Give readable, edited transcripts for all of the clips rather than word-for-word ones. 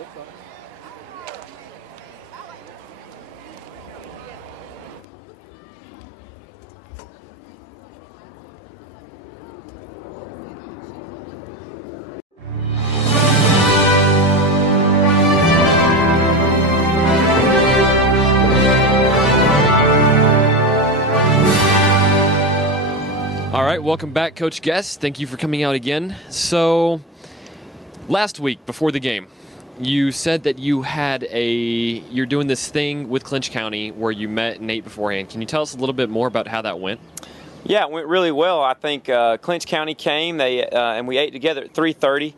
All right, welcome back, Coach Guest. Thank you for coming out again. So, last week before the game, you said that you're doing this thing with Clinch County where you met Nate beforehand. Can you tell us a little bit more about how that went? Yeah, it went really well. I think Clinch County came, and we ate together at 3:30.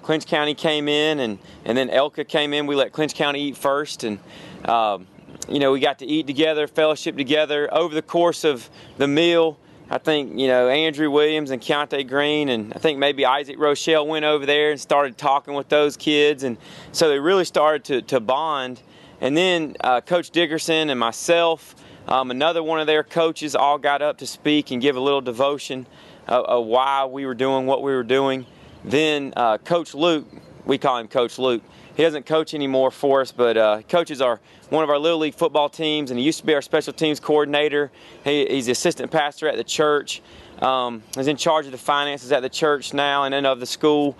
Clinch County came in, and then ELCA came in. We let Clinch County eat first, and we got to eat together, fellowship together. Over the course of the meal, I think, Andrew Williams and Keontae Green, and I think maybe Isaac Rochelle went over there and started talking with those kids, and so they really started to bond. And then Coach Dickerson and myself, another one of their coaches, all got up to speak and give a little devotion of why we were doing what we were doing. Then Coach Luke, we call him Coach Luke. He doesn't coach anymore for us, but coaches one of our Little League football teams, and he used to be our special teams coordinator. He's the assistant pastor at the church. He's in charge of the finances at the church now and then of the school.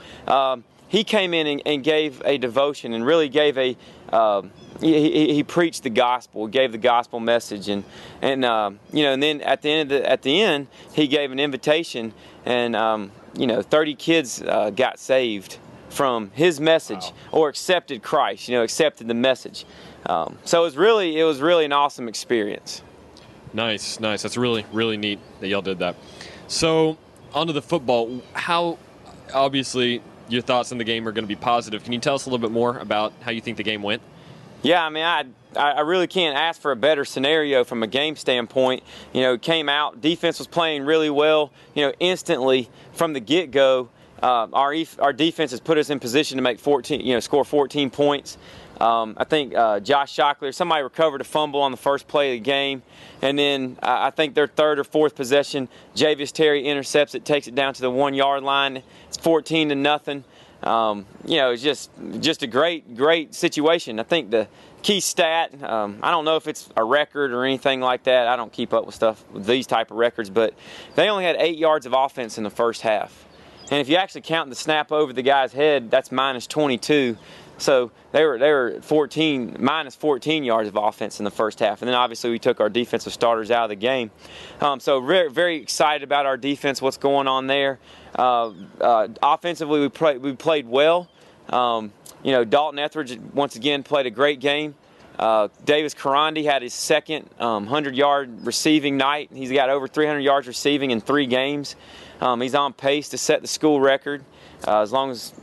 He came in and gave a devotion and really gave he preached the gospel, gave the gospel message, and then at the end he gave an invitation, and 30 kids got saved from his message. Wow. Or accepted Christ, accepted the message. So it was really an awesome experience. Nice. That's really, really neat that y'all did that. So onto the football. How, obviously, your thoughts on the game are going to be positive. Can you tell us a little bit more about how you think the game went? Yeah, I mean, I really can't ask for a better scenario from a game standpoint. Came out, defense was playing really well. Instantly from the get-go, our defense has put us in position to make score 14 points. I think Josh Shockler, somebody recovered a fumble on the first play of the game, and then I think their third or fourth possession, Javius Terry intercepts it, takes it down to the 1 yard line. It's 14-0. It's just a great situation. I think the key stat, I don't know if it's a record or anything like that. I don't keep up with these type of records, but they only had 8 yards of offense in the first half. And if you actually count the snap over the guy's head, that's minus 22. So they were minus 14 yards of offense in the first half. And then obviously we took our defensive starters out of the game. So very, very excited about our defense, what's going on there. Offensively, we played well. Dalton Etheridge once again played a great game. Davis Karandi had his second 100-yard receiving night. He's got over 300 yards receiving in 3 games. He's on pace to set the school record as long as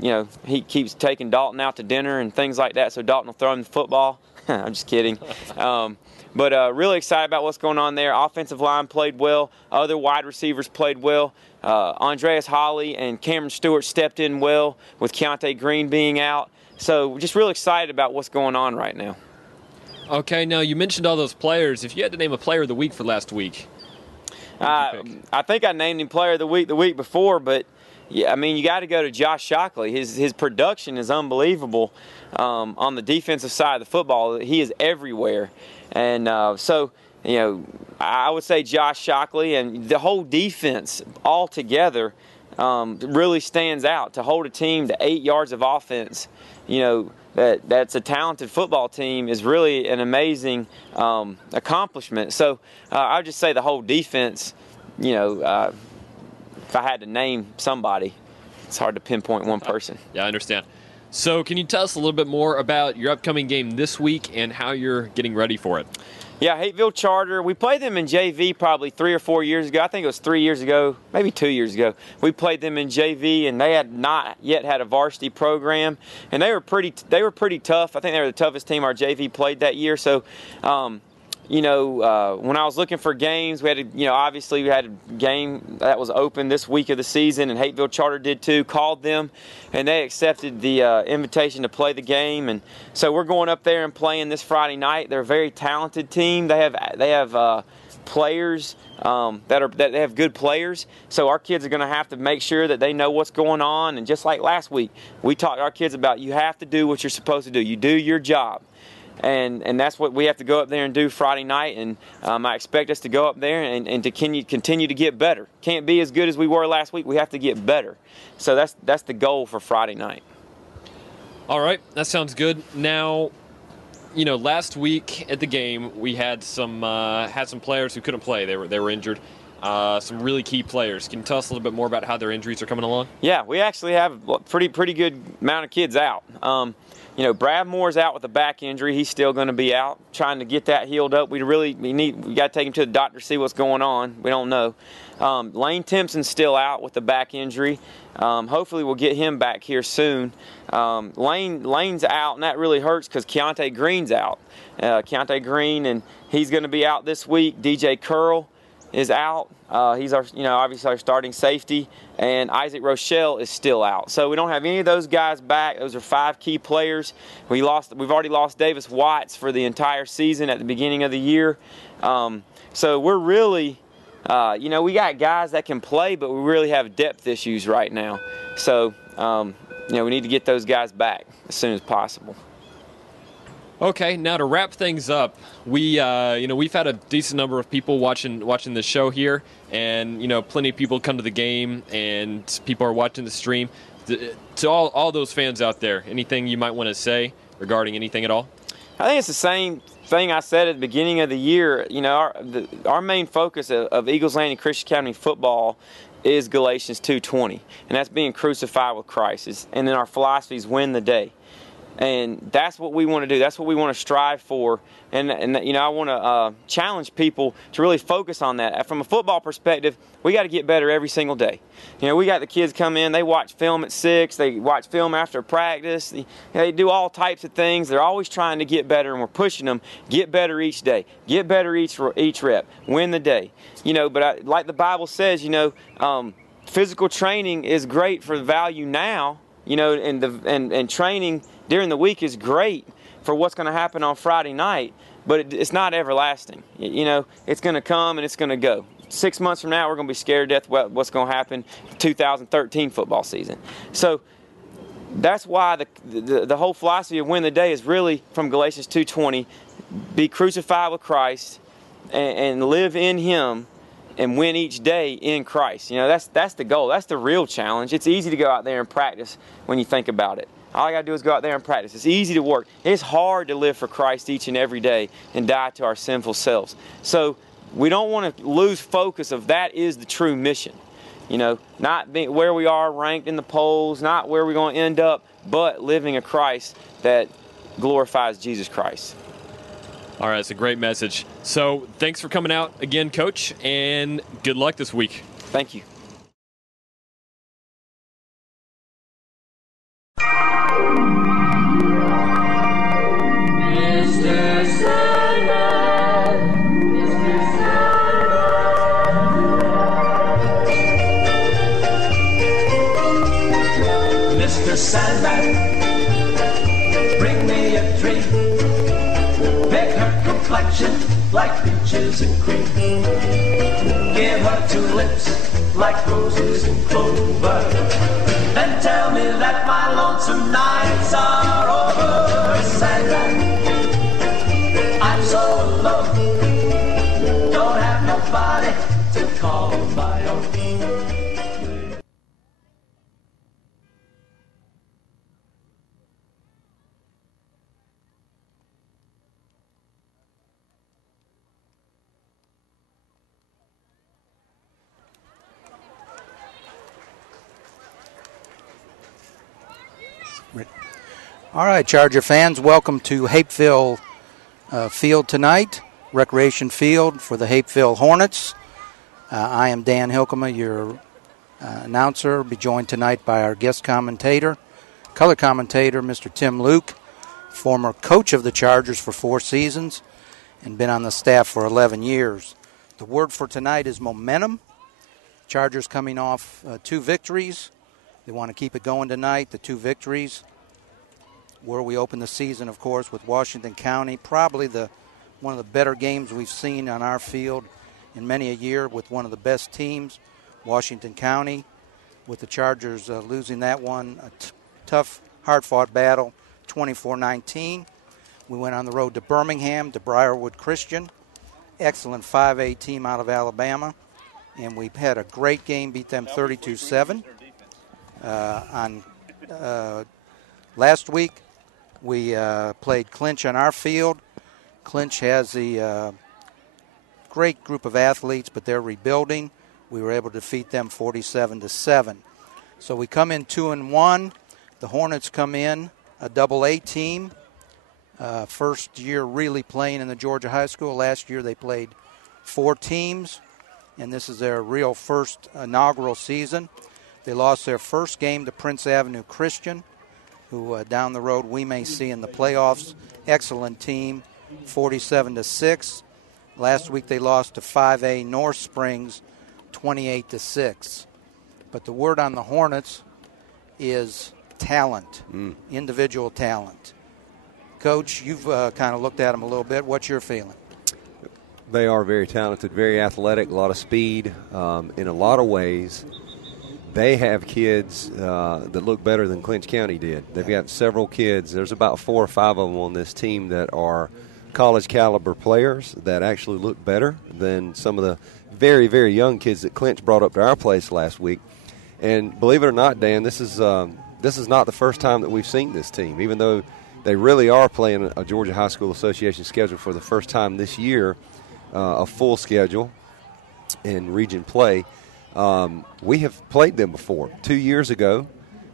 he keeps taking Dalton out to dinner and things like that. So Dalton will throw him the football. I'm just kidding. But really excited about what's going on there. Offensive line played well. Other wide receivers played well. Andreas Holly and Cameron Stewart stepped in well with Keontae Green being out. So we're just really excited about what's going on right now. Okay, now you mentioned all those players. If you had to name a player of the week for last week, I think I named him player of the week before, but yeah, I mean, you got to go to Josh Shockley. His production is unbelievable on the defensive side of the football. He is everywhere, and so I would say Josh Shockley and the whole defense all together really stands out to hold a team to 8 yards of offense. That's a talented football team is really an amazing accomplishment. So I would just say the whole defense, if I had to name somebody, it's hard to pinpoint one person. Yeah, I understand. So can you tell us a little bit more about your upcoming game this week and how you're getting ready for it? Yeah, Hapeville Charter. We played them in JV probably 3 or 4 years ago. I think it was 3 years ago, maybe 2 years ago. We played them in JV, and they had not yet had a varsity program, and they were pretty tough. I think they were the toughest team our JV played that year. So, when I was looking for games, we had obviously we had a game that was open this week of the season, and Hapeville Charter did too. Called them, and they accepted the invitation to play the game, and so we're going up there and playing this Friday night. They're a very talented team. They have players that have good players. So our kids are going to have to make sure that they know what's going on. And just like last week, we taught our kids about you have to do what you're supposed to do. You do your job. And that's what we have to go up there and do Friday night. And I expect us to go up there and to continue to get better. Can't be as good as we were last week. We have to get better. So that's the goal for Friday night. All right, that sounds good. Now, last week at the game we had some players who couldn't play. They were injured. Some really key players. Can you tell us a little bit more about how their injuries are coming along? Yeah, we actually have a pretty good amount of kids out. Brad Moore's out with a back injury. He's still going to be out, trying to get that healed up. We got to take him to the doctor to see what's going on. We don't know. Lane Timpson's still out with a back injury. Hopefully we'll get him back here soon. Lane's out, and that really hurts because Keontae Green's out. Keontae Green, and he's going to be out this week. DJ Curl is out. He's obviously our starting safety, and Isaac Rochelle is still out. So we don't have any of those guys back. Those are 5 key players. We've already lost Davis Watts for the entire season at the beginning of the year. So we're really, we got guys that can play, but we really have depth issues right now. So we need to get those guys back as soon as possible. Okay, now to wrap things up, we've had a decent number of people watching the show here, and plenty of people come to the game, and people are watching the stream. To all those fans out there, anything you might want to say regarding anything at all? I think it's the same thing I said at the beginning of the year. Our main focus of Eagles Landing Christian Academy football is Galatians 2:20, and that's being crucified with Christ. And then our philosophy is win the day. And that's what we want to do. That's what we want to strive for. And I want to challenge people to really focus on that. From a football perspective, we got to get better every single day. We got the kids come in, they watch film at 6, they watch film after practice. They do all types of things. They're always trying to get better, and we're pushing them. Get better each day. Get better each rep. Win the day. But like the Bible says, physical training is great for value now. And training during the week is great for what's going to happen on Friday night, but it's not everlasting. It's going to come and it's going to go. 6 months from now, we're going to be scared to death what's going to happen 2013 football season. So that's why the whole philosophy of win the day is really from Galatians 2:20, be crucified with Christ and live in Him and win each day in Christ. That's the goal. That's the real challenge. It's easy to go out there and practice when you think about it. All I got to do is go out there and practice. It's easy to work. It's hard to live for Christ each and every day and die to our sinful selves. So we don't want to lose focus of that is the true mission. Not being where we are ranked in the polls, not where we're going to end up, but living a Christ that glorifies Jesus Christ. All right, it's a great message. So thanks for coming out again, Coach, and good luck this week. Thank you. Mr. Sandman, Mr. Sandman. Mr. Sandman, bring me a tree. Make her complexion like peaches and cream. Give her 2 lips like roses and clover. Then tell me that my lonesome nights are over. Sandman, I'm so alone. Don't have nobody to call my own. All right, Charger fans, welcome to Hapeville Field tonight, Recreation Field for the Hapeville Hornets. I am Dan Hilkema, your announcer. I'll be joined tonight by our guest commentator, color commentator, Mr. Tim Luke, former coach of the Chargers for 4 seasons and been on the staff for 11 years. The word for tonight is momentum. Chargers coming off 2 victories. They want to keep it going tonight, the 2 victories. Where we opened the season, of course, with Washington County. Probably one of the better games we've seen on our field in many a year with one of the best teams, Washington County, with the Chargers losing that one. A tough, hard-fought battle, 24-19. We went on the road to Birmingham, to Briarwood Christian. Excellent 5A team out of Alabama. And we had a great game, beat them 32-7. Last week, we played Clinch on our field. Clinch has a great group of athletes, but they're rebuilding. We were able to defeat them 47-7. So we come in 2-1. The Hornets come in a double-A team. First year really playing in the Georgia High School. Last year they played 4 teams, and this is their real first inaugural season. They lost their first game to Prince Avenue Christian, who down the road we may see in the playoffs. Excellent team, 47-6. Last week they lost to 5A North Springs, 28-6. But the word on the Hornets is talent, individual talent. Coach, you've kind of looked at them a little bit. What's your feeling? They are very talented, very athletic, a lot of speed. In a lot of ways, they have kids that look better than Clinch County did. They've got several kids. There's about 4 or 5 of them on this team that are college caliber players that actually look better than some of the very, very young kids that Clinch brought up to our place last week. And believe it or not, Dan, this is not the first time that we've seen this team, even though they really are playing a Georgia High School Association schedule for the first time this year, a full schedule in region play. We have played them before. 2 years ago,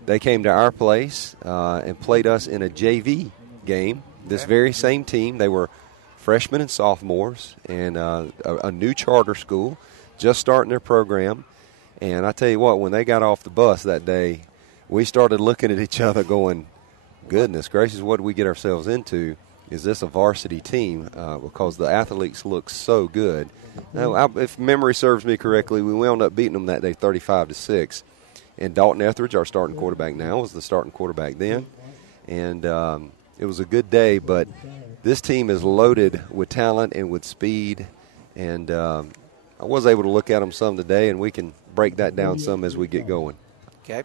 they came to our place and played us in a JV game. This very same team, they were freshmen and sophomores, and a new charter school, just starting their program. And I tell you what, when they got off the bus that day, we started looking at each other going, goodness gracious, what did we get ourselves into? Is this a varsity team? Because the athletes look so good. Now, if memory serves me correctly, we wound up beating them that day 35-6. And Dalton Etheridge, our starting quarterback now, was the starting quarterback then. And it was a good day, but this team is loaded with talent and with speed. And I was able to look at them some today, and we can break that down some as we get going. Okay.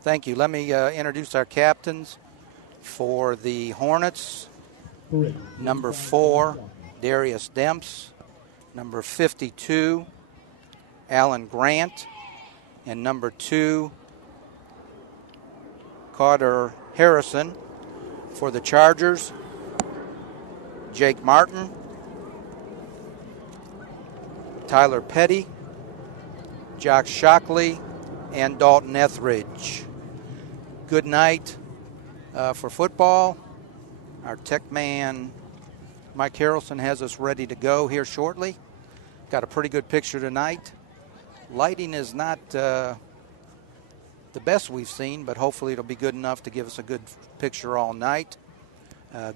Thank you. Let me introduce our captains for the Hornets. Number 4, Darius Demps. Number 52, Alan Grant. And number 2, Carter Harrison. For the Chargers, Jake Martin, Tyler Petty, Jock Shockley, and Dalton Etheridge. Good night for football. Our tech man, Mike Harrelson, has us ready to go here shortly. Got a pretty good picture tonight. Lighting is not the best we've seen, but hopefully it'll be good enough to give us a good picture all night.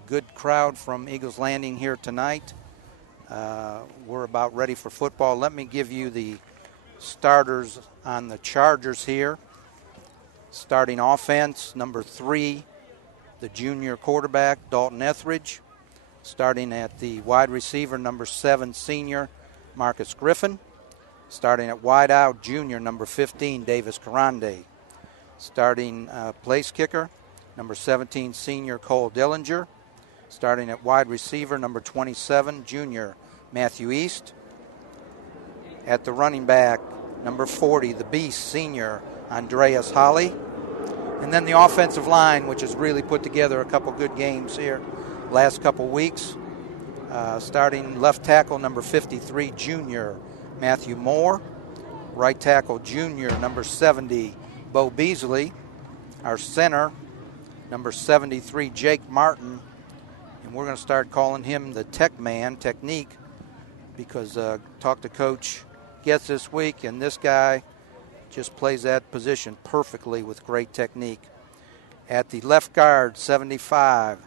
Good crowd from Eagles Landing here tonight. We're about ready for football. Let me give you the starters on the Chargers here. Starting offense, number 3, the junior quarterback, Dalton Etheridge. Starting at the wide receiver, number 7, senior, Marcus Griffin. Starting at wide out, junior, number 15, Davis Carande. Starting place kicker, number 17, senior, Cole Dillinger. Starting at wide receiver, number 27, junior, Matthew East. At the running back, number 40, the beast, senior, Andreas Holly. And then the offensive line, which has really put together a couple good games here last couple weeks. Starting left tackle, number 53, junior, Matthew Moore. Right tackle, junior, number 70, Bo Beasley. Our center, number 73, Jake Martin. And we're going to start calling him the tech man, technique, because talked to Coach Getz this week, and this guy just plays that position perfectly with great technique. At the left guard, 75,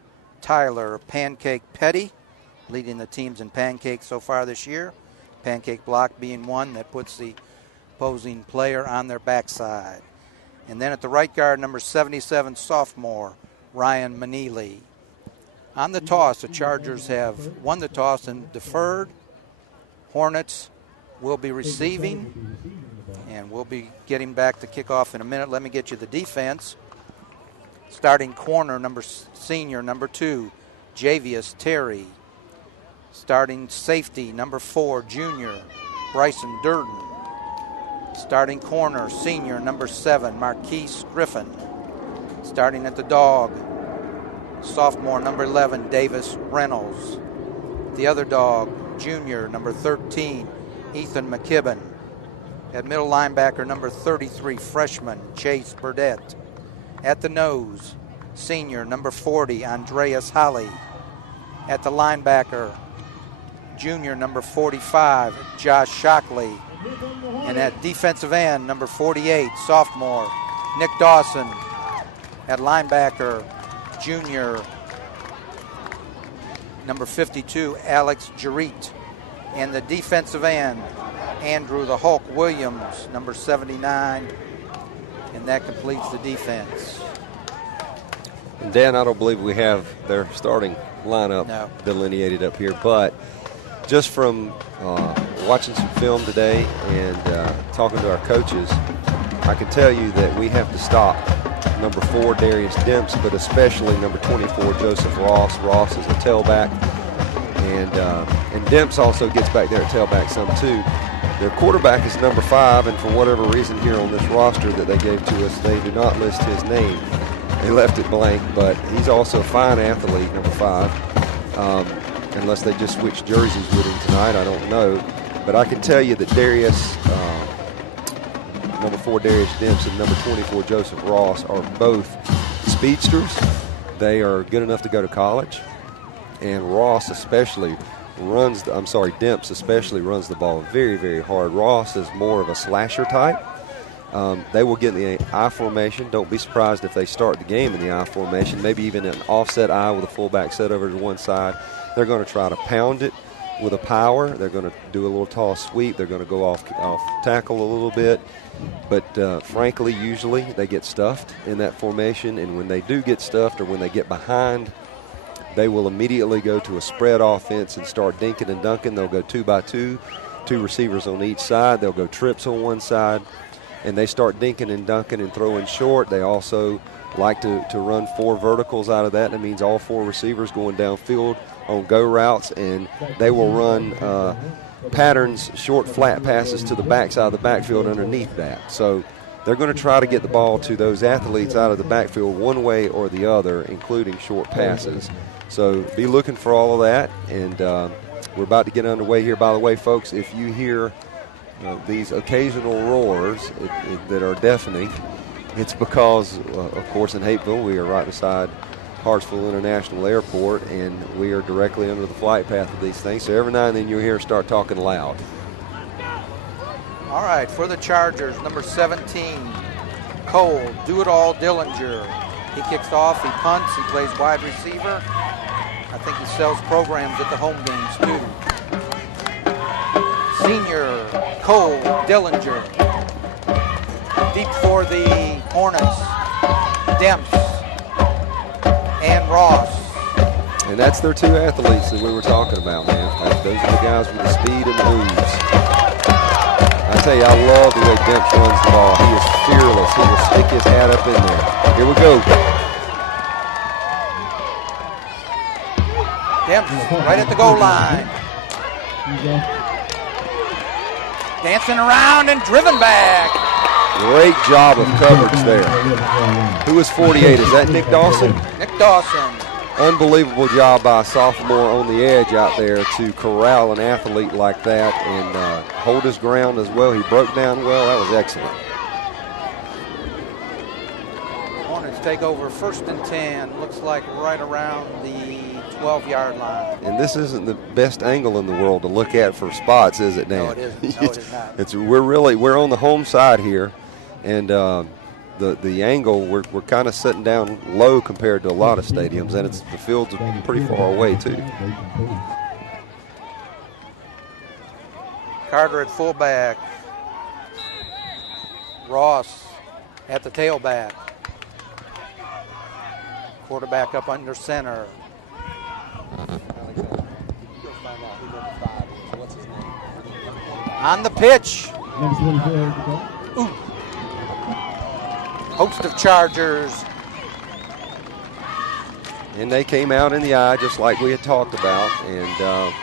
Tyler Pancake Petty, leading the teams in pancake so far this year. Pancake block being one that puts the opposing player on their backside. And then at the right guard, number 77, sophomore, Ryan Manili. On the toss, the Chargers have won the toss and deferred. Hornets will be receiving, and we'll be getting back to kickoff in a minute. Let me get you the defense. Starting corner, senior number 2, Javius Terry. Starting safety, number 4, junior, Bryson Durden. Starting corner, senior, number 7, Marquise Griffin. Starting at the dog, sophomore, number 11, Davis Reynolds. The other dog, junior, number 13, Ethan McKibben. At middle linebacker, number 33, freshman, Chase Burdett. At the nose, senior, number 40, Andreas Holly. At the linebacker, junior, number 45, Josh Shockley. And at defensive end, number 48, sophomore, Nick Dawson. At linebacker, junior, number 52, Alex Jarrett. And the defensive end, Andrew the Hulk Williams, number 79. And that completes the defense. And Dan, I don't believe we have their starting lineup delineated up here, but just from watching some film today and talking to our coaches, I can tell you that we have to stop number 4, Darius Demps, but especially number 24, Joseph Ross. Ross is a tailback, and Demps also gets back there at tailback some too. Their quarterback is number 5, and for whatever reason here on this roster that they gave to us, they do not list his name. They left it blank, but he's also a fine athlete, number 5. Unless they just switched jerseys with him tonight, I don't know. But I can tell you that Darius, number 4, Darius Demps, and number 24, Joseph Ross, are both speedsters. They are good enough to go to college. And Ross especially Demps especially runs the ball very, very hard. Ross is more of a slasher type. They will get in the I formation. Don't be surprised if they start the game in the I formation, maybe even an offset I with a fullback set over to one side. They're going to try to pound it with a power. They're going to do a little toss sweep. They're going to go off tackle a little bit. But frankly, usually they get stuffed in that formation. And when they do get stuffed or when they get behind, they will immediately go to a spread offense and start dinking and dunking. They'll go 2 by 2, 2 receivers on each side. They'll go trips on one side. And they start dinking and dunking and throwing short. They also like to run 4 verticals out of that. That means all 4 receivers going downfield on go routes, and they will run patterns, short flat passes to the backside of the backfield underneath that. So they're going to try to get the ball to those athletes out of the backfield one way or the other, including short passes. So be looking for all of that, and we're about to get underway here. By the way, folks, if you hear these occasional roars that are deafening, it's because, of course, in Hapeville, we are right beside Hartsville International Airport, and we are directly under the flight path of these things. So every now and then you'll hear us start talking loud. All right, for the Chargers, number 17, Cole Do-It-All Dillinger. He kicks off, he punts, he plays wide receiver. I think he sells programs at the home games, too. Senior Cole Dillinger. Deep for the Hornets, Demps and Ross. And that's their 2 athletes that we were talking about, man. Those are the guys with the speed and the moves. I tell you, I love the way Demps runs the ball. He is fearless. He will stick his hat up in there. Here we go. Demps right at the goal line. Dancing around and driven back. Great job of coverage there. Who is 48? Is that Nick Dawson? Nick Dawson. Unbelievable job by a sophomore on the edge out there to corral an athlete like that and hold his ground as well. He broke down well. That was excellent. Hornets take over 1st and 10. Looks like right around the 12-yard line. And this isn't the best angle in the world to look at for spots, is it, Dan? No, it isn't. No, it is not. We're on the home side here, and the angle we're kind of sitting down low compared to a lot of stadiums, and the field's pretty far away too. Carter at fullback. Ross at the tailback. Quarterback up under center. On the pitch. Ooh. Host of Chargers. And they came out in the eye just like we had talked about. And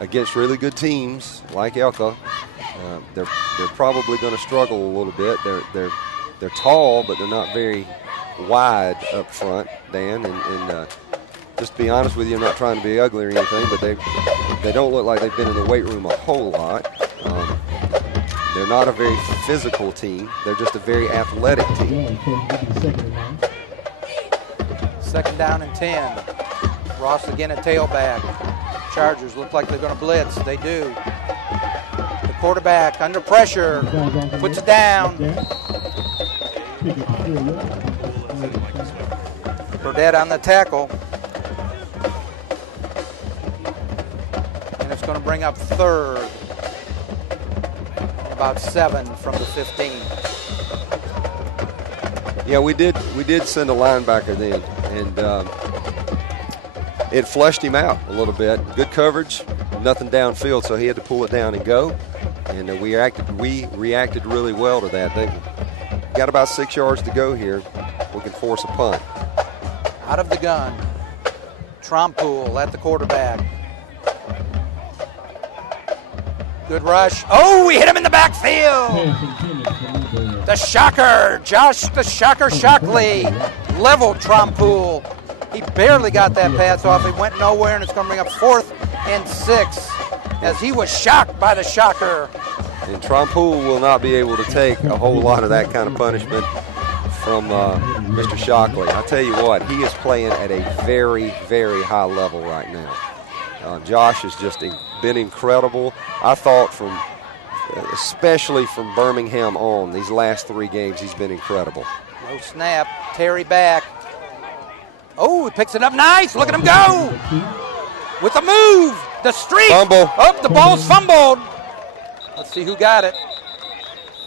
against really good teams like ELCA, they're probably going to struggle a little bit. They're tall, but they're not very wide up front, Dan. And just to be honest with you, I'm not trying to be ugly or anything, but they don't look like they've been in the weight room a whole lot. They're not a very physical team. They're just a very athletic team. Second down and 10. Ross again at tailback. Chargers look like they're going to blitz. They do. The quarterback under pressure. Puts it down. Burdett on the tackle. And it's going to bring up third. About 7 from the 15. Yeah, we did send a linebacker then, and it flushed him out a little bit. Good coverage, nothing downfield, so he had to pull it down and go. And we reacted really well to that. They got about 6 yards to go here. We can force a punt. Out of the gun, Trompool at the quarterback. Good rush. Oh, we hit him in the backfield. The Shocker, Josh the Shocker Shockley, leveled Trompool. He barely got that pass off. He went nowhere, and it's going to bring up 4th and 6 as he was shocked by the Shocker. And Trompool will not be able to take a whole lot of that kind of punishment from Mr. Shockley. I tell you what, he is playing at a very, very high level right now. Josh has just been incredible. I thought especially from Birmingham on, these last 3 games, he's been incredible. No snap. Terry back. Oh, he picks it up nice. Look at him go. With a move. The streak. Fumble. Oh, the ball's fumbled. Let's see who got it.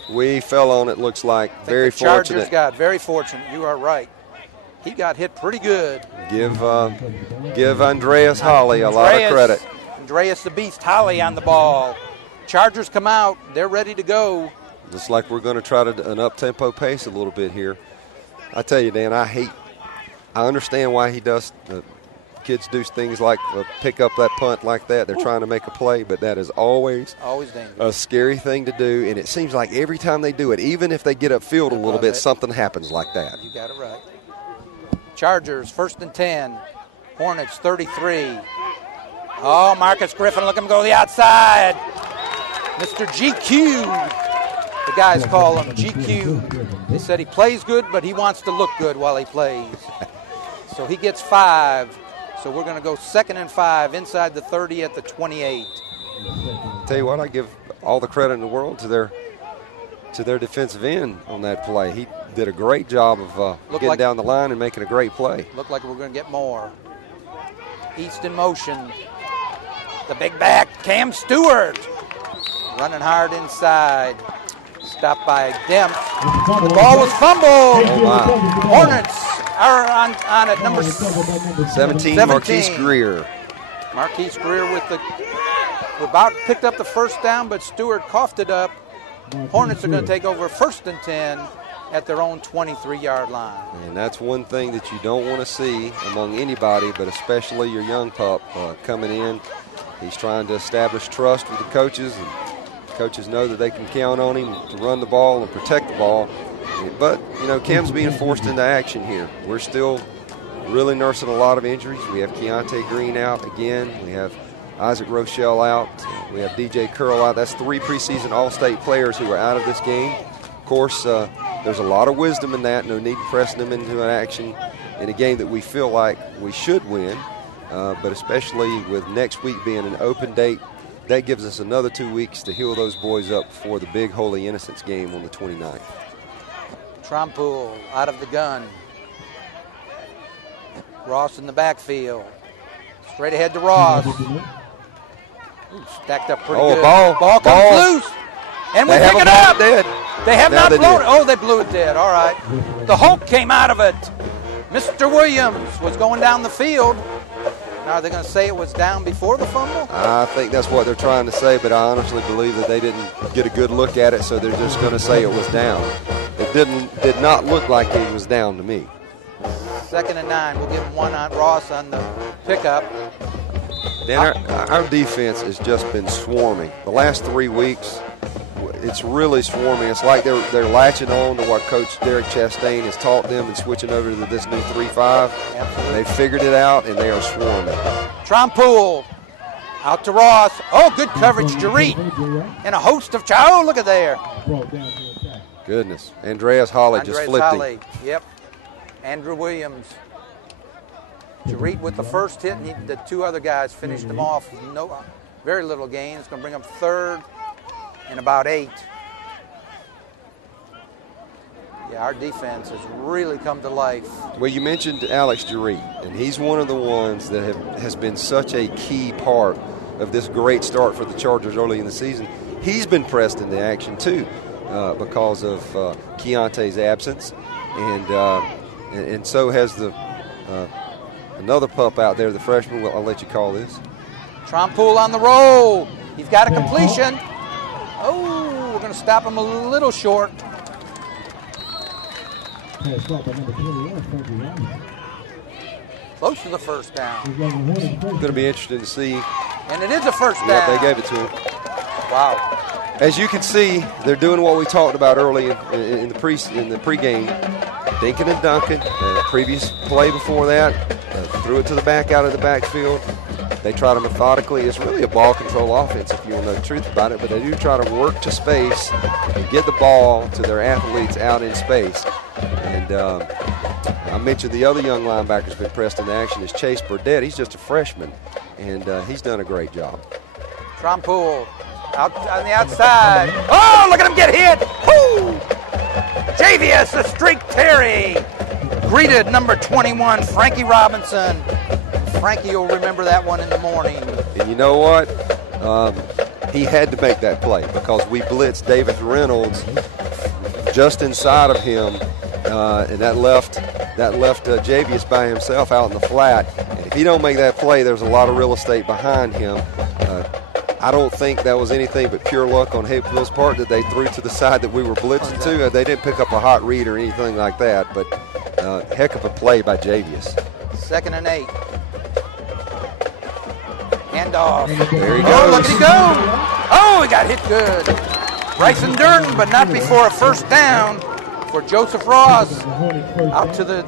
We fell on it, looks like. Very the Chargers fortunate. got very fortunate. You are right. He got hit pretty good. Give Andreas Holly a lot of credit. Andreas the Beast Holly on the ball. Chargers come out. They're ready to go. Looks like we're going to try an up-tempo pace a little bit here. I tell you, Dan, I understand why he does. Kids do things like pick up that punt like that. They're trying to make a play, but that is always dangerous. A scary thing to do. And it seems like every time they do it, even if they get upfield a little bit, something happens like that. You got it right. Chargers, 1st and 10. Hornets, 33. Oh, Marcus Griffin, look at him go to the outside. Mr. GQ. The guys call him GQ. They said he plays good, but he wants to look good while he plays. So he gets 5. So we're going to go 2nd and 5 inside the 30 at the 28. Tell you what, I give all the credit in the world to their defensive end on that play. He did a great job of getting down the line and making a great play. Looked like we're going to get more. East in motion. The big back, Cam Stewart. Running hard inside. Stopped by Demp. The ball was fumbled. Oh, my. Hornets are on at number 17. Marquise Greer. Marquise Greer about picked up the first down, but Stewart coughed it up. Hornets are going to take over 1st and 10 at their own 23-yard line. And that's one thing that you don't want to see among anybody, but especially your young pup coming in. He's trying to establish trust with the coaches, and coaches know that they can count on him to run the ball and protect the ball. But, Cam's being forced into action here. We're still really nursing a lot of injuries. We have Keontae Green out again. We have Isaac Rochelle out. We have DJ Curl out. That's 3 preseason All-State players who are out of this game. Of course, there's a lot of wisdom in that. No need pressing them into an action in a game that we feel like we should win. But especially with next week being an open date, that gives us another 2 weeks to heal those boys up for the big Holy Innocents game on the 29th. Trompool out of the gun. Ross in the backfield. Straight ahead to Ross. Ooh, stacked up pretty good. Ball comes loose. And we pick it up. They have not blown it. Oh, they blew it dead. All right. The Hulk came out of it. Mr. Williams was going down the field. Now, are they going to say it was down before the fumble? I think that's what they're trying to say, but I honestly believe that they didn't get a good look at it, so they're just going to say it was down. It did not look like it was down to me. 2nd and 9. We'll give them one on Ross on the pickup. Dan, our defense has just been swarming. The last 3 weeks, it's really swarming. It's like they're latching on to what Coach Derek Chastain has taught them and switching over to this new 3-5. They figured it out, and they are swarming. Trompool out to Ross. Oh, good coverage, Jareet. And a host of oh, look at there. Goodness. Andreas Holly just flipped Holly. Yep. Andrew Williams. Jareet with the first hit, and the 2 other guys finished him off. Very little gain. It's going to bring up 3rd and about 8. Yeah, our defense has really come to life. Well, you mentioned Alex Jareet, and he's one of the ones that has been such a key part of this great start for the Chargers early in the season. He's been pressed into action, too, because of Keontae's absence, and so has the another pup out there, the freshman. I'll let you call this. Trompool on the roll. He's got a completion. Oh, we're going to stop him a little short. Close to the first down. Going to be interesting to see. And it is a first down. Yeah, they gave it to him. Wow. As you can see, they're doing what we talked about early in the pregame. Dinkin and Duncan, previous play before that, threw it to the back out of the backfield. They try to methodically. It's really a ball control offense, if you want to know the truth about it, but they do try to work to space and get the ball to their athletes out in space. And I mentioned the other young linebacker who's been pressed into action is Chase Burdett. He's just a freshman, and he's done a great job. Trompool out on the outside. Oh, look at him get hit. Woo! Javius, the streak Terry, greeted number 21, Frankie Robinson. Frankie will remember that one in the morning. And you know what? He had to make that play because we blitzed Davis Reynolds just inside of him, and that left Javius by himself out in the flat. And if he don't make that play, there's a lot of real estate behind him. I don't think that was anything but pure luck on Hapeville's part that they threw to the side that we were blitzing to. They didn't pick up a hot read or anything like that, but heck of a play by Javius. 2nd and 8. Handoff. There he goes. Oh, look at he go. Oh, he got hit good. Bryson Durden, but not before a first down for Joseph Ross. Out to the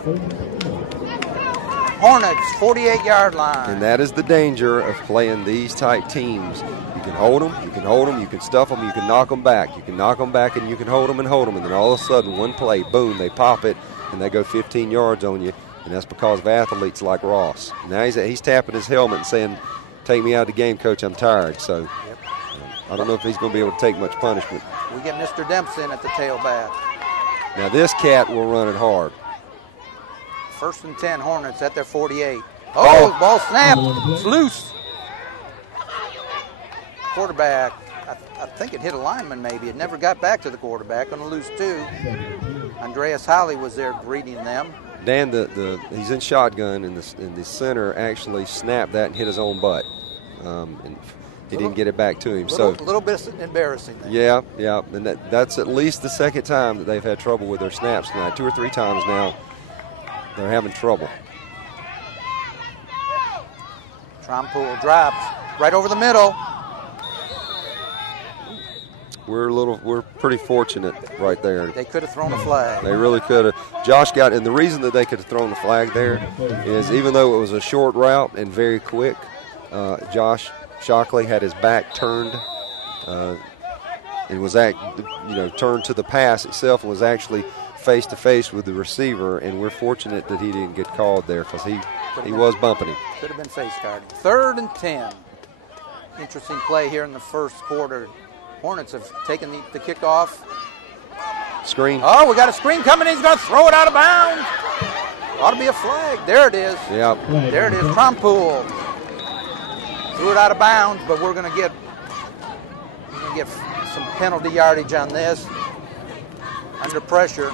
Hornets, 48-yard line. And that is the danger of playing these type teams. You can hold them, you can hold them, you can stuff them, you can knock them back. You can knock them back and you can hold them, and then all of a sudden, one play, boom, they pop it, and they go 15 yards on you. And that's because of athletes like Ross. Now he's tapping his helmet and saying, "Take me out of the game, Coach, I'm tired." So I don't know if he's going to be able to take much punishment. We get Mr. Dempson at the tailback. Now this cat will run it hard. 1st and 10, Hornets at their 48. Oh, ball snap. It's loose. Quarterback, I think it hit a lineman maybe. It never got back to the quarterback. Going to lose 2. Andreas Holly was there greeting them. Dan, he's in shotgun, and the center actually snapped that and hit his own butt. And he didn't get it back to him. A little bit embarrassing there. Yeah. And that's at least the second time that they've had trouble with their snaps tonight. 2 or 3 times now they're having trouble. Trompool drops right over the middle. We're pretty fortunate right there. They could have thrown a flag. They really could have. Josh got, and the reason that they could have thrown the flag there is even though it was a short route and very quick, Josh Shockley had his back turned and was turned to the pass itself and was actually face to face with the receiver, and we're fortunate that he didn't get called there because he was bumping him. Could have been face guarding. 3rd and 10. Interesting play here in the first quarter. Hornets have taken the kickoff. Screen. Oh, we got a screen coming. He's going to throw it out of bounds. Ought to be a flag. There it is. Yep. There it is. Trompool threw it out of bounds, but we're going to get some penalty yardage on this. Under pressure.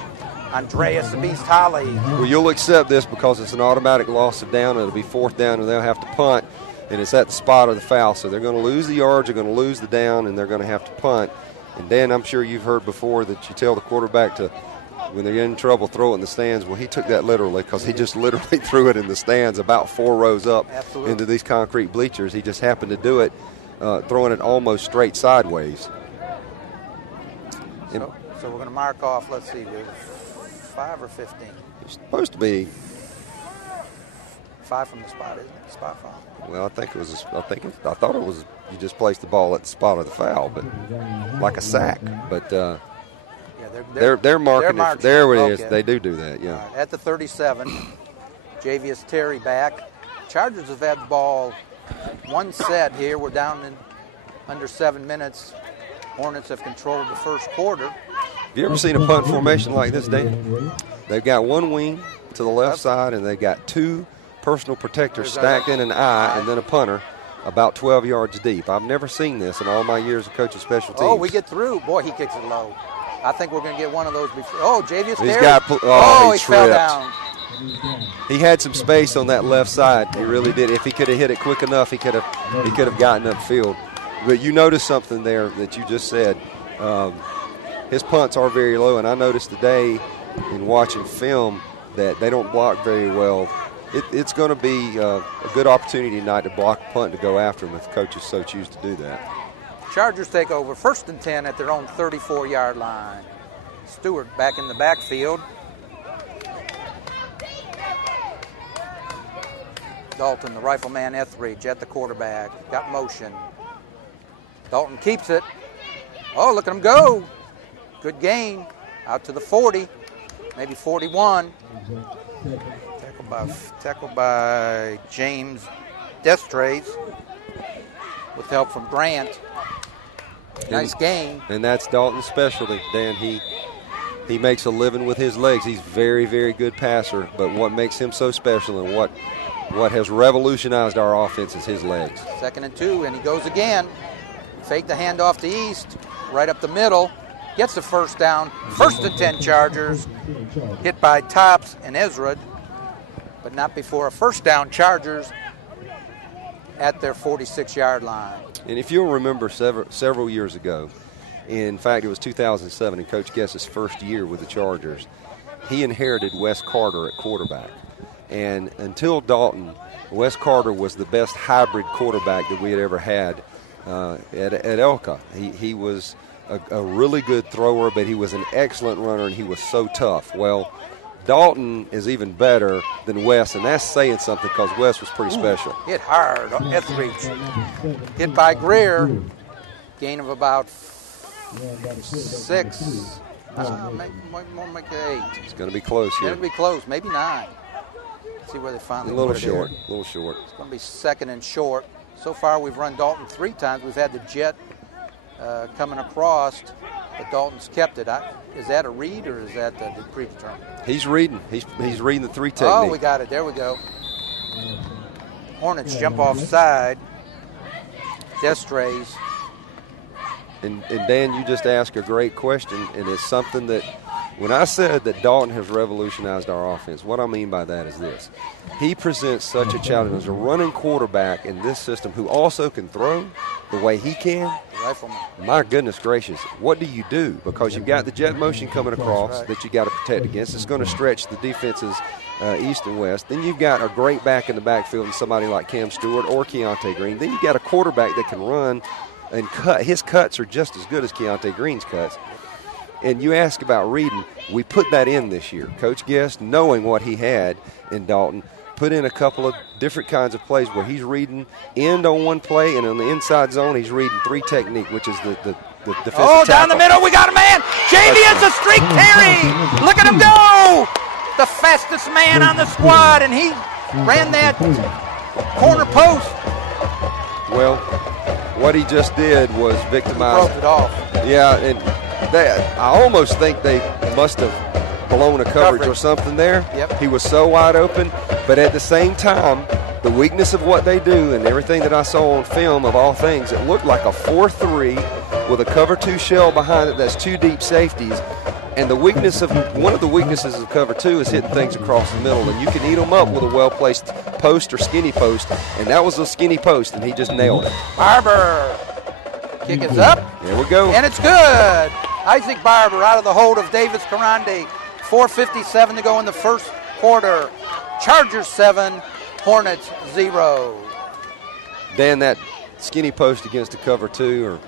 Andreas the Beast Holly. Well, you'll accept this because it's an automatic loss of down. It'll be 4th down, and they'll have to punt, and it's at the spot of the foul. So they're going to lose the yards, they're going to lose the down, and they're going to have to punt. And Dan, I'm sure you've heard before that you tell the quarterback to, when they're in trouble, throw it in the stands. Well, he took that literally because he just literally threw it in the stands about 4 rows up into these concrete bleachers. He just happened to do it, throwing it almost straight sideways. So we're going to mark off, let's see, 5 or 15? It's supposed to be 5 from the spot, isn't it? Spot foul. Well, I thought it was you just placed the ball at the spot of the foul, but like a sack. But they're marking it. There it is. They do that. Yeah. Right. At the 37, Javius Terry back. Chargers have had the ball one set here. We're down in under 7 minutes. Hornets have controlled the first quarter. Have you ever seen a punt formation like this, Dan? They've got one wing to the left side, and they've got 2 personal protectors stacked in an I, and then a punter about 12 yards deep. I've never seen this in all my years of coaching special teams. Oh, we get through. Boy, he kicks it low. I think we're going to get one of those before. Oh, Javius Terry. He fell down. He had some space on that left side. He really did. If he could have hit it quick enough, he could have gotten upfield. But you noticed something there that you just said. His punts are very low, and I noticed today in watching film that they don't block very well. It's going to be a good opportunity tonight to block a punt to go after him if coaches so choose to do that. Chargers take over 1st and 10 at their own 34-yard line. Stewart back in the backfield. Dalton, the rifleman Etheridge at the quarterback. Got motion. Dalton keeps it. Oh, look at him go. Good gain. Out to the 40, maybe 41. Tackled by James Destrays with help from Grant. Nice gain. And that's Dalton's specialty, Dan. He makes a living with his legs. He's very, very good passer, but what makes him so special and what has revolutionized our offense is his legs. 2nd and 2, and he goes again. Fake the handoff to East, right up the middle. Gets the 1st down. 1st and 10 Chargers. Hit by Tops and Ezra, but not before a 1st down Chargers at their 46-yard line. And if you'll remember several years ago, in fact, it was 2007 in Coach Guess's first year with the Chargers, he inherited Wes Carter at quarterback. And until Dalton, Wes Carter was the best hybrid quarterback that we had ever had at ELCA. He was a really good thrower, but he was an excellent runner, and he was so tough. Well, Dalton is even better than Wes, and that's saying something because Wes was pretty special. Hit hard on Etheridge. Hit by Greer. Gain of about 6. Make it 8. It's going to be close here. It's going to be close, maybe 9. Let's see where they finally a little put it short. here. A little short. It's going to be 2nd and short. So far, we've run Dalton 3 times. We've had the jet coming across, but Dalton's kept it. Is that a read or is that predetermined? He's reading. He's reading the 3 technique. Oh, we got it. There we go. Hornets jump offside. Destrays. And Dan, you just asked a great question, and it's something that when I said that Dalton has revolutionized our offense, what I mean by that is this. He presents such a challenge as a running quarterback in this system who also can throw the way he can. Rifleman. My goodness gracious, what do you do? Because you've got the jet motion coming across that you got to protect against. It's going to stretch the defenses east and west. Then you've got a great back in the backfield and somebody like Cam Stewart or Keontae Green. Then you've got a quarterback that can run and cut. His cuts are just as good as Keontae Green's cuts. And you ask about reading, we put that in this year. Coach Guest, knowing what he had in Dalton, put in a couple of different kinds of plays where he's reading end on one play, and on the inside zone he's reading 3 technique, which is the defensive tackle. Down the middle, we got a man. Javius a streak carry. Look at him go. The fastest man on the squad, and he ran that corner post. Well, what he just did was victimize. Broke it off. Yeah, and I almost think they must have blown a coverage or something there. Yep. He was so wide open, but at the same time, the weakness of what they do and everything that I saw on film of all things, it looked like a 4-3 with a cover 2 shell behind it that's 2 deep safeties. And one of the weaknesses of cover 2 is hitting things across the middle, and you can eat them up with a well-placed post or skinny post, and that was a skinny post, and he just nailed it. Barber. Kick is up. There we go. And it's good. Isaac Barber out of the hold of Davis Karande. 4:57 to go in the first quarter. Chargers 7, Hornets 0. Dan, that skinny post against a cover 2 or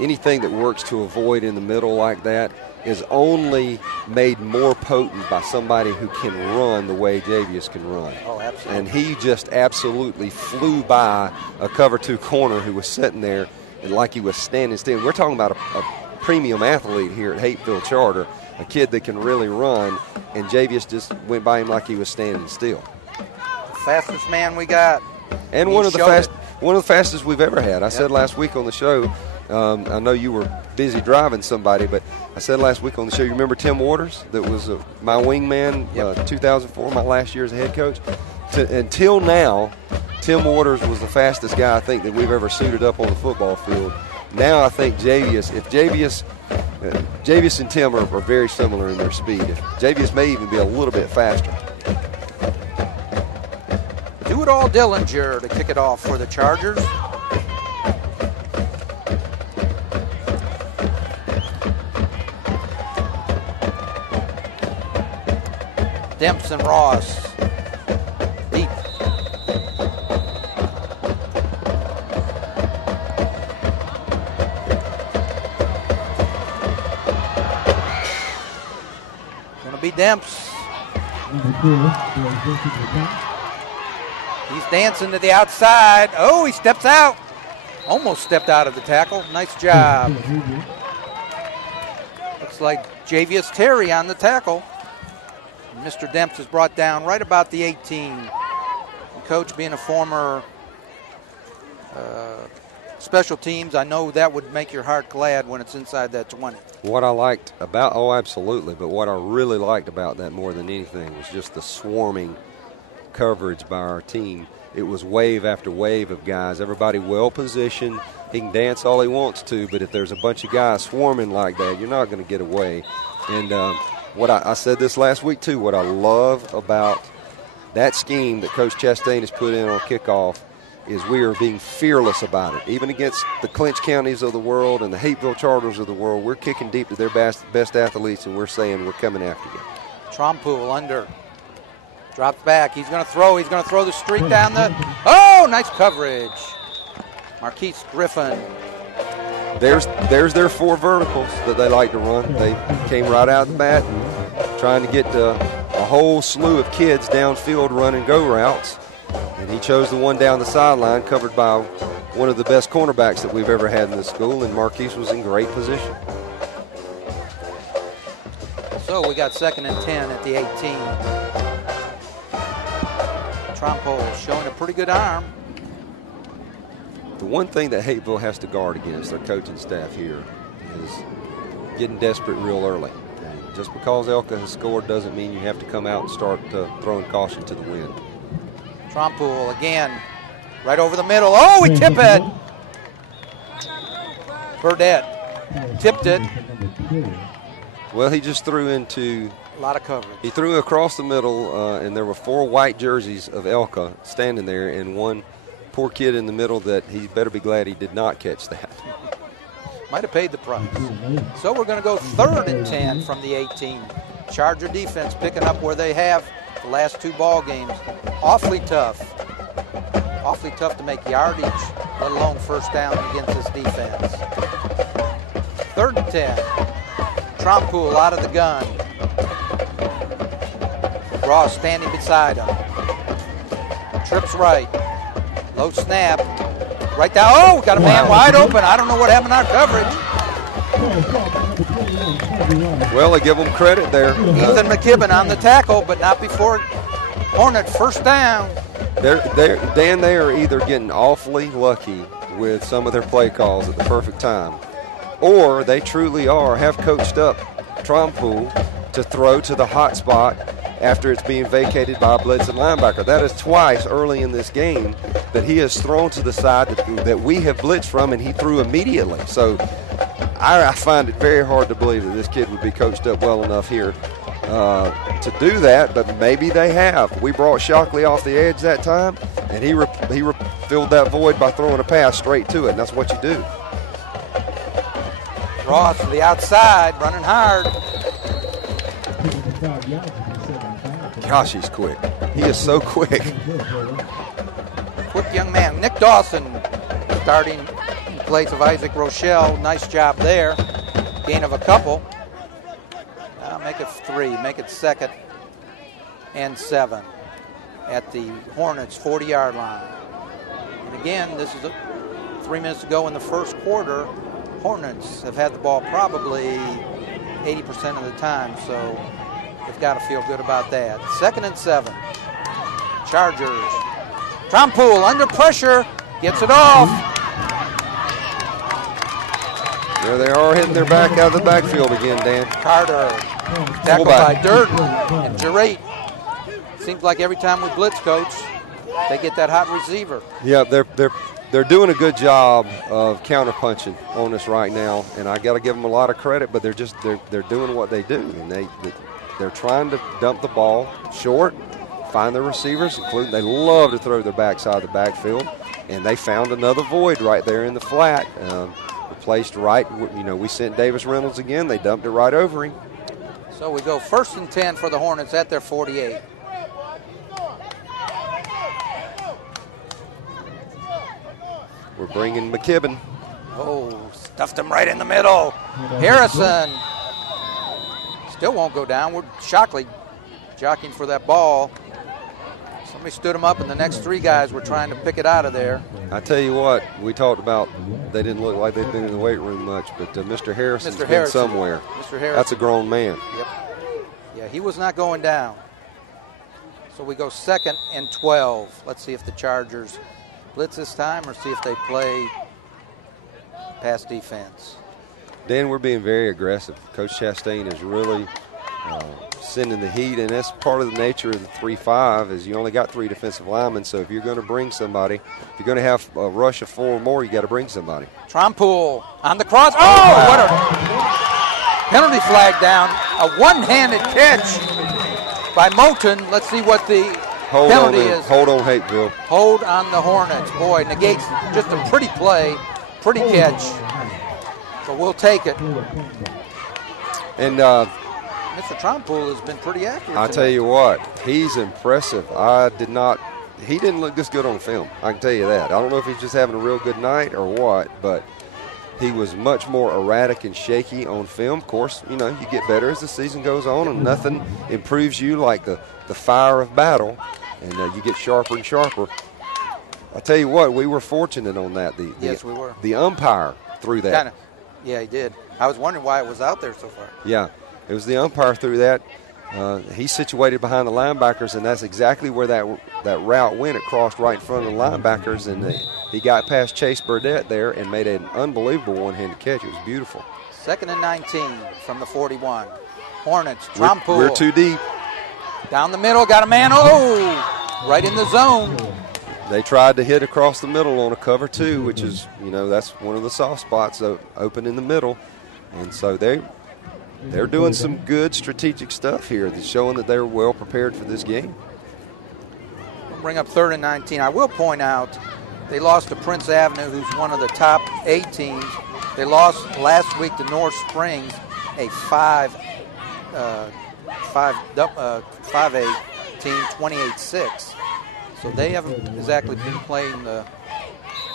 anything that works to avoid in the middle like that is only made more potent by somebody who can run the way Javius can run. Oh, absolutely. And he just absolutely flew by a cover 2 corner who was sitting there and like he was standing still. We're talking about a premium athlete here at Hapeville Charter, a kid that can really run, and Javius just went by him like he was standing still. The fastest man we got. And one of the fastest we've ever had. I said last week on the show, I know you were busy driving somebody, but I said last week on the show, you remember Tim Waters that was my wingman, 2004, my last year as a head coach? Until now, Tim Waters was the fastest guy I think that we've ever suited up on the football field. Now I think Javius and Tim are very similar in their speed. Javius may even be a little bit faster. Do-it-all Dillinger to kick it off for the Chargers. Dempson Ross. Deep. Gonna be Demps. He's dancing to the outside. Oh, he steps out. Almost stepped out of the tackle. Nice job. Looks like Javius Terry on the tackle. Mr. Demps is brought down right about the 18. And Coach, being a former special teams, I know that would make your heart glad when it's inside that 20. What I liked about, absolutely, but what I really liked about that more than anything was just the swarming coverage by our team. It was wave after wave of guys, everybody well positioned. He can dance all he wants to, but if there's a bunch of guys swarming like that, you're not going to get away. And what I said this last week too, what I love about that scheme that Coach Chastain has put in on kickoff is we are being fearless about it. Even against the Clinch counties of the world and the Hapeville Charters of the world, we're kicking deep to their best athletes, and we're saying we're coming after you. Trompool under. Drops back. He's going to throw. He's going to throw the streak down the. Oh, nice coverage. Marquise Griffin. There's their 4 verticals that they like to run. They came right out of the bat and trying to get a whole slew of kids downfield running go routes. And he chose the one down the sideline covered by one of the best cornerbacks that we've ever had in this school, and Marquise was in great position. So we got 2nd and 10 at the 18. Trompo showing a pretty good arm. The one thing that Hapeville has to guard against, their coaching staff here, is getting desperate real early. And just because ELCA has scored doesn't mean you have to come out and start throwing caution to the wind. Trompool again, right over the middle. Oh, we tip it. Burdette tipped it. Well, he just threw into a lot of coverage. He threw across the middle, and there were 4 white jerseys of ELCA standing there, and one poor kid in the middle that he better be glad he did not catch that. Might have paid the price. So we're going to go 3rd and 10 from the 18. Charger defense picking up where they have the last 2 ball games. Awfully tough to make yardage, let alone first down against this defense. 3rd and 10. Trompool out of the gun. Ross standing beside him. Trips right. Low snap. Right down. Oh, got a man wide open. I don't know what happened to our coverage. Well, I give them credit there. Ethan McKibben on the tackle, but not before Hornet first down. Dan, they are either getting awfully lucky with some of their play calls at the perfect time, or they truly have coached up Trompool to throw to the hot spot after it's being vacated by a blitzing linebacker. That is twice early in this game that he has thrown to the side that we have blitzed from, and he threw immediately. So I find it very hard to believe that this kid would be coached up well enough here to do that, but maybe they have. We brought Shockley off the edge that time, and he filled that void by throwing a pass straight to it, and that's what you do. Ross to the outside, running hard. Gosh, he's quick. He is so quick. Quick young man. Nick Dawson starting in place of Isaac Rochelle. Nice job there. Gain of a couple. Now make it 3. Make it 2nd and 7 at the Hornets 40-yard line. And again, this is 3 minutes to go in the first quarter. Hornets have had the ball probably 80% of the time, so they've got to feel good about that. 2nd and 7. Chargers. Trompool under pressure. Gets it off. There they are, hitting their back out of the backfield again, Dan. Carter. Tackled by Durden and Jarrett. Seems like every time we blitz, Coach, they get that hot receiver. Yeah, they're doing a good job of counterpunching on us right now, and I got to give them a lot of credit. But they're doing what they do, and they're trying to dump the ball short, find their receivers, including they love to throw their backside of the backfield, and they found another void right there in the flat. Placed right, we sent Davis Reynolds again. They dumped it right over him. So we go 1st and 10 for the Hornets at their 48. We're bringing McKibben. Oh, stuffed him right in the middle. Harrison still won't go down. We're Shockley jockeying for that ball. Somebody stood him up, and the next 3 guys were trying to pick it out of there. I tell you what, we talked about they didn't look like they'd been in the weight room much, but Mr. Harrison's been somewhere. Mr. Harrison. That's a grown man. Yep. Yeah, he was not going down. So we go 2nd and 12. Let's see if the Chargers blitz this time or see if they play pass defense. Dan, we're being very aggressive. Coach Chastain is really sending the heat, and that's part of the nature of the 3-5 is you only got 3 defensive linemen, so if you're going to bring somebody, if you're going to have a rush of 4 or more, you got to bring somebody. Trompool on the cross. Oh, what a penalty flag down. A one-handed catch by Moulton. Let's see what the penalty is. Hold on, Hapeville. Hold on the Hornets. Boy, negates just a pretty play, pretty catch. So we'll take it. And Mr. Trompool has been pretty accurate. I tell you what, he's impressive. He didn't look this good on film. I can tell you that. I don't know if he's just having a real good night or what, but he was much more erratic and shaky on film. Of course, you get better as the season goes on, and nothing improves you like the fire of battle, and you get sharper and sharper. I tell you what, we were fortunate on that. Yes, we were. The umpire threw that. Kinda. Yeah, he did. I was wondering why it was out there so far. Yeah. It was the umpire threw that. He's situated behind the linebackers, and that's exactly where that route went. It crossed right in front of the linebackers, and he got past Chase Burdett there and made an unbelievable one-handed catch. It was beautiful. 2nd and 19 from the 41. Hornets, Trompool. We're too deep. Down the middle, got a man. Oh, right in the zone. They tried to hit across the middle on a cover 2, which is, that's one of the soft spots open in the middle. And so they're doing some good strategic stuff here that's showing that they're well prepared for this game. We'll bring up 3rd and 19. I will point out they lost to Prince Avenue, who's one of the top 8 teams. They lost last week to North Springs, a 5A team, 28-6. So they haven't exactly been playing the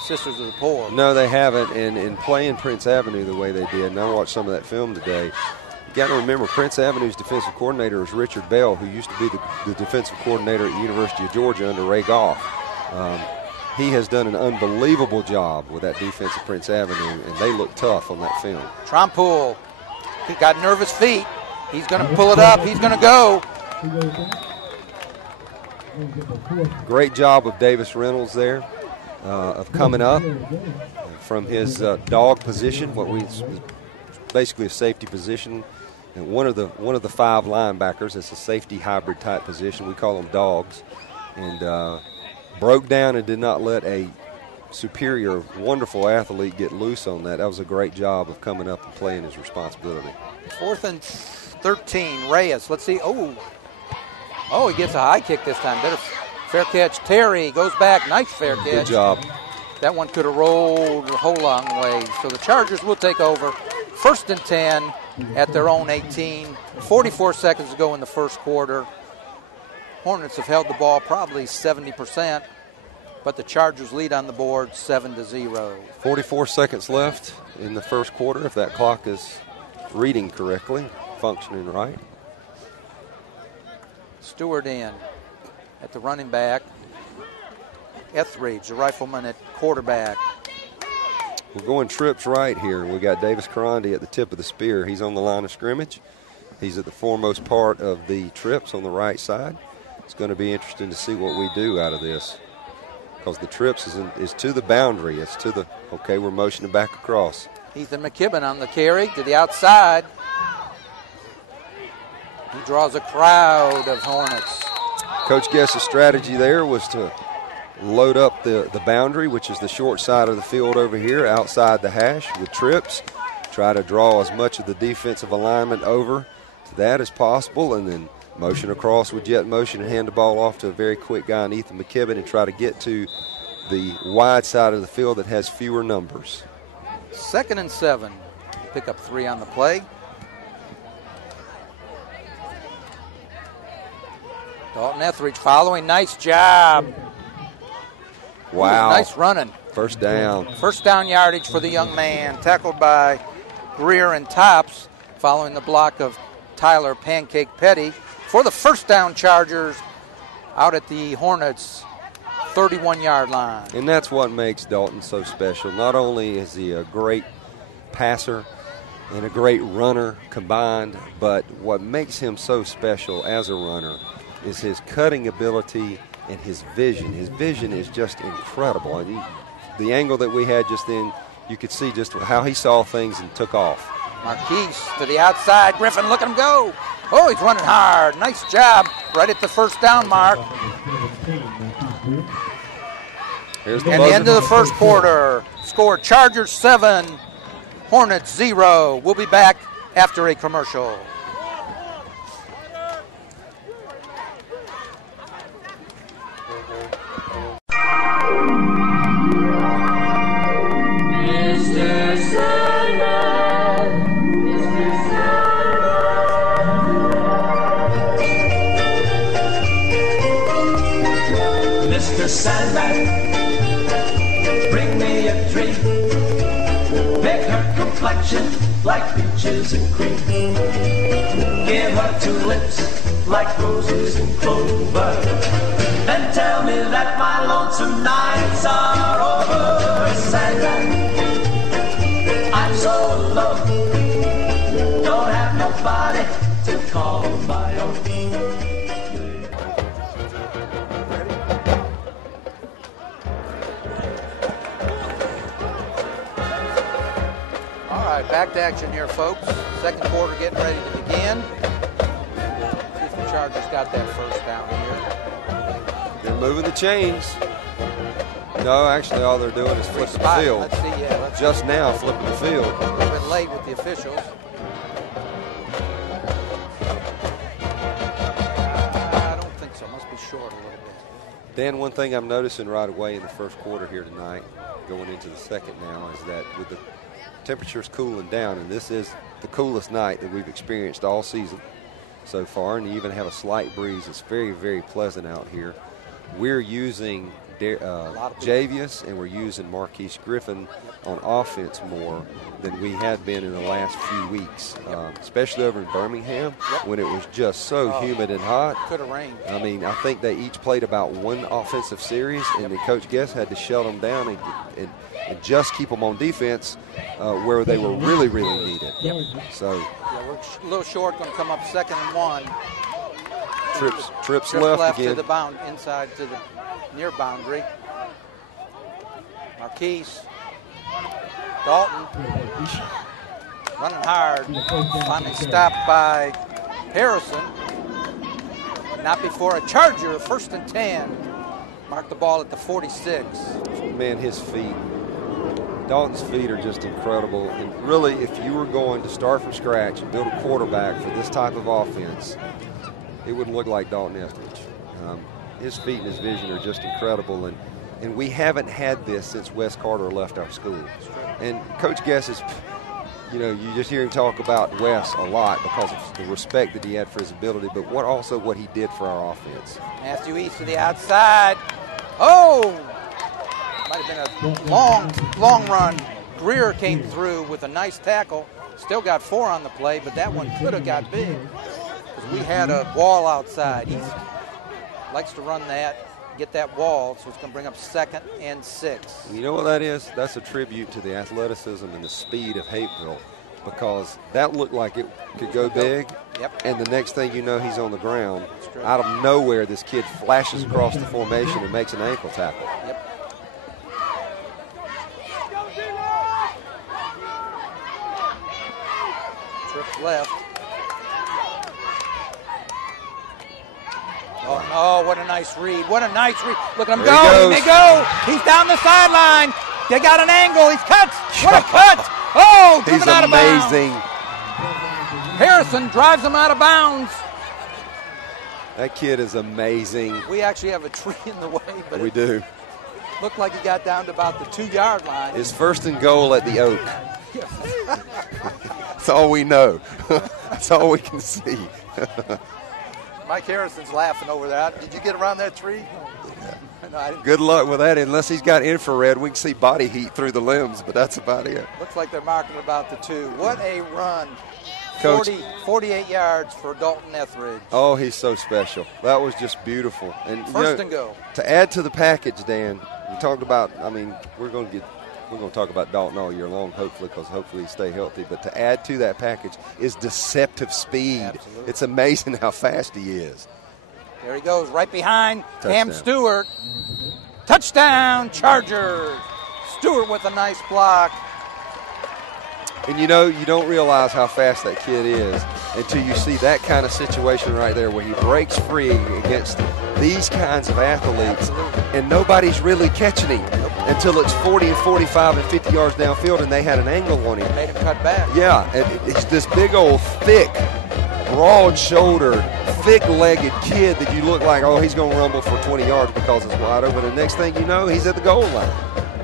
Sisters of the Poor. No, they haven't. And in playing Prince Avenue the way they did, and I watched some of that film today, you got to remember Prince Avenue's defensive coordinator is Richard Bell, who used to be the defensive coordinator at the University of Georgia under Ray Goff. He has done an unbelievable job with that defense at Prince Avenue, and they look tough on that film. Trompool, he got nervous feet. He's going to pull it up. He's going to go. Great job of Davis Reynolds there, of coming up from his dog position, basically a safety position, and one of the 5 linebackers. It's a safety hybrid type position. We call them dogs, and broke down and did not let a superior, wonderful athlete get loose on that. That was a great job of coming up and playing his responsibility. 4th and 13, Reyes. Let's see. Oh, he gets a high kick this time. Better fair catch. Terry goes back. Nice fair catch. Good job. That one could have rolled a whole long way. So the Chargers will take over. 1st and 10 at their own 18. 44 seconds to go in the first quarter. Hornets have held the ball probably 70%, but the Chargers lead on the board 7-0. 44 seconds left in the first quarter, if that clock is reading correctly, functioning right. Stewart in at the running back. Etheridge, the rifleman, at quarterback. We're going trips right here. We got Davis Karandi at the tip of the spear. He's on the line of scrimmage. He's at the foremost part of the trips on the right side. It's going to be interesting to see what we do out of this, because the trips is to the boundary. It's to the, okay, we're motioning back across. Ethan McKibben on the carry to the outside. He draws a crowd of Hornets. Coach Guess's strategy there was to load up the boundary, which is the short side of the field over here, outside the hash with trips. Try to draw as much of the defensive alignment over to that as possible, and then motion across with jet motion and hand the ball off to a very quick guy in Ethan McKibben and try to get to the wide side of the field that has fewer numbers. 2nd and 7. Pick up 3 on the play. Dalton Etheridge following. Nice job. Wow. Ooh, nice running. First down. First down yardage for the young man. Tackled by Greer and Tops following the block of Tyler Pancake Petty. For the first down, Chargers out at the Hornets' 31-yard line. And that's what makes Dalton so special. Not only is he a great passer and a great runner combined, but what makes him so special as a runner is his cutting ability and his vision. His vision is just incredible. I mean, the angle that we had just then, you could see just how he saw things and took off. Marquise to the outside. Griffin, look at him go. Oh, he's running hard. Nice job right at the first down mark. Here's the and the end of the first quarter. Score Chargers 7, Hornets 0. We'll be back after a commercial. Mr. Sandman, bring me a treat. Make her complexion like peaches and cream. Give her 2 lips like roses and clover. And tell me that my lonesome nights are over. Sandman, I'm so alone. Don't have nobody to call my own. Back to action here, folks. Second quarter getting ready to begin. See if the Chargers got that first down here. They're moving the chains. No, actually all they're doing is flipping the field. Let's see, yeah. Just now flipping the field. A little bit late with the officials. I don't think so. Must be short a little bit. Dan, one thing I'm noticing right away in the first quarter here tonight, going into the second now, is that with the temperature's cooling down, and this is the coolest night that we've experienced all season so far, and you even have a slight breeze. It's very, very pleasant out here. We're using Javius and we're using Marquise Griffin on offense more than we had been in the last few weeks, especially over in Birmingham when it was just so humid and hot. Could have rained. I mean, I think they each played about 1 offensive series, and then Coach Guess had to shut them down and just keep them on defense where they were really, really needed. So we're a little short, going to come up 2nd and 1. Trips left again. To the inside to the near boundary. Marquise. Dalton. Running hard. Finally stopped by Harrison. Not before a Charger, 1st and 10 Mark the ball at the 46. Man, his feet. Dalton's feet are just incredible. And really, if you were going to start from scratch and build a quarterback for this type of offense, it would look like Dalton Etheridge. His feet and his vision are just incredible. And we haven't had this since Wes Carter left our school. And Coach Guess is, you know, you just hear him talk about Wes a lot because of the respect that he had for his ability, but also what he did for our offense. Matthew East to the outside. Oh! Might have been a long run. Greer came through with a nice tackle. Still got 4 on the play, but that one could have got big because we had a wall outside. He likes to run that, get that wall, so it's going to bring up 2nd and 6. You know what that is? That's a tribute to the athleticism and the speed of Hapeville, because that looked like it could go big. Yep. And the next thing you know, he's on the ground. Out of nowhere, this kid flashes across the formation and makes an ankle tackle. Yep. Trip left. Oh, what a nice read. What a nice read. Look at him go. He may go. He's down the sideline. They got an angle. He's cut. What a cut. Oh, driven out of bounds. He's amazing. Harrison drives him out of bounds. That kid is amazing. We actually have a tree in the way, but we do. Looked like he got down to about the 2-yard line. It's 1st and goal at the Oak. That's all we know. That's all we can see. Mike Harrison's laughing over that. Did you get around that tree? No, I didn't. Good luck with that. Unless he's got infrared, we can see body heat through the limbs, but that's about it. Looks like they're marking about the 2. What a run. Coach, 48 yards for Dalton Etheridge. Oh, he's so special. That was just beautiful. And 1st and go. To add to the package, Dan, we talked about, I mean, we're going to talk about Dalton all year long, hopefully, because hopefully he stay healthy. But to add to that package is deceptive speed. Absolutely. It's amazing how fast he is. There he goes, right behind Touchdown. Cam Stewart. Touchdown, Chargers. Stewart with a nice block. And you know, you don't realize how fast that kid is until you see that kind of situation right there where he breaks free against these kinds of athletes. Absolutely. And nobody's really catching him until it's 40 and 45 and 50 yards downfield and they had an angle on him. Made him cut back. Yeah, and he's this big old thick, broad-shouldered, thick-legged kid that you look like, oh, he's going to rumble for 20 yards because it's wide open. And next thing you know, he's at the goal line.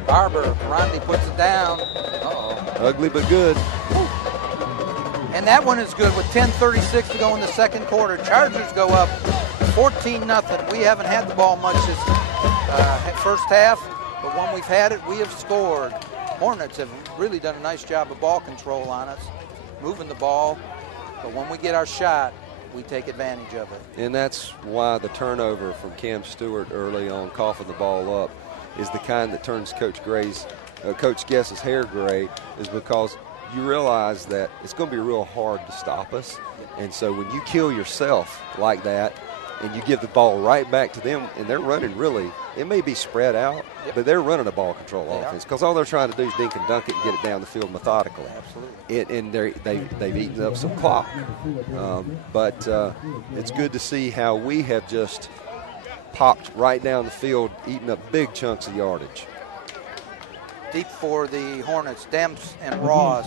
Barber, Rondi puts it down. Uh-oh. Ugly but good. And that one is good with 10:36 to go in the 2nd quarter. Chargers go up 14-0. We haven't had the ball much this first half, but when we've had it, we have scored. Hornets have really done a nice job of ball control on us, moving the ball, but when we get our shot, we take advantage of it. And that's why the turnover from Cam Stewart early on, coughing the ball up, is the kind that turns Coach Guess's hair gray, is because you realize that it's going to be real hard to stop us. And so when you kill yourself like that and you give the ball right back to them, and they're running really, it may be spread out, but they're running a ball control offense because all they're trying to do is dink and dunk it and get it down the field methodically. Absolutely. And they've eaten up some clock. But it's good to see how we have just popped right down the field, eating up big chunks of yardage. Deep for the Hornets, Demps and Ross.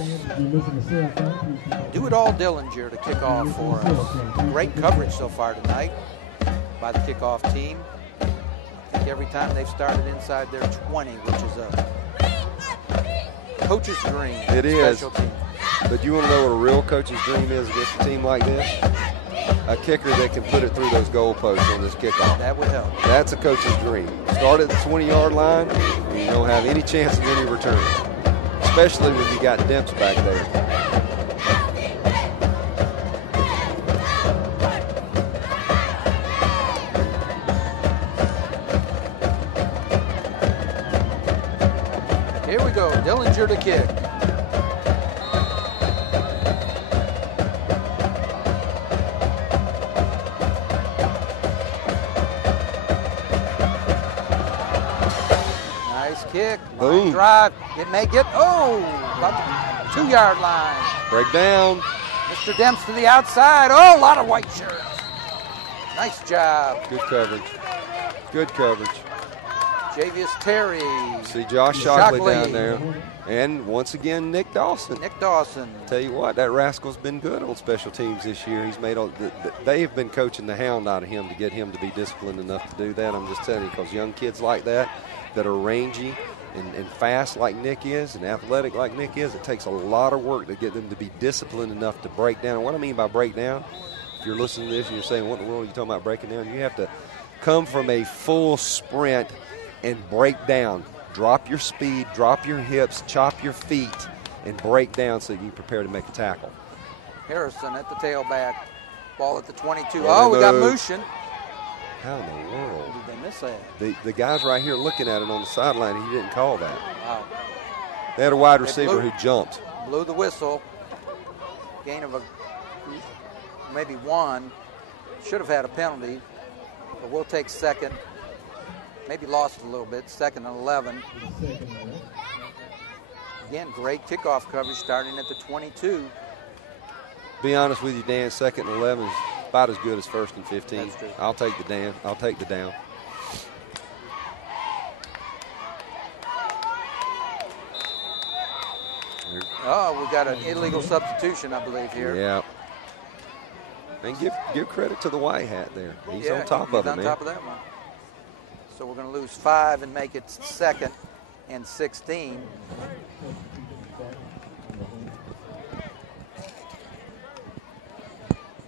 Do it all Dillinger to kick off for us. Great coverage so far tonight by the kickoff team. I think every time they've started inside their 20, which is a coach's dream. It is. Special team. But you want to know what a real coach's dream is against a team like this? A kicker that can put it through those goalposts on this kickoff. That would help. That's a coach's dream. Start at the 20-yard line, and you don't have any chance of any return, especially when you got Demps back there. Here we go, Dillinger to kick. Kick, line drive, it may get, about the 2-yard line. Break down. Mr. Demps to the outside, a lot of white shirts. Nice job. Good coverage. Good coverage. Javius Terry. See Josh Shockley down there. And once again, Nick Dawson. Tell you what, that rascal's been good on special teams this year. He's made they have been coaching the hound out of him to get him to be disciplined enough to do that. I'm just telling you, because young kids like that are rangy and fast like Nick is and athletic like Nick is, it takes a lot of work to get them to be disciplined enough to break down. And what I mean by break down, if you're listening to this and you're saying, what in the world are you talking about breaking down? You have to come from a full sprint and break down. Drop your speed, drop your hips, chop your feet, and break down so you can prepare to make a tackle. Harrison at the tailback. Ball at the 22. Oh, we got motion. How in the world? Did they miss that? The guy's right here looking at it on the sideline. He didn't call that. Wow. They had a wide receiver who jumped. Blew the whistle. Gain of maybe one. Should have had a penalty, but we'll take second. Maybe lost a little bit. Second and 11. Again, great kickoff coverage starting at the 22. Be honest with you, Dan, second and 11 is about as good as first and 15. That's true. I'll take the down. I'll take the down. Oh, we got an illegal substitution, I believe, here. Yeah. And give credit to the white hat there. He's on top of it, man. He's on top of that one. So we're going to lose 5 and make it second and 16.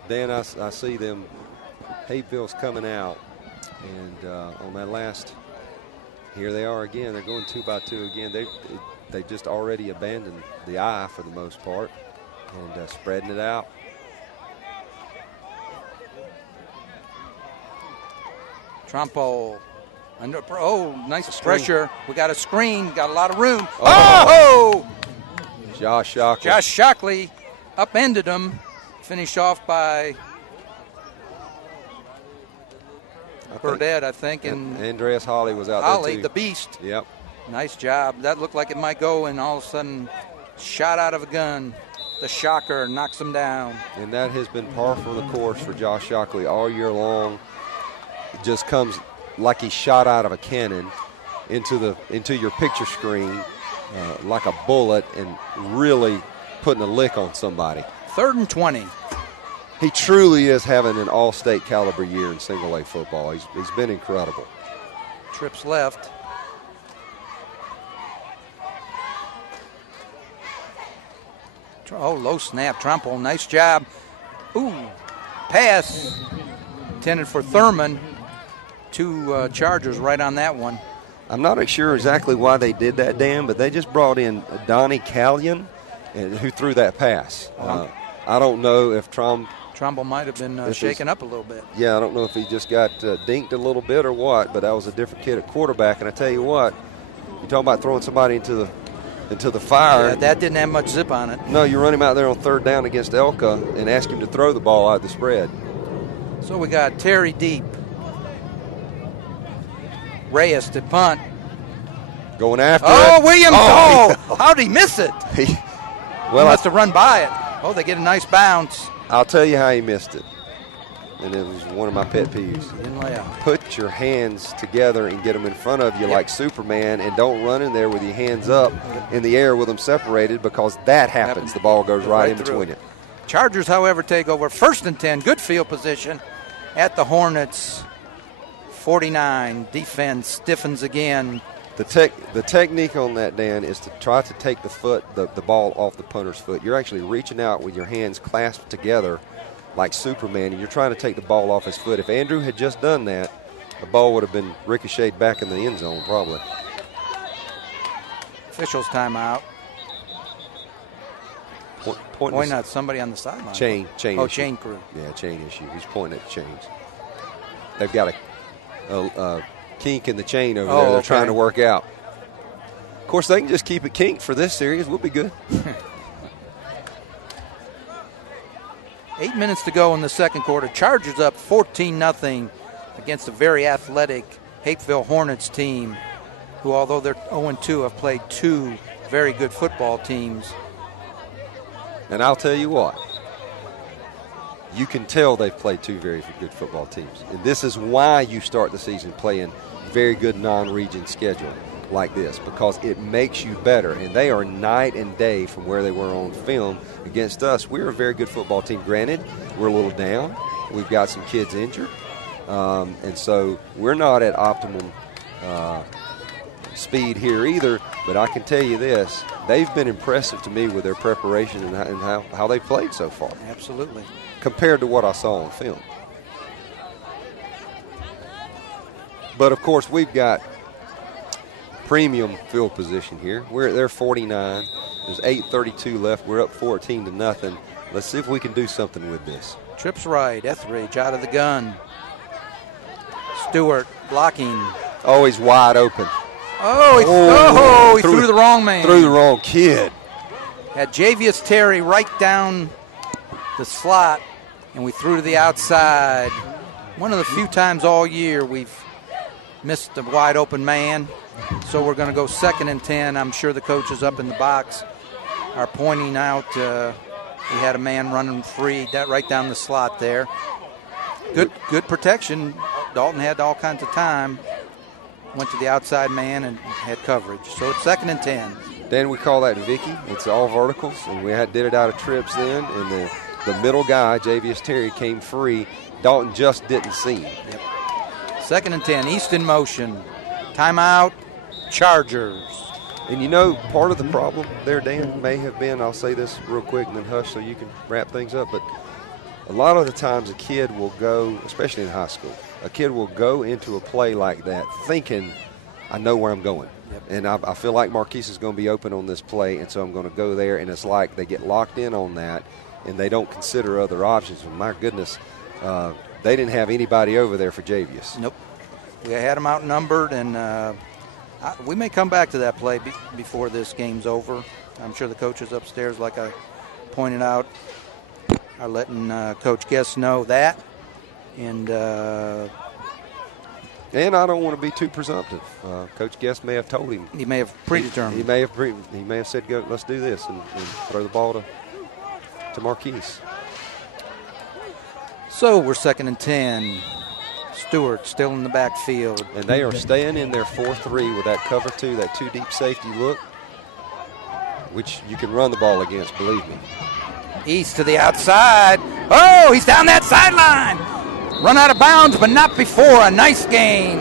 Dan, I see them. Hapeville's coming out. And on that last, here they are again. They're going 2-by-2 again. They just already abandoned the eye for the most part and spreading it out. Trompo. Nice pressure. We got a screen, got a lot of room. Oh! Josh Shockley. Josh Shockley upended him. Finished off by Burdett, I think. And Andreas Hawley was out Hawley, there, too. the beast. Yep. Nice job. That looked like it might go, and all of a sudden, shot out of a gun. The shocker knocks him down. And that has been par for the course for Josh Shockley all year long. It just comes like he shot out of a cannon into your picture screen like a bullet and really putting a lick on somebody. 3rd and 20. He truly is having an all-state caliber year in single-A football. He's been incredible. Trips left. Oh, low snap. Trompo, nice job. Ooh, pass. Intended for Thurman. 2 Chargers right on that one. I'm not sure exactly why they did that, Dan, but they just brought in Donnie Callion, who threw that pass. I don't know if Trumbull might have been shaken up a little bit. Yeah, I don't know if he just got dinked a little bit or what, but that was a different kid at quarterback. And I tell you what, you're talking about throwing somebody into the fire. Yeah, that didn't have much zip on it. No, you run him out there on 3rd down against ELCA and ask him to throw the ball out the spread. So we got Terry deep. Reyes to punt. Going after it. Williams. How'd he miss it? He must have run by it. Oh, they get a nice bounce. I'll tell you how he missed it. And it was one of my pet peeves. Didn't lay out. Put your hands together and get them in front of you like Superman, and don't run in there with your hands up in the air with them separated, because that happens. The ball goes right in between you. Chargers, however, take over 1st and 10. Good field position at the Hornets. 49. Defense stiffens again. The technique on that, Dan, is to try to take the ball off the punter's foot. You're actually reaching out with your hands clasped together like Superman, and you're trying to take the ball off his foot. If Andrew had just done that, the ball would have been ricocheted back in the end zone probably. Officials timeout. Pointing at somebody on the sideline. Chain Oh, issue. chain crew. Yeah, chain issue. He's pointing at the chains. They've got a kink in the chain over there. They're trying to work out. Of course, they can just keep it kinked for this series. We'll be good. 8 minutes to go in the second quarter. Chargers up 14-0 against a very athletic Hapeville Hornets team, who, although they're 0-2, have played 2 very good football teams. And I'll tell you what, you can tell they've played two very good football teams. And this is why you start the season playing very good non-region schedule like this, because it makes you better. And they are night and day from where they were on film against us. We're a very good football team. Granted, we're a little down. We've got some kids injured. And so we're not at optimum speed here either. But I can tell you this, they've been impressive to me with their preparation and how they've played so far. Absolutely. Compared to what I saw on film. But, of course, we've got premium field position here. They're 49. There's 8:32 left. We're up 14-0. Let's see if we can do something with this. Trips right. Etheridge out of the gun. Stewart blocking. Oh, he's wide open. He threw the wrong man. Threw the wrong kid. Had Javius Terry right down the slot, and we threw to the outside. One of the few times all year we've missed a wide open man. So we're going to go 2nd and 10. I'm sure the coaches up in the box are pointing out we had a man running free right down the slot there. Good protection. Dalton had all kinds of time. Went to the outside man and had coverage. So it's 2nd and 10. Then we call that Vicky. It's all verticals, and we did it out of trips then. And the middle guy, Javius Terry, came free. Dalton just didn't see him. Yep. 2nd and 10. East in motion. Timeout. Chargers. And part of the problem there, Dan, may have been, I'll say this real quick and then hush so you can wrap things up, but a lot of the times a kid will go, especially in high school, a kid will go into a play like that thinking, I know where I'm going. Yep. And I feel like Marquise is going to be open on this play, and so I'm going to go there, and it's like they get locked in on that, and they don't consider other options. And my goodness, they didn't have anybody over there for Javius. Nope. We had them outnumbered, and we may come back to that play before this game's over. I'm sure the coaches upstairs, like I pointed out, are letting Coach Guest know that. And I don't want to be too presumptive. Coach Guest may have told him. He may have predetermined. He may have said, "Go, let's do this," and throw the ball to Marquise. So we're 2nd and 10. Stewart still in the backfield. And they are staying in their 4-3 with that cover 2, that 2 deep safety look, which you can run the ball against, believe me. East to the outside. Oh, he's down that sideline. Run out of bounds, but not before. A nice gain.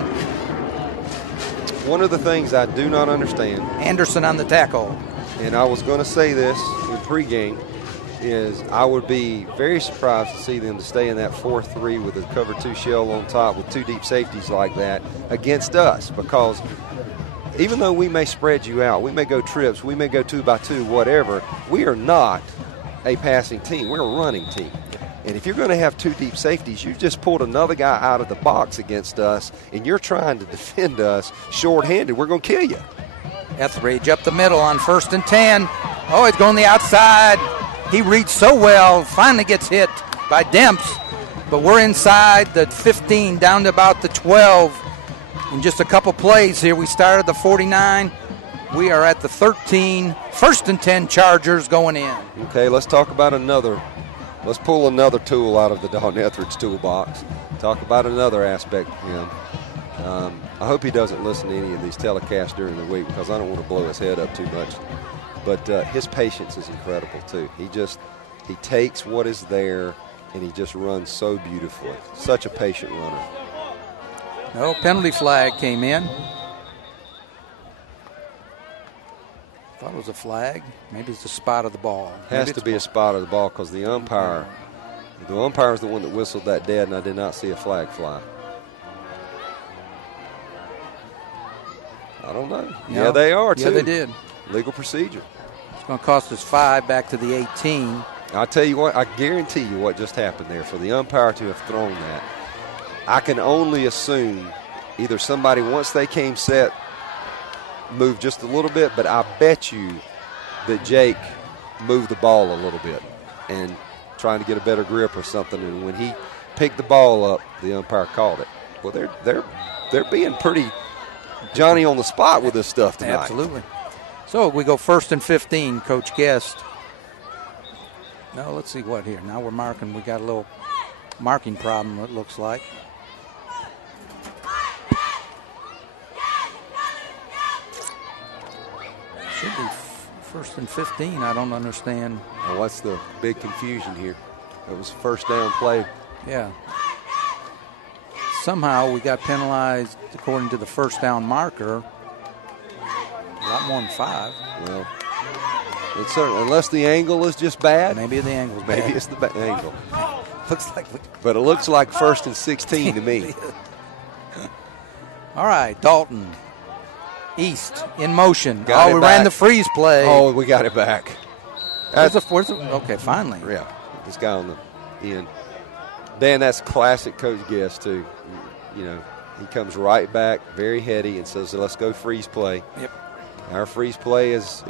One of the things I do not understand. Anderson on the tackle. And I was going to say this in pregame, is I would be very surprised to see them to stay in that 4-3 with a cover 2 shell on top with 2 deep safeties like that against us, because even though we may spread you out, we may go trips, we may go 2-by-2, whatever, we are not a passing team. We're a running team. And if you're going to have 2 deep safeties, you just pulled another guy out of the box against us, and you're trying to defend us shorthanded. We're going to kill you. Etheridge up the middle on 1st and 10. Oh, it's going the outside. He reads so well, finally gets hit by Demps. But we're inside the 15, down to about the 12. In just a couple plays here, we started the 49. We are at the 13. 1st and 10 Chargers going in. Okay, let's talk about let's pull another tool out of the Dalton Etheridge toolbox. Talk about another aspect of him. I hope he doesn't listen to any of these telecasts during the week, because I don't want to blow his head up too much. But his patience is incredible, too. He takes what is there, and he just runs so beautifully. Such a patient runner. No, penalty flag came in. Thought it was a flag. Maybe it's the spot of the ball. Has to be a spot of the ball, because the umpire is the one that whistled that dead, and I did not see a flag fly. I don't know. No. Yeah, they are, too. Yeah, they did. Legal procedure. It's going to cost us 5 back to the 18. I'll tell you what, I guarantee you what just happened there. For the umpire to have thrown that, I can only assume either somebody, once they came set, moved just a little bit, but I bet you that Jake moved the ball a little bit and trying to get a better grip or something, and when he picked the ball up, the umpire called it. Well, they're being pretty Johnny on the spot with this stuff tonight. Absolutely. So we go 1st and 15, Coach Guest. Now let's see what here. Now we're marking. We got a little marking problem, it looks like. Should be first and 15. I don't understand. Well, what's the big confusion here? It was first down play. Yeah. Somehow we got penalized according to the first down marker. A lot more than 5. Well, it's certainly, unless the angle is just bad. Maybe the angle's bad. Maybe it's the angle. Looks like. But it looks like first and 16 to me. All right, Dalton. East in motion. We ran the freeze play. Oh, we got it back. Okay, finally. Yeah, this guy on the end. Dan, that's classic Coach Guest, too. You know, he comes right back, very heady, and says, let's go freeze play. Yep. Our freeze play is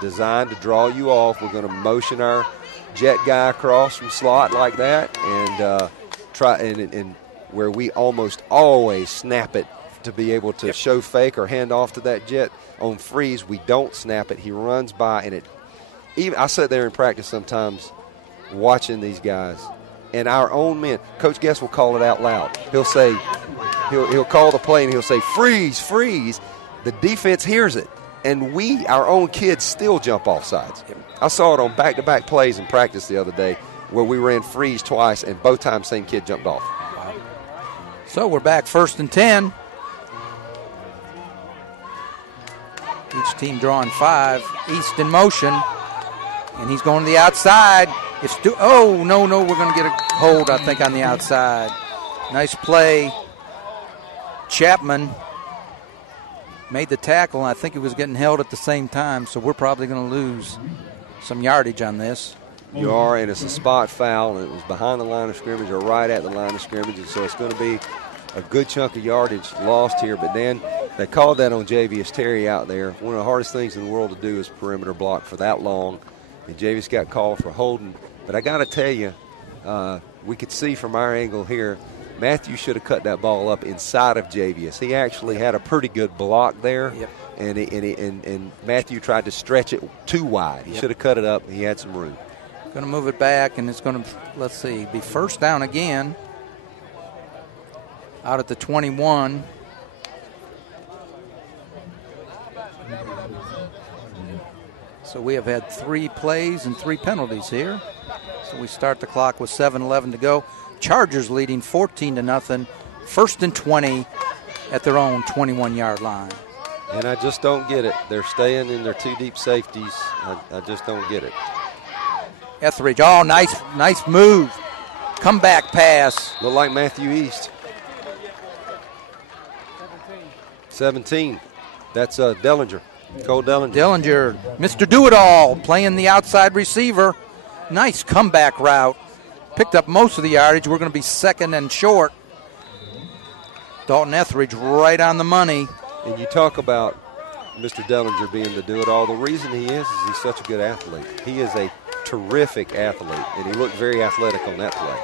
designed to draw you off. We're going to motion our jet guy across from slot like that and try and where we almost always snap it to be able to show fake or hand off to that jet. On freeze, we don't snap it. He runs by, and I sit there in practice sometimes watching these guys, and our own men, Coach Guest will call it out loud. He'll say, he'll call the play, and he'll say, freeze, freeze. The defense hears it, and our own kids still jump off sides. I saw it on back-to-back plays in practice the other day where we ran freeze twice, and both times same kid jumped off. Wow. So we're back first and 10. Each team drawing 5. East in motion. And he's going to the outside. No, we're going to get a hold, I think, on the outside. Nice play. Chapman made the tackle, and I think he was getting held at the same time, so we're probably going to lose some yardage on this. You are, and it's a spot foul, and it was behind the line of scrimmage or right at the line of scrimmage, and so it's going to be a good chunk of yardage lost here. But then they called that on Javius Terry out there. One of the hardest things in the world to do is perimeter block for that long, and Javius got called for holding. But I got to tell you, we could see from our angle here, Matthew should have cut that ball up inside of Javius. He actually had a pretty good block there, and Matthew tried to stretch it too wide. He should have cut it up. He had some room. Going to move it back, and it's going to, be first down again. Out at the 21. So we have had 3 plays and 3 penalties here. So we start the clock with 7:11 to go. Chargers leading 14-0. First and 20 at their own 21-yard line. And I just don't get it. They're staying in their 2 deep safeties. I just don't get it. Etheridge, nice move. Comeback pass. Look like Matthew East. 17. That's Dellinger. Cole Dellinger. Dellinger, Mr. Do-It-All, playing the outside receiver. Nice comeback route. Picked up most of the yardage. We're going to be second and short. Dalton Etheridge right on the money. And you talk about Mr. Dellinger being the do-it-all. The reason he is he's such a good athlete. He is a terrific athlete, and he looked very athletic on that play.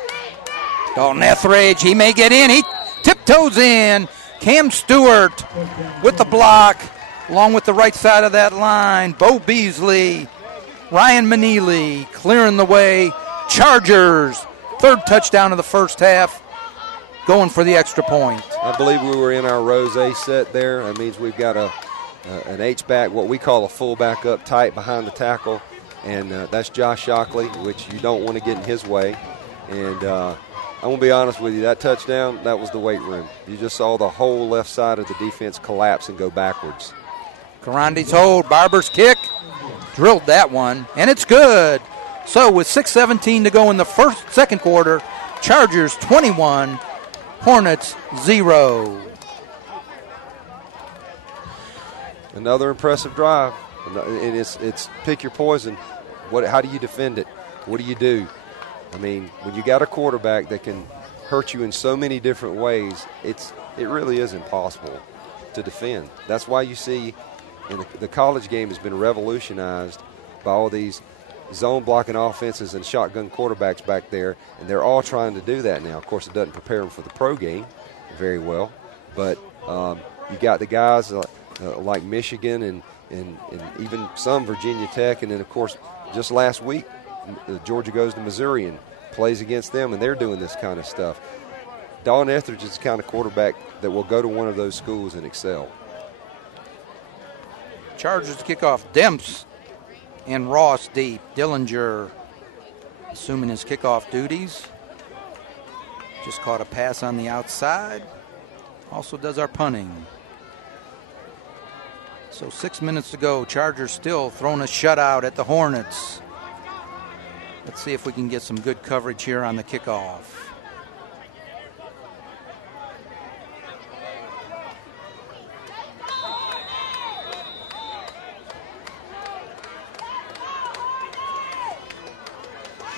Dalton Etheridge, he may get in. He tiptoes in. Cam Stewart with the block, along with the right side of that line. Bo Beasley, Ryan Manili clearing the way. Chargers, 3rd touchdown of the first half, going for the extra point. I believe we were in our Rose set there. That means we've got an H-back, what we call a fullback up tight behind the tackle, and that's Josh Shockley, which you don't want to get in his way. And I'm going to be honest with you, that touchdown, that was the weight room. You just saw the whole left side of the defense collapse and go backwards. Karandi's hold, Barber's kick, drilled that one, and it's good. So with 6:17 to go in the second quarter, Chargers 21, Hornets 0. Another impressive drive. And it's pick your poison. How do you defend it? What do you do? I mean, when you got a quarterback that can hurt you in so many different ways, it really is impossible to defend. That's why you see the college game has been revolutionized by all these zone blocking offenses and shotgun quarterbacks back there, and they're all trying to do that now. Of course, it doesn't prepare them for the pro game very well, but you got the guys like Michigan and even some Virginia Tech, and then, of course, just last week, Georgia goes to Missouri and plays against them, and they're doing this kind of stuff. Dalton Etheridge is the kind of quarterback that will go to one of those schools and excel. Chargers kickoff. Demps and Ross deep. Dillinger assuming his kickoff duties. Just caught a pass on the outside. Also does our punting. So 6 minutes to go. Chargers still throwing a shutout at the Hornets. Let's see if we can get some good coverage here on the kickoff.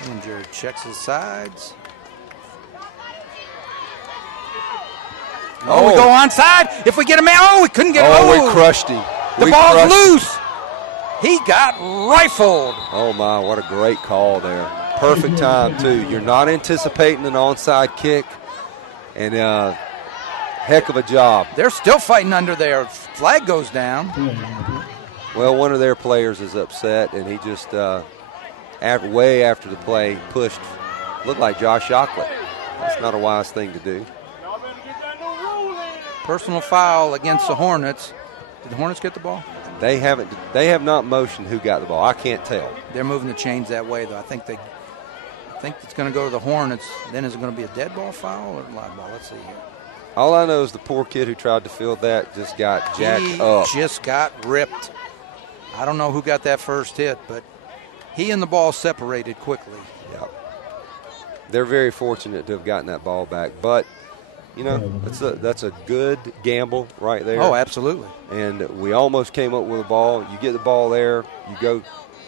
Dillinger checks his sides. Oh, we go onside. If we get him out, oh, we couldn't get him. Oh, we crushed him. The ball's loose. He got rifled. Oh, my, what a great call there. Perfect time, too. You're not anticipating an onside kick, and heck of a job. They're still fighting under there. Flag goes down. Well, one of their players is upset, and he just, way after the play, pushed, looked like Josh Shockley. That's not a wise thing to do. Personal foul against the Hornets. Did the Hornets get the ball? They have not motioned who got the ball. I can't tell. They're moving the chains that way, though. I think it's going to go to the Hornets. Then is it going to be a dead ball foul or live ball? Let's see here. All I know is the poor kid who tried to field that just got jacked up. He just got ripped. I don't know who got that first hit, but he and the ball separated quickly. Yep. They're very fortunate to have gotten that ball back, but you know, that's a good gamble right there. Oh, absolutely. And we almost came up with a ball. You get the ball there, you go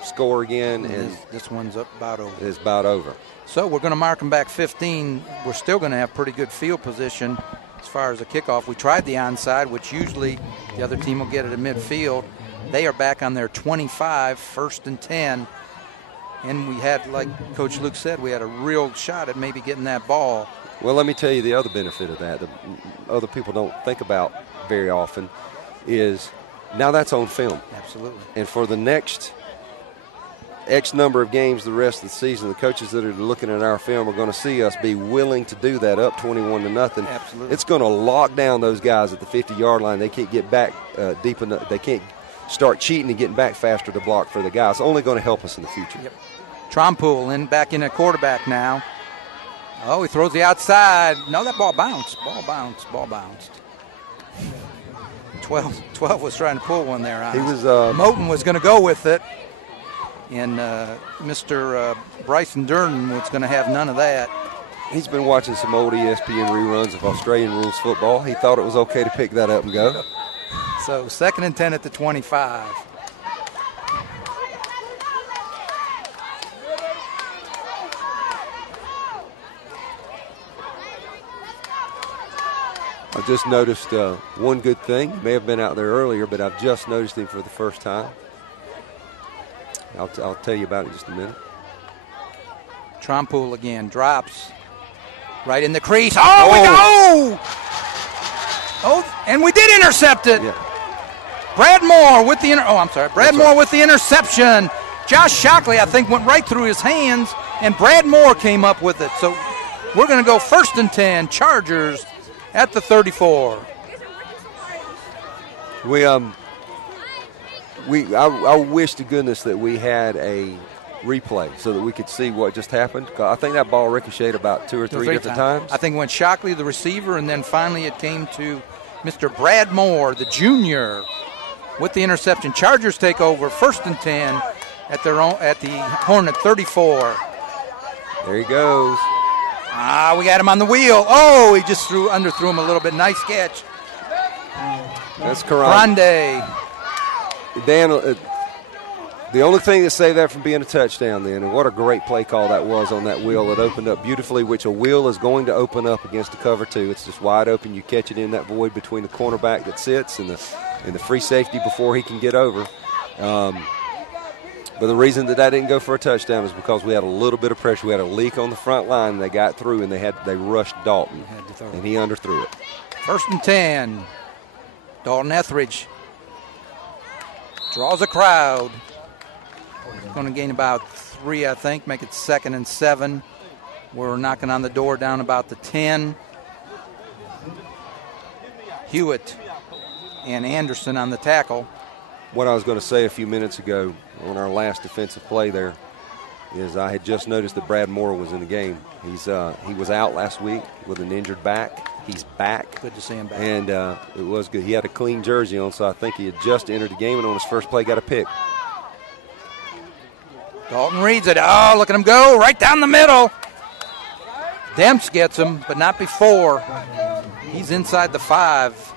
score again, and this one's about over. It's about over. So we're going to mark them back 15. We're still going to have pretty good field position as far as the kickoff. We tried the onside, which usually the other team will get it at midfield. They are back on their 25, 1st and 10. And we had, like Coach Luke said, we had a real shot at maybe getting that ball. Well, let me tell you the other benefit of that, that other people don't think about very often, is now that's on film. Absolutely. And for the next X number of games the rest of the season, the coaches that are looking at our film are going to see us be willing to do that up 21-0. Absolutely. It's going to lock down those guys at the 50-yard line. They can't get back deep enough. They can't start cheating and getting back faster to block for the guy. It's only going to help us in the future. Yep. Trompool back in at quarterback now. Oh, he throws the outside. No, that ball bounced. Ball bounced. 12 was trying to pull one there. He was. Moten was going to go with it. And Mr. Bryson Durden was going to have none of that. He's been watching some old ESPN reruns of Australian rules football. He thought it was okay to pick that up and go. So 2nd and 10 at the 25. I just noticed one good thing. He may have been out there earlier, but I've just noticed him for the first time. I'll tell you about it in just a minute. Trompool again drops right in the crease. Oh, we go! Oh, and we did intercept it. Yeah. Brad Moore with the interception. Josh Shockley, I think, went right through his hands, and Brad Moore came up with it. So we're going to go 1st and 10, Chargers at the 34. I wish to goodness that we had a replay so that we could see what just happened. I think that ball ricocheted about two or three different times. I think it went Shockley, the receiver, and then finally it came to Mr. Brad Moore, the junior, with the interception. Chargers take over 1st and 10 at the Hornet 34. There he goes. We got him on the wheel. Oh, he just underthrew him a little bit. Nice catch. That's Grande. Dan, the only thing that saved that from being a touchdown then, and what a great play call that was on that wheel. It opened up beautifully, which a wheel is going to open up against a cover two. It's just wide open. You catch it in that void between the cornerback that sits and the free safety before he can get over. But the reason that didn't go for a touchdown is because we had a little bit of pressure. We had a leak on the front line, and they got through, and they rushed Dalton, and he underthrew it. 1st and 10. Dalton Etheridge draws a crowd. Going to gain about 3, I think, make it 2nd and 7. We're knocking on the door down about the 10. Hewitt and Anderson on the tackle. What I was going to say a few minutes ago on our last defensive play there is I had just noticed that Brad Moore was in the game. He was out last week with an injured back. He's back. Good to see him back. And it was good. He had a clean jersey on, so I think he had just entered the game, and on his first play got a pick. Dalton reads it. Oh, look at him go right down the middle. Demps gets him, but not before. He's inside the 5.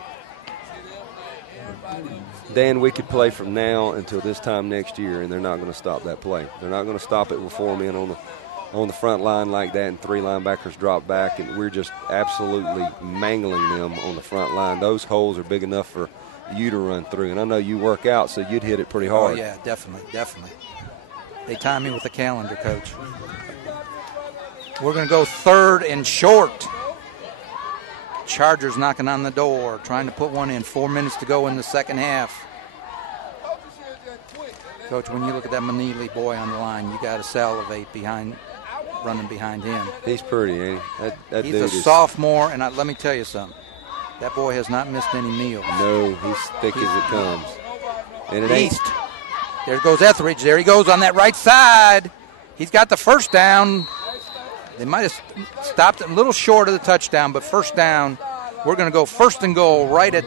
Dan, we could play from now until this time next year, and they're not going to stop that play. They're not going to stop it with 4 men on the front line like that, and 3 linebackers drop back, and we're just absolutely mangling them on the front line. Those holes are big enough for you to run through, and I know you work out, so you'd hit it pretty hard. Oh, yeah, definitely. They time me with the calendar, Coach. We're going to go 3rd and short. Chargers knocking on the door, trying to put one in. 4 minutes to go in the second half. Coach, when you look at that Manili boy on the line, you got to salivate running behind him. He's pretty, ain't he? That he's dude a is sophomore, and let me tell you something. That boy has not missed any meals. No, he's thick as it comes. And it ain't. East. There goes Etheridge. There he goes on that right side. He's got the first down. They might have stopped it a little short of the touchdown, but first down. We're going to go 1st and goal right at.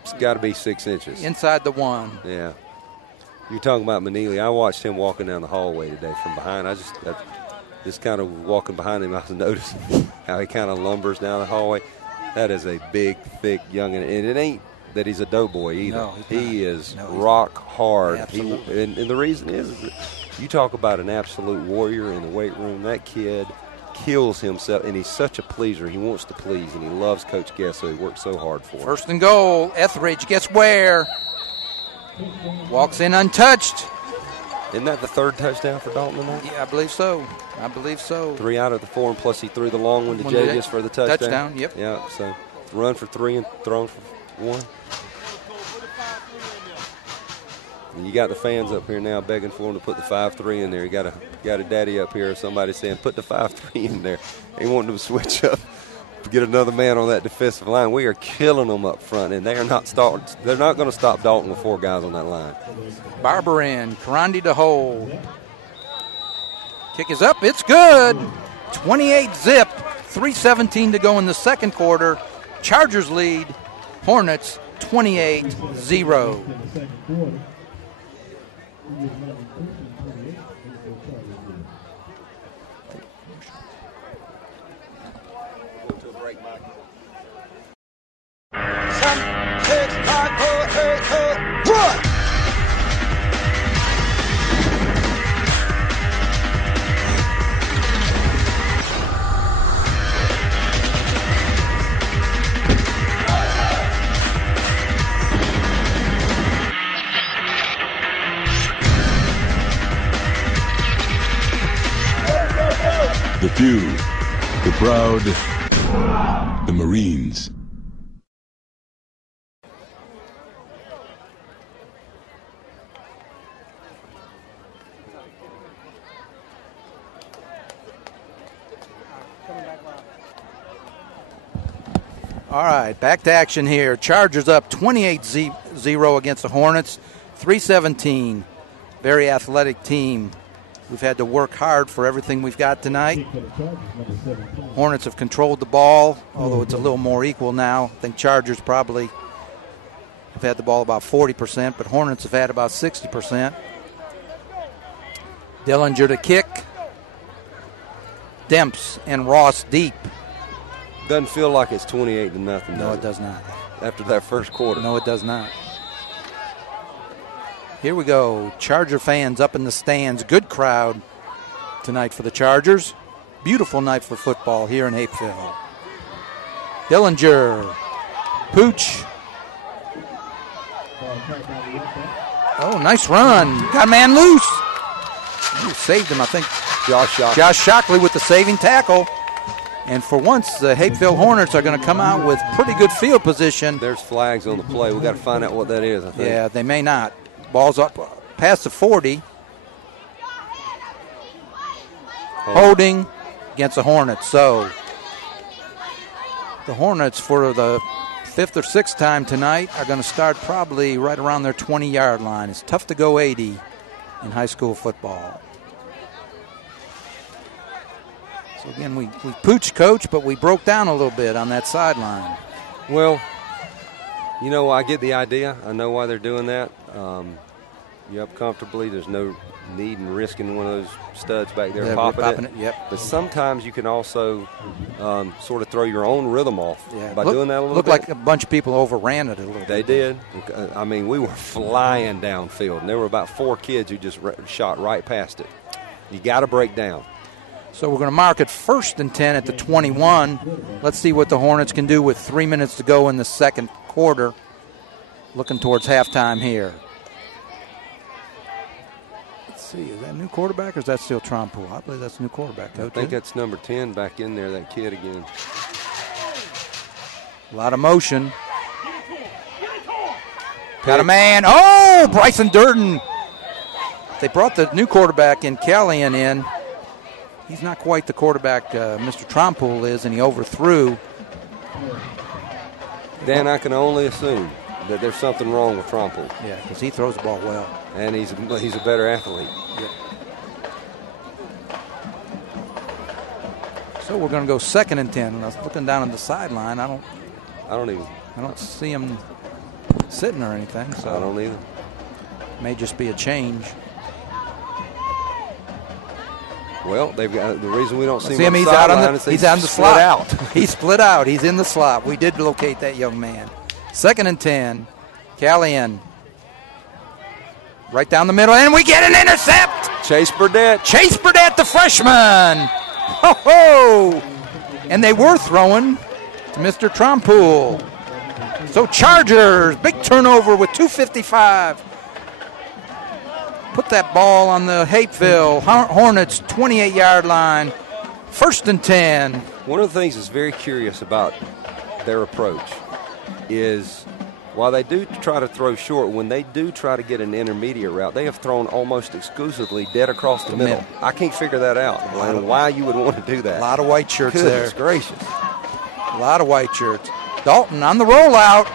It's got to be 6 inches. Inside the 1. Yeah. You're talking about Manili. I watched him walking down the hallway today from behind. I just kind of walking behind him, I was noticing how he kind of lumbers down the hallway. That is a big, thick youngin', and it ain't that he's a doughboy either. No, he is rock hard. Absolutely. And the reason is that you talk about an absolute warrior in the weight room. That kid kills himself, and he's such a pleaser. He wants to please, and he loves Coach Guest, so he works so hard for him. 1st and goal. Etheridge gets where? Walks in untouched. Isn't that the 3rd touchdown for Dalton tonight? Yeah, I believe so. 3 out of the 4, and plus he threw the long one to Javius for the touchdown. Yep. Yeah, so run for 3 and thrown for 1. And you got the fans up here now begging for him to put the 5-3 in there. You got a daddy up here, somebody saying, put the 5-3 in there. He wanted to switch up, get another man on that defensive line. We are killing them up front, and they're not going to stop Dalton with 4 guys on that line. Barber in, Karandi to hold. Kick is up, it's good. 28-zip, 3:17 to go in the second quarter. Chargers lead, Hornets 28-0. Run! The few, the proud, the Marines. All right, back to action here. Chargers up 28-0 against the Hornets, 3:17. Very athletic team. We've had to work hard for everything we've got tonight. Hornets have controlled the ball, although it's a little more equal now. I think Chargers probably have had the ball about 40%, but Hornets have had about 60%. Dillinger to kick. Demps and Ross deep. Doesn't feel like it's 28-0. No, it does not. After that first quarter. No, it does not. Here we go. Charger fans up in the stands. Good crowd tonight for the Chargers. Beautiful night for football here in Hapeville. Dillinger. Pooch. Oh, nice run. Got a man loose. Ooh, saved him, I think. Josh Shockley with the saving tackle. And for once, the Hapeville Hornets are going to come out with pretty good field position. There's flags on the play. We've got to find out what that is, I think. Yeah, they may not. Ball's up past the 40. Holding. against the Hornets. So the Hornets, for the 5th or 6th time tonight, are going to start probably right around their 20-yard line. It's tough to go 80 in high school football. So again, we pooched Coach, but we broke down a little bit on that sideline. Well, you know, I get the idea. I know why they're doing that. You're up comfortably. There's no need in risking one of those studs back there popping it. Yep. But sometimes you can also sort of throw your own rhythm off by doing that a little bit. Looked like a bunch of people overran it a little bit. They did. I mean, we were flying downfield, and there were about 4 kids who just shot right past it. You got to break down. So we're going to mark it 1st and 10 at the 21. Let's see what the Hornets can do with 3 minutes to go in the second quarter. Looking towards halftime here. Let's see, is that new quarterback or is that still Trompool? I believe that's new quarterback, Coach. I think that's number 10 back in there, that kid again. A lot of motion. Got a man. Oh, Bryson Durden. They brought the new quarterback in, Callian, in. He's not quite the quarterback Mr. Trompool is, and he overthrew. Dan, I can only assume that there's something wrong with Trompool. Yeah, because he throws the ball well. And he's a better athlete. Yeah. So we're going to go 2nd and 10. And I was looking down on the sideline. I don't see him sitting or anything. So I don't either. May just be a change. Well, they've got the reason we don't see him. He's out on the slot. Out. He's split out. He's in the slot. We did locate that young man. 2nd and 10. Callian. Right down the middle, and we get an intercept. Chase Burdett, the freshman. Ho ho! And they were throwing to Mr. Trompool. So Chargers, big turnover with 2:55. Put that ball on the Hapeville Hornets 28-yard line. 1st and 10. One of the things that's very curious about their approach is while they do try to throw short, when they do try to get an intermediate route, they have thrown almost exclusively dead across the middle. I can't figure that out, and why you would want to do that. A lot of white shirts there. Goodness gracious. A lot of white shirts. Dalton on the rollout.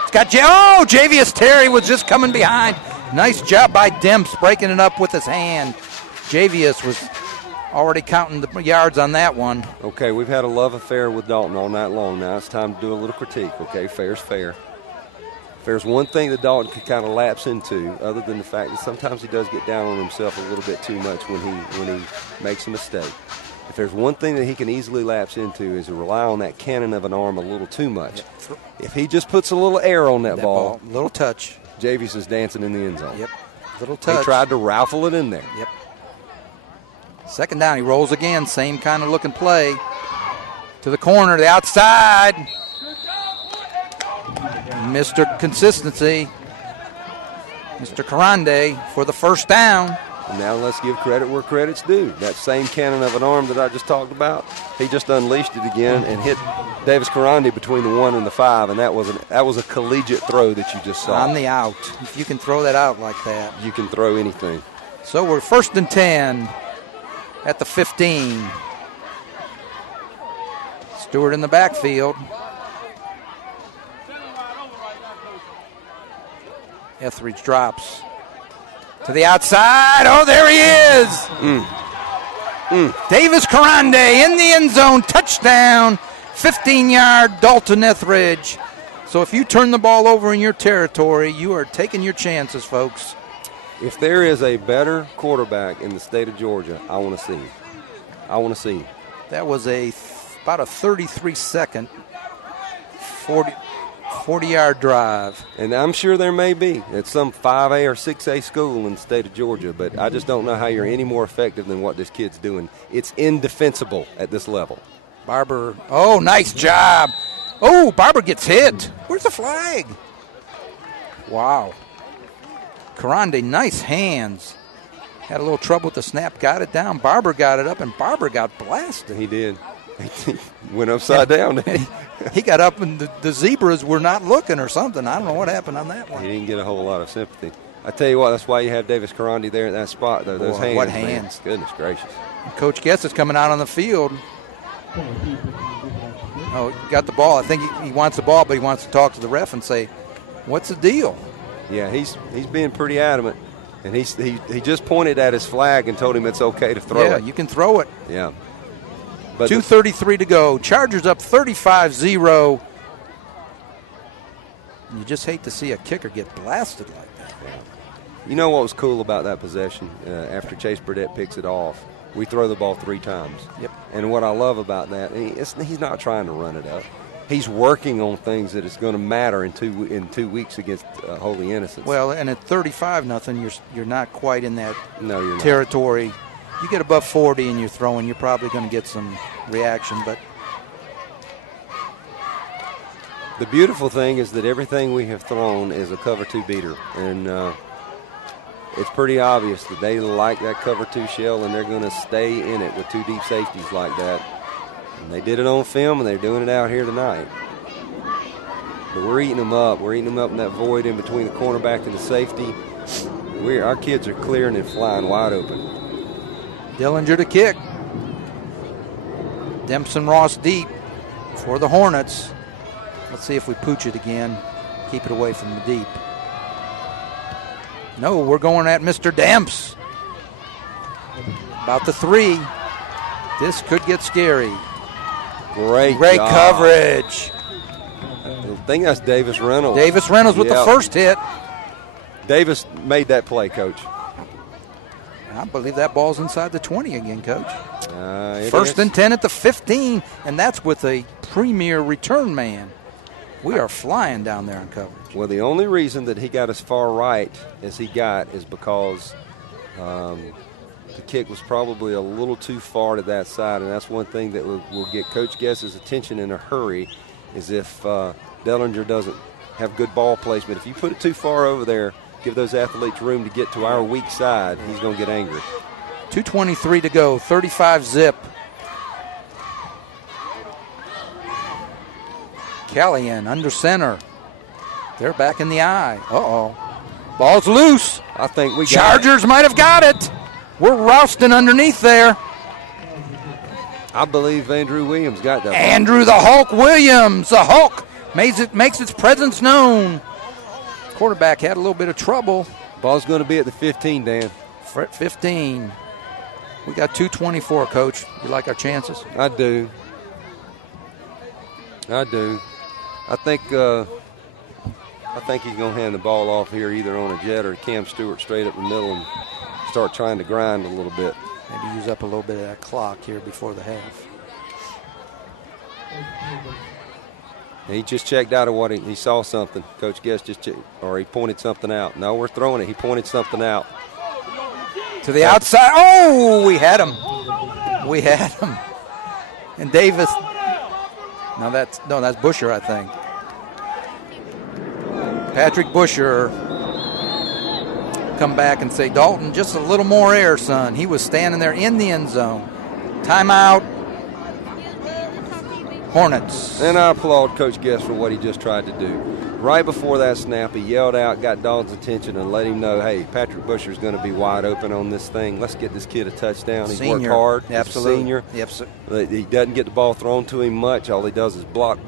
It's got Javius Terry was just coming behind. Nice job by Demps breaking it up with his hand. Javius was already counting the yards on that one. Okay, we've had a love affair with Dalton all night long. Now it's time to do a little critique, okay? Fair's fair. If there's one thing that Dalton could kind of lapse into, other than the fact that sometimes he does get down on himself a little bit too much when he makes a mistake. If there's one thing that he can easily lapse into is to rely on that cannon of an arm a little too much. Yep. If he just puts a little air on that ball, little touch. Javius is dancing in the end zone. Yep, little touch. He tried to rifle it in there. Yep. 2nd down, he rolls again, same kind of looking play. To the corner, the outside. Mr. Consistency. Mr. Karande for the 1st down. And now let's give credit where credit's due. That same cannon of an arm that I just talked about, he just unleashed it again and hit Davis Karande between the 1 and the 5, and that was a collegiate throw that you just saw. On the out. If you can throw that out like that. You can throw anything. So we're 1st and 10 at the 15. Stewart in the backfield. Etheridge drops to the outside. Oh, there he is. Davis Karande in the end zone. Touchdown. 15-yard Dalton Etheridge. So if you turn the ball over in your territory, you are taking your chances, folks. If there is a better quarterback in the state of Georgia, I want to see him. I want to see him. That was about a 33-second 40-yard drive. And I'm sure there may be at some 5A or 6A school in the state of Georgia, but I just don't know how you're any more effective than what this kid's doing. It's indefensible at this level. Barber, oh, nice job. Oh, Barber gets hit. Where's the flag? Wow. Karande, nice hands. Had a little trouble with the snap, got it down. Barber got it up, and Barber got blasted. He did. He went upside down. He got up, and the zebras were not looking or something. I don't know what happened on that one. He didn't get a whole lot of sympathy. I tell you what, that's why you have Davis Karandi there in that spot, though. Those Boy, hands. what man. hands. Goodness gracious. And Coach Guess is coming out on the field. Oh, he got the ball. I think he wants the ball, but he wants to talk to the ref and say, what's the deal? Yeah, he's being pretty adamant. And he just pointed at his flag and told him it's okay to throw it. Yeah, you can throw it. Yeah. But 2:33 to go. Chargers up 35-0. You just hate to see a kicker get blasted like that. Yeah. You know what was cool about that possession? After Chase Burdett picks it off, we throw the ball 3 times. Yep. And what I love about that, he's not trying to run it up. He's working on things that is going to matter in 2 weeks against Holy Innocents. Well, and at 35-0, you're not quite in that you're territory. Not. You get above 40 and you're throwing, you're probably going to get some reaction. But the beautiful thing is that everything we have thrown is a cover 2 beater, and it's pretty obvious that they like that cover 2 shell, and they're going to stay in it with 2 deep safeties like that. And they did it on film, and they're doing it out here tonight. But we're eating them up. We're eating them up in that void in between the cornerback and the safety. Our kids are clearing and flying wide open. Dillinger to kick. Dempson Ross deep for the Hornets. Let's see if we pooch it again. Keep it away from the deep. No, we're going at Mr. Demps. About the 3. This could get scary. Great job. Coverage. I think that's Davis Reynolds. Davis Reynolds with the first hit. Davis made that play, Coach. I believe that ball's inside the 20 again, Coach. First and 10 at the 15, and that's with a premier return man. We are flying down there in coverage. Well, the only reason that he got as far right as he got is because the kick was probably a little too far to that side, and that's one thing that will get Coach Guess's attention in a hurry is if Dellinger doesn't have good ball placement. If you put it too far over there, give those athletes room to get to our weak side, he's going to get angry. 2:23 to go, 35-0. Callahan under center. They're back in the eye. Uh-oh. Ball's loose. I think we got Chargers might have got it. We're rousting underneath there. I believe Andrew Williams got that. Andrew the Hulk Williams. The Hulk makes its presence known. Quarterback had a little bit of trouble. Ball's going to be at the 15, Dan. 15. We got 2:24, Coach. You like our chances? I do. I think he's going to hand the ball off here either on a jet or Cam Stewart straight up the middle and start trying to grind a little bit. Maybe use up a little bit of that clock here before the half. He just checked out of what he saw something. Coach Guest just checked, or he pointed something out. No, we're throwing it. He pointed something out. To the outside. Oh, we had him. And Davis. No, that's Busher, I think. Patrick Busher come back and say, Dalton, just a little more air, son. He was standing there in the end zone. Timeout. Hornets. And I applaud Coach Guest for what he just tried to do. Right before that snap, he yelled out, got Dalton's attention, and let him know, hey, Patrick Busher's going to be wide open on this thing. Let's get this kid a touchdown. He's worked hard. Absolutely. He's a senior. Yep, sir. He doesn't get the ball thrown to him much. All he does is block,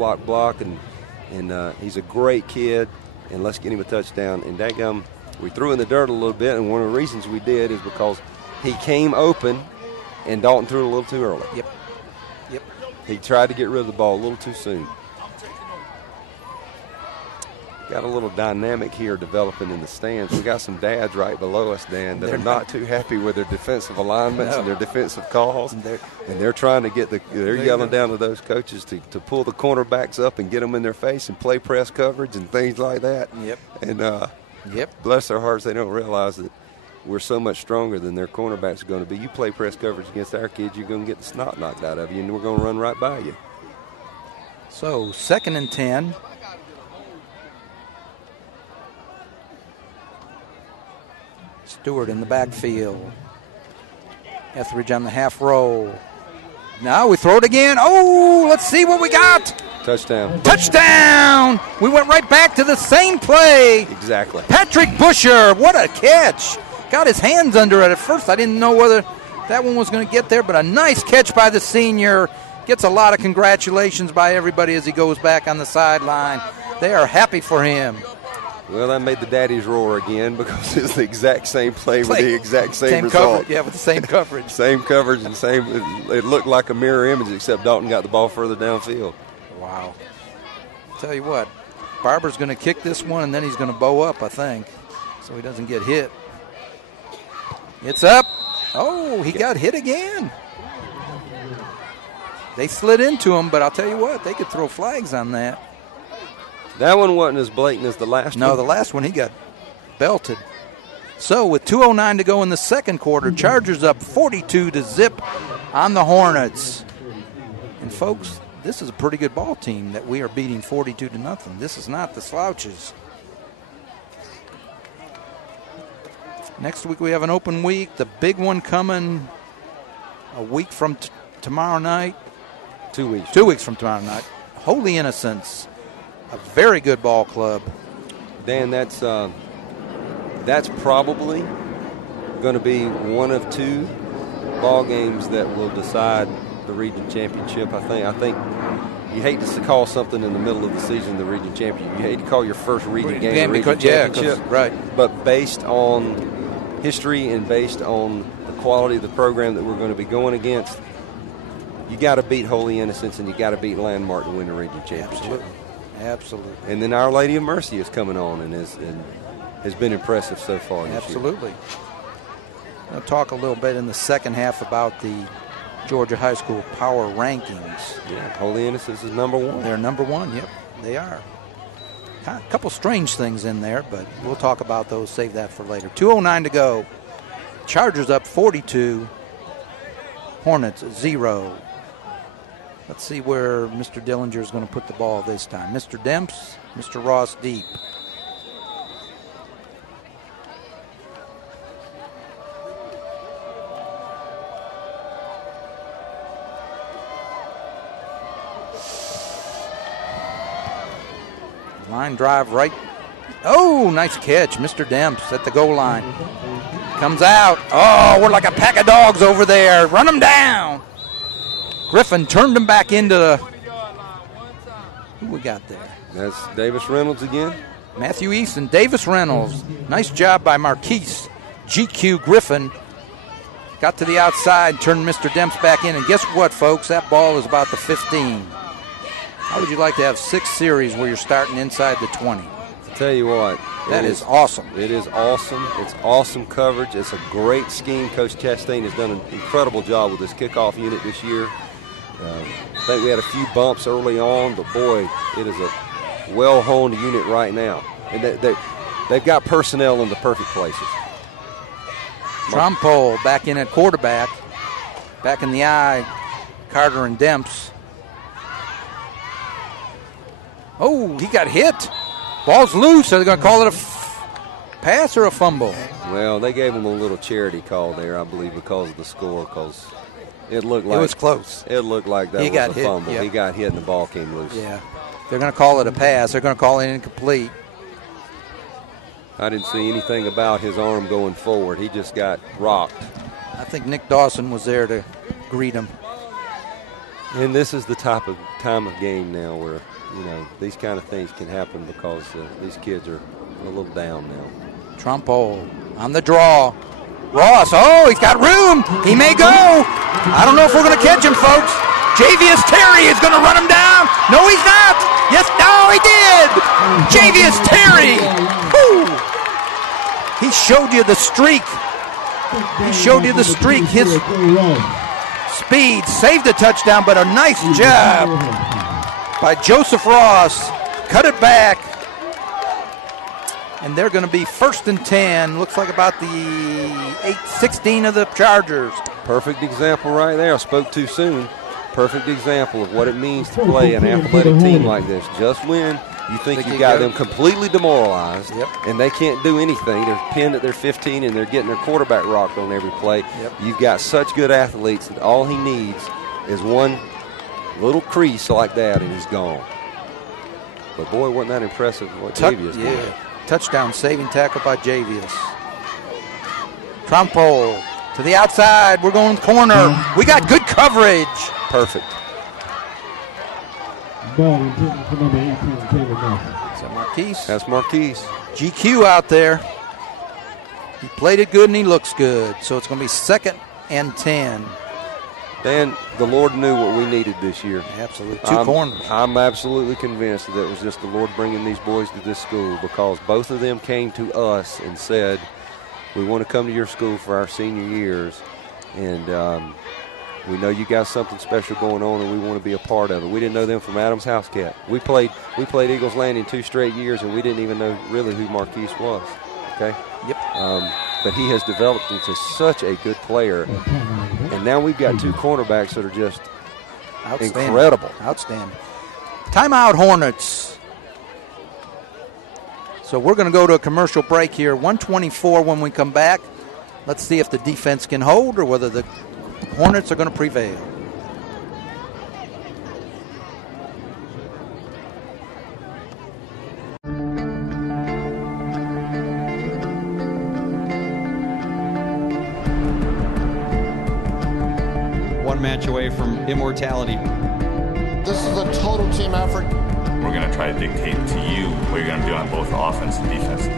and he's a great kid, and let's get him a touchdown. And dadgum, we threw in the dirt a little bit, and one of the reasons we did is because he came open, and Dalton threw it a little too early. Yep. He tried to get rid of the ball a little too soon. Got a little dynamic here developing in the stands. We got some dads right below us, Dan, that are not too happy with their defensive alignments and their defensive calls. And they're trying to get they're yelling down to those coaches to pull the cornerbacks up and get them in their face and play press coverage and things like that. Yep. And bless their hearts, they don't realize that we're so much stronger than their cornerbacks are going to be. You play press coverage against our kids, you're going to get the snot knocked out of you, and we're going to run right by you. So 2nd and 10. Stewart in the backfield. Etheridge on the half roll. Now we throw it again. Oh, let's see what we got. Touchdown. Touchdown! We went right back to the same play. Exactly. Patrick Busher, what a catch. Got his hands under it. At first, I didn't know whether that one was going to get there, but a nice catch by the senior. Gets a lot of congratulations by everybody as he goes back on the sideline. They are happy for him. Well, that made the daddies roar again because it's the exact same play with the exact same result. Coverage, yeah, with the same coverage. Same coverage and same. It looked like a mirror image, except Dalton got the ball further downfield. Wow. Tell you what, Barber's going to kick this one, and then he's going to bow up, I think, so he doesn't get hit. It's up. Oh, he got hit again. They slid into him, but I'll tell you what, they could throw flags on that. That one wasn't as blatant as the last one. No, the last one he got belted. So with 2:09 to go in the second quarter, Chargers up 42-0 on the Hornets. And folks, this is a pretty good ball team that we are beating 42-0. This is not the slouches. Next week we have an open week. The big one coming a week from tomorrow night. 2 weeks. 2 weeks from tomorrow night. Holy Innocents. A very good ball club. Dan, that's probably going to be one of two ball games that will decide the region championship. I think you hate to call something in the middle of the season the region championship. You hate to call your first region game the region championship. Right. But based on history and based on the quality of the program that we're going to be going against, you got to beat Holy Innocents and you got to beat Landmark to win the region championship. Absolutely. And then Our Lady of Mercy is coming on and has been impressive so far this year. Absolutely. I'll talk a little bit in the second half about the Georgia High School power rankings. Yeah, Holy Innocents is number one. They're number one, yep, they are. A couple strange things in there, but we'll talk about those, save that for later. 2:09 to go. Chargers up 42. Hornets 0. Let's see where Mr. Dillinger is going to put the ball this time. Mr. Demps, Mr. Ross deep. Line drive right. Oh, nice catch. Mr. Demps at the goal line. Comes out. Oh, we're like a pack of dogs over there. Run them down. Griffin turned him back into the. Who we got there? That's Davis Reynolds again. Matthew Easton, Davis Reynolds. Nice job by Marquise GQ Griffin. Got to the outside, turned Mr. Demps back in. And guess what, folks? That ball is about the 15. How would you like to have 6 series where you're starting inside the 20? I'll tell you what. That is awesome. It is awesome. It's awesome coverage. It's a great scheme. Coach Chastain has done an incredible job with this kickoff unit this year. I think we had a few bumps early on, but boy, it is a well-honed unit right now. And they've got personnel in the perfect places. Trompole back in at quarterback. Back in the eye, Carter and Demps. Oh, he got hit. Ball's loose. Are they going to call it a pass or a fumble? Well, they gave him a little charity call there, I believe, because of the score, because it looked like it was close. It looked like that was a fumble. Yeah. He got hit and the ball came loose. Yeah. They're going to call it a pass. They're going to call it incomplete. I didn't see anything about his arm going forward. He just got rocked. I think Nick Dawson was there to greet him. And this is the time of game now where, these kind of things can happen because these kids are a little down now. Trompole on the draw. Ross, he's got room. He may go. I don't know if we're going to catch him, folks. Javius Terry is going to run him down. No, he's not. Yes, no, he did. Javius Terry. Woo. He showed you the streak. His speed saved a touchdown, but a nice job by Joseph Ross. Cut it back. And they're going to be 1st and 10. Looks like about the 8-16 of the Chargers. Perfect example right there. I spoke too soon. Perfect example of what it means to play an athletic team like this. Just when you think you got them completely demoralized and they can't do anything, they're pinned at their 15 and they're getting their quarterback rocked on every play. You've got such good athletes that all he needs is one little crease like that and he's gone. But, boy, wasn't that impressive what Javius did. Yeah, touchdown saving tackle by Javius. Trumpo to the outside. We're going corner. We got good coverage. Perfect. Ball intended for number 18, Taylor Nelson. Is that Marquise? That's Marquise. GQ out there. He played it good and he looks good. So it's going to be 2nd and 10. Dan, the Lord knew what we needed this year. Absolutely. Two corners. I'm absolutely convinced that it was just the Lord bringing these boys to this school, because both of them came to us and said, we want to come to your school for our senior years, and we know you got something special going on, and we want to be a part of it. We didn't know them from Adam's house cat. We played Eagles Landing 2 straight years, and we didn't even know really who Marquise was. Okay. Yep. But he has developed into such a good player, and now we've got 2 cornerbacks that are just incredible. Outstanding. Timeout, Hornets. So we're going to go to a commercial break here. 1:24 when we come back. Let's see if the defense can hold or whether the Hornets are going to prevail. One match away from immortality. This is a total team effort. We're going to try to dictate to you what you're going to do on both offense and defense. We're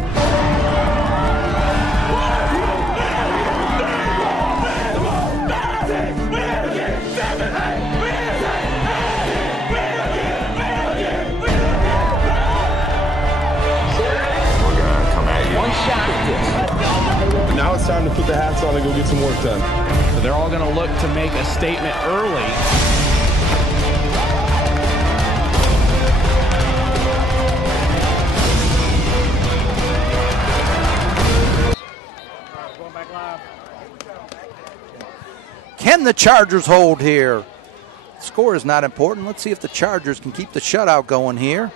going to come at you. One shot at this. Now it's time to put the hats on and go get some work done. So they're all going to look to make a statement early. Can the Chargers hold here? Score is not important. Let's see if the Chargers can keep the shutout going here.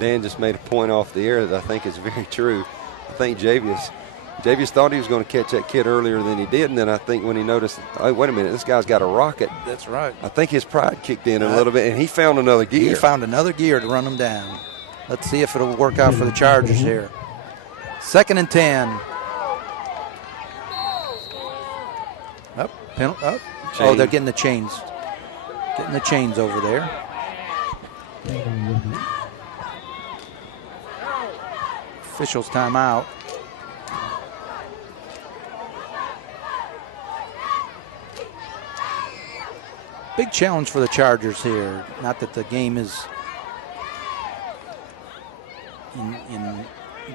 Dan just made a point off the air that I think is very true. I think Javius thought he was going to catch that kid earlier than he did, and then I think when he noticed, oh, wait a minute, this guy's got a rocket. That's right. I think his pride kicked in a little bit, and he found another gear. He found another gear to run him down. Let's see if it'll work out for the Chargers here. 2nd and 10. Up. Oh, they're getting the chains. Getting the chains over there. Officials timeout. Big challenge for the Chargers here. Not that the game is in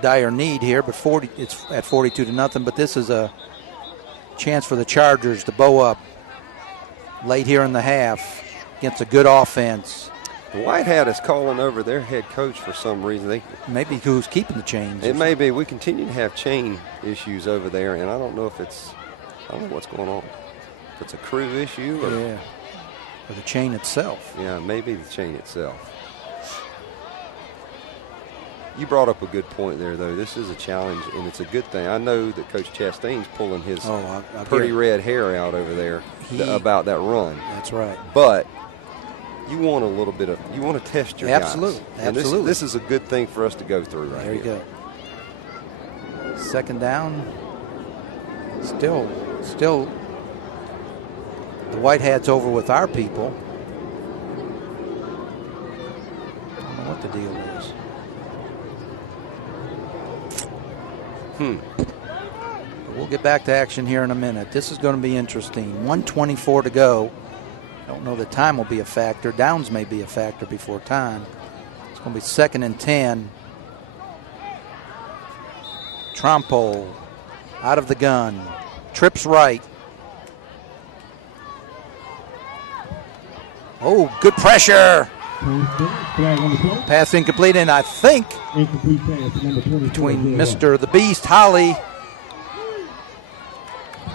dire need here, but it's at 42-0. But this is a chance for the Chargers to bow up late here in the half against a good offense. White Hat is calling over their head coach for some reason. Maybe who's keeping the chains. It may be. We continue to have chain issues over there, and I don't know what's going on. If it's a crew issue or the chain itself. Yeah, maybe the chain itself. You brought up a good point there, though. This is a challenge, and it's a good thing. I know that Coach Chastain's pulling his pretty red hair out over there about that run. That's right. But you want you want to test your guys. Absolutely. And this is a good thing for us to go through right here. There you go. 2nd down. Still the White Hats over with our people. I don't know what the deal is. But we'll get back to action here in a minute. This is going to be interesting. 1:24 to go. Don't know that time will be a factor. Downs may be a factor before time. It's going to be 2nd and 10. Trompo out of the gun. Trips right. Oh, good pressure. Pass incomplete, and I think between Mr. the Beast, Holly.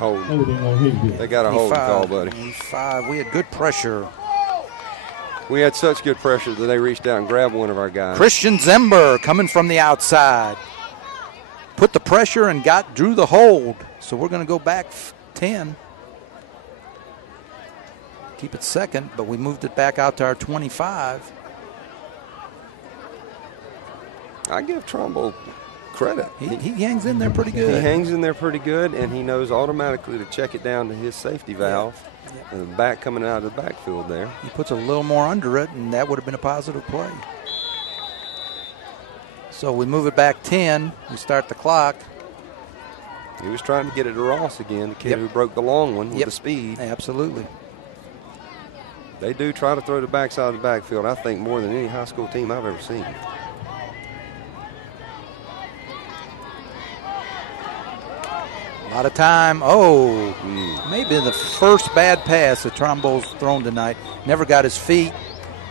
They got a holding call, buddy. 5. We had good pressure. We had such good pressure that they reached out and grabbed one of our guys. Christian Zember coming from the outside. Put the pressure and drew the hold. So we're going to go back 10. Keep it 2nd, but we moved it back out to our 25. I give Trumbull credit. He hangs in there pretty good. He hangs in there pretty good, and he knows automatically to check it down to his safety valve. Yep. And the back coming out of the backfield there. He puts a little more under it, and that would have been a positive play. So we move it back 10. We start the clock. He was trying to get it to Ross again, the kid who broke the long one with the speed. Absolutely. They do try to throw the backside of the backfield, I think, more than any high school team I've ever seen. A lot of time. Oh, maybe the first bad pass that Trumbull's thrown tonight. Never got his feet.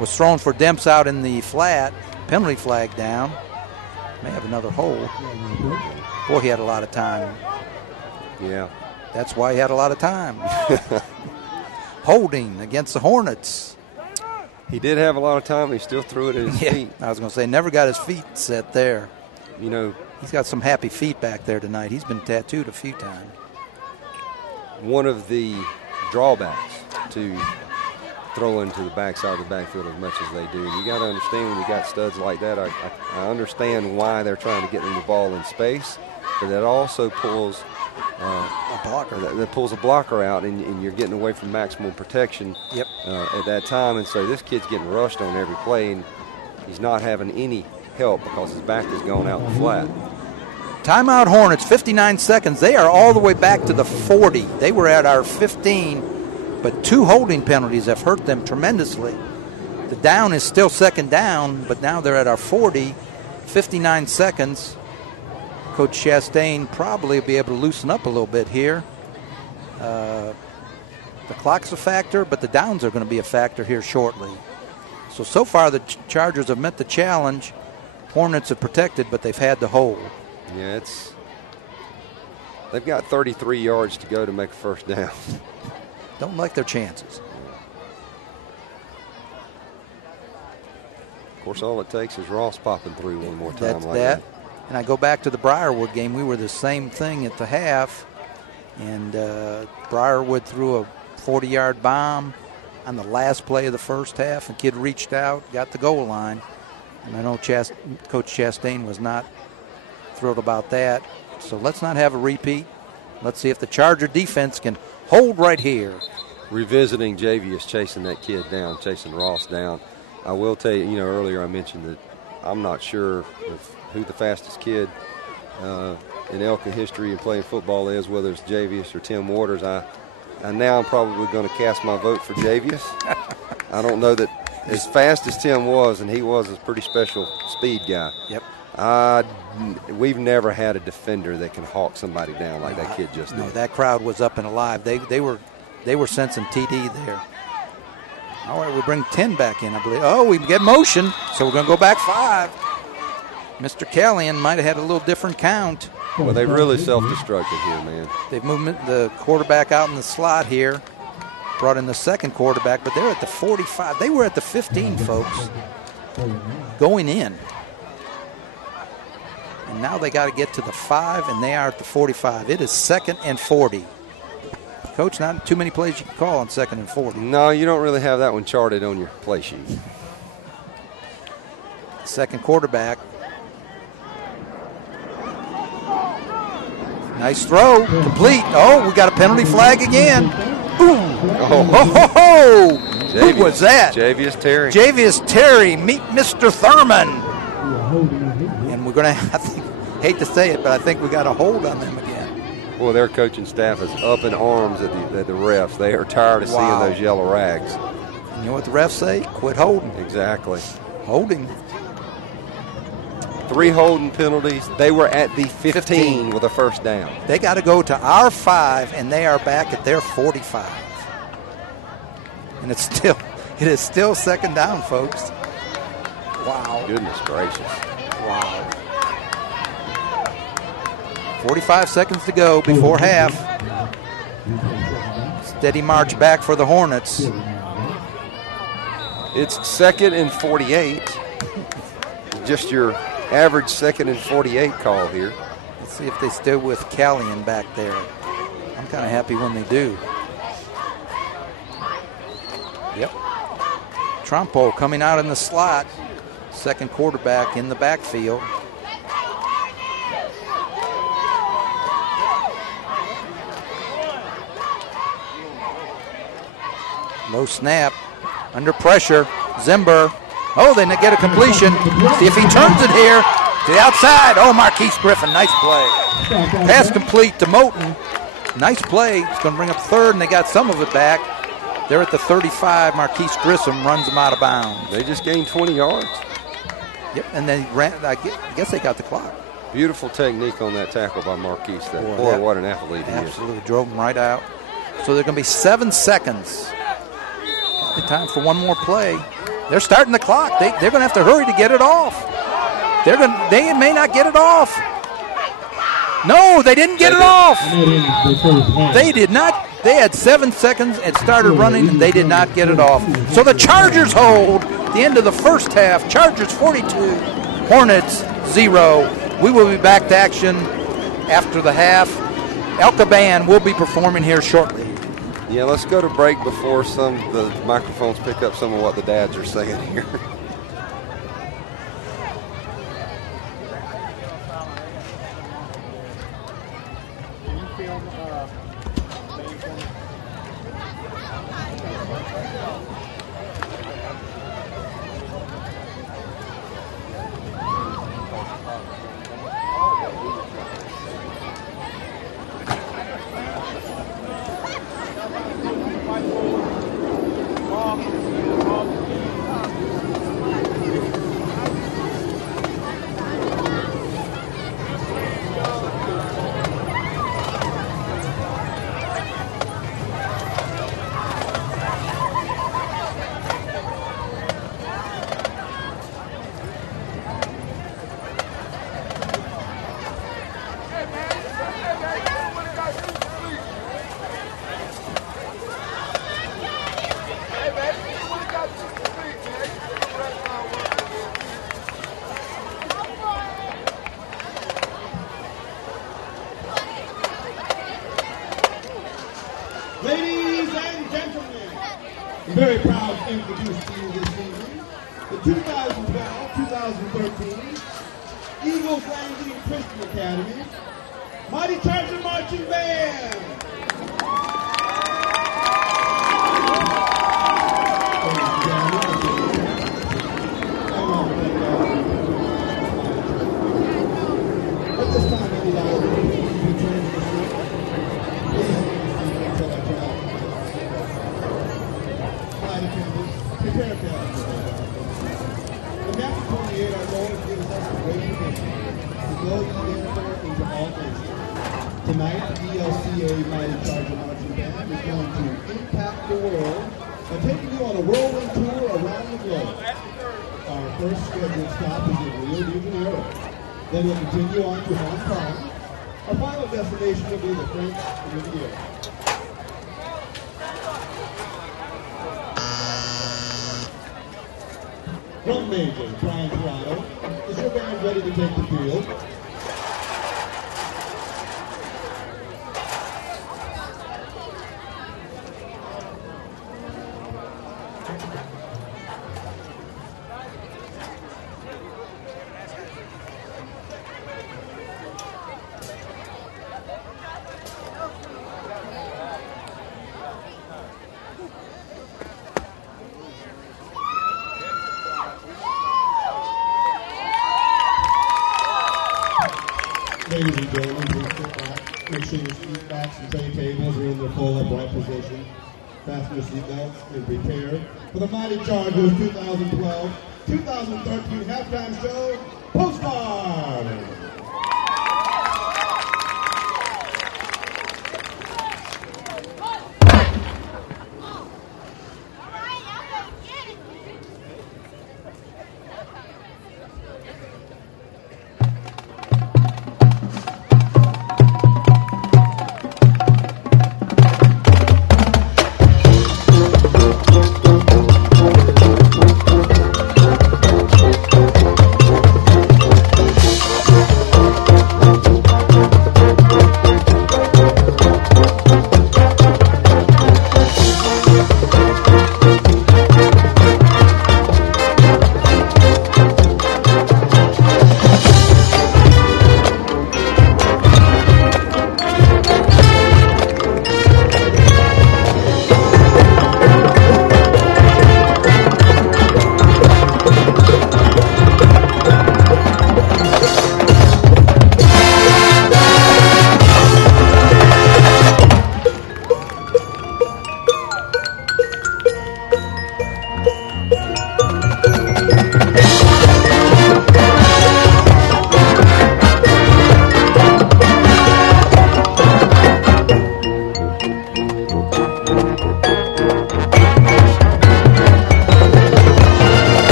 Was thrown for Demps out in the flat. Penalty flag down. May have another hold. Boy, he had a lot of time. Yeah. That's why he had a lot of time. Holding against the Hornets. He did have a lot of time. He still threw it at his feet. I was going to say, never got his feet set there. You know, he's got some happy feet back there tonight. He's been tattooed a few times. One of the drawbacks to throwing to the backside of the backfield as much as they do. And you got to understand when you got studs like that, I understand why they're trying to get them the ball in space, but that also pulls a blocker. That pulls a blocker out, and you're getting away from maximum protection at that time. And so this kid's getting rushed on every play, and he's not having any help because his back is going out in the flat. Timeout Hornets, 59 seconds. They are all the way back to the 40. They were at our 15, but 2 holding penalties have hurt them tremendously. The down is still second down, but now they're at our 40, 59 seconds. Coach Chastain probably will be able to loosen up a little bit here. The clock's a factor, but the downs are going to be a factor here shortly. So far the Chargers have met the challenge. Hornets have protected, but they've had to hold. Yeah, they've got 33 yards to go to make a first down. Don't like their chances. Of course, all it takes is Ross popping through one more time. That's like that. And I go back to the Briarwood game. We were the same thing at the half. And Briarwood threw a 40-yard bomb on the last play of the first half. The kid reached out, got the goal line. And I know Coach Chastain was not thrilled about that. So let's not have a repeat. Let's see if the Charger defense can hold right here. Revisiting Javius chasing that kid down, chasing Ross down. I will tell you, earlier I mentioned that I'm not sure who the fastest kid in ELCA history in playing football is, whether it's Javius or Tim Waters. I now I'm probably going to cast my vote for Javius. I don't know that as fast as Tim was, and he was a pretty special speed guy. Yep. We've never had a defender that can hawk somebody down like that kid just did. No, that crowd was up and alive. They were sensing TD there. All right, we bring 10 back in, I believe. Oh, we get motion, so we're going to go back 5. Mr. Callahan might have had a little different count. Well, they really self-destructed here, man. They've moved the quarterback out in the slot here. Brought in the second quarterback, but they're at the 45. They were at the 15, folks, going in. And now they got to get to the 5, and they are at the 45. It is 2nd and 40. Coach, not too many plays you can call on 2nd and 40. No, you don't really have that one charted on your play sheet. Second quarterback. Nice throw, complete. Oh, we got a penalty flag again. Boom. Oh. Who was that? Javius Terry. Javius Terry, meet Mr. Thurman. And we're going to, hate to say it, but I think we got a hold on them again. Well, their coaching staff is up in arms at the refs. They are tired of seeing those yellow rags. And you know what the refs say? Quit holding. Exactly. Holding. 3 holding penalties. They were at the 15 with a first down. They got to go to our 5, and they are back at their 45. And it is still 2nd down, folks. Wow. Goodness gracious. Wow. 45 seconds to go before half. Steady march back for the Hornets. It's 2nd and 48. Just your average 2nd and 48 call here. Let's see if they still with Callahan back there. I'm kind of happy when they do. Yep. Trompo coming out in the slot. Second quarterback in the backfield. Low snap. Under pressure. Zimber. Oh, they get a completion. See if he turns it here to the outside. Oh, Marquise Griffin, nice play. Pass complete to Moten. Nice play. It's going to bring up third, and they got some of it back. They're at the 35. Marquise Grissom runs them out of bounds. They just gained 20 yards. Yep, and then I guess they got the clock. Beautiful technique on that tackle by Marquise. Boy, what an athlete he is. Absolutely drove him right out. So there's going to be 7 seconds. Probably time for one more play. They're starting the clock. They're going to have to hurry to get it off. They may not get it off. No, they didn't get it off. They did not. They had 7 seconds and started running, and they did not get it off. So the Chargers hold the end of the first half. Chargers 42, Hornets 0. We will be back to action after the half. ELCA Band will be performing here shortly. Yeah, let's go to break before some of the microphones pick up some of what the dads are saying here. Ladies and gentlemen, I'm very proud to introduce to you this evening the 2012-2013 Eagles Landing Christian Academy Mighty Charger Marching Band. At this time, I need all of you to return to the seat. Please until I try. Flight attendants, prepare cabins. The Match 28, our Lord, gives us a great commission to go therefore into all nations. Tonight, the ELCA Mighty Charger Marching Band is going to impact the world by taking you on a whirlwind tour around the globe. Our first scheduled stop is in Rio de Janeiro. Then we'll continue on to Hong Kong. Our final destination will be the French Riviera. Drum major, Brian Toronto. Is your band ready to take the field? Ladies and gentlemen, please sit back. Make sure your seat backs and tray tables are in their full upright position. Fasten your seatbelts and prepare for the Mighty Chargers 2012-2013 halftime show, Postcard!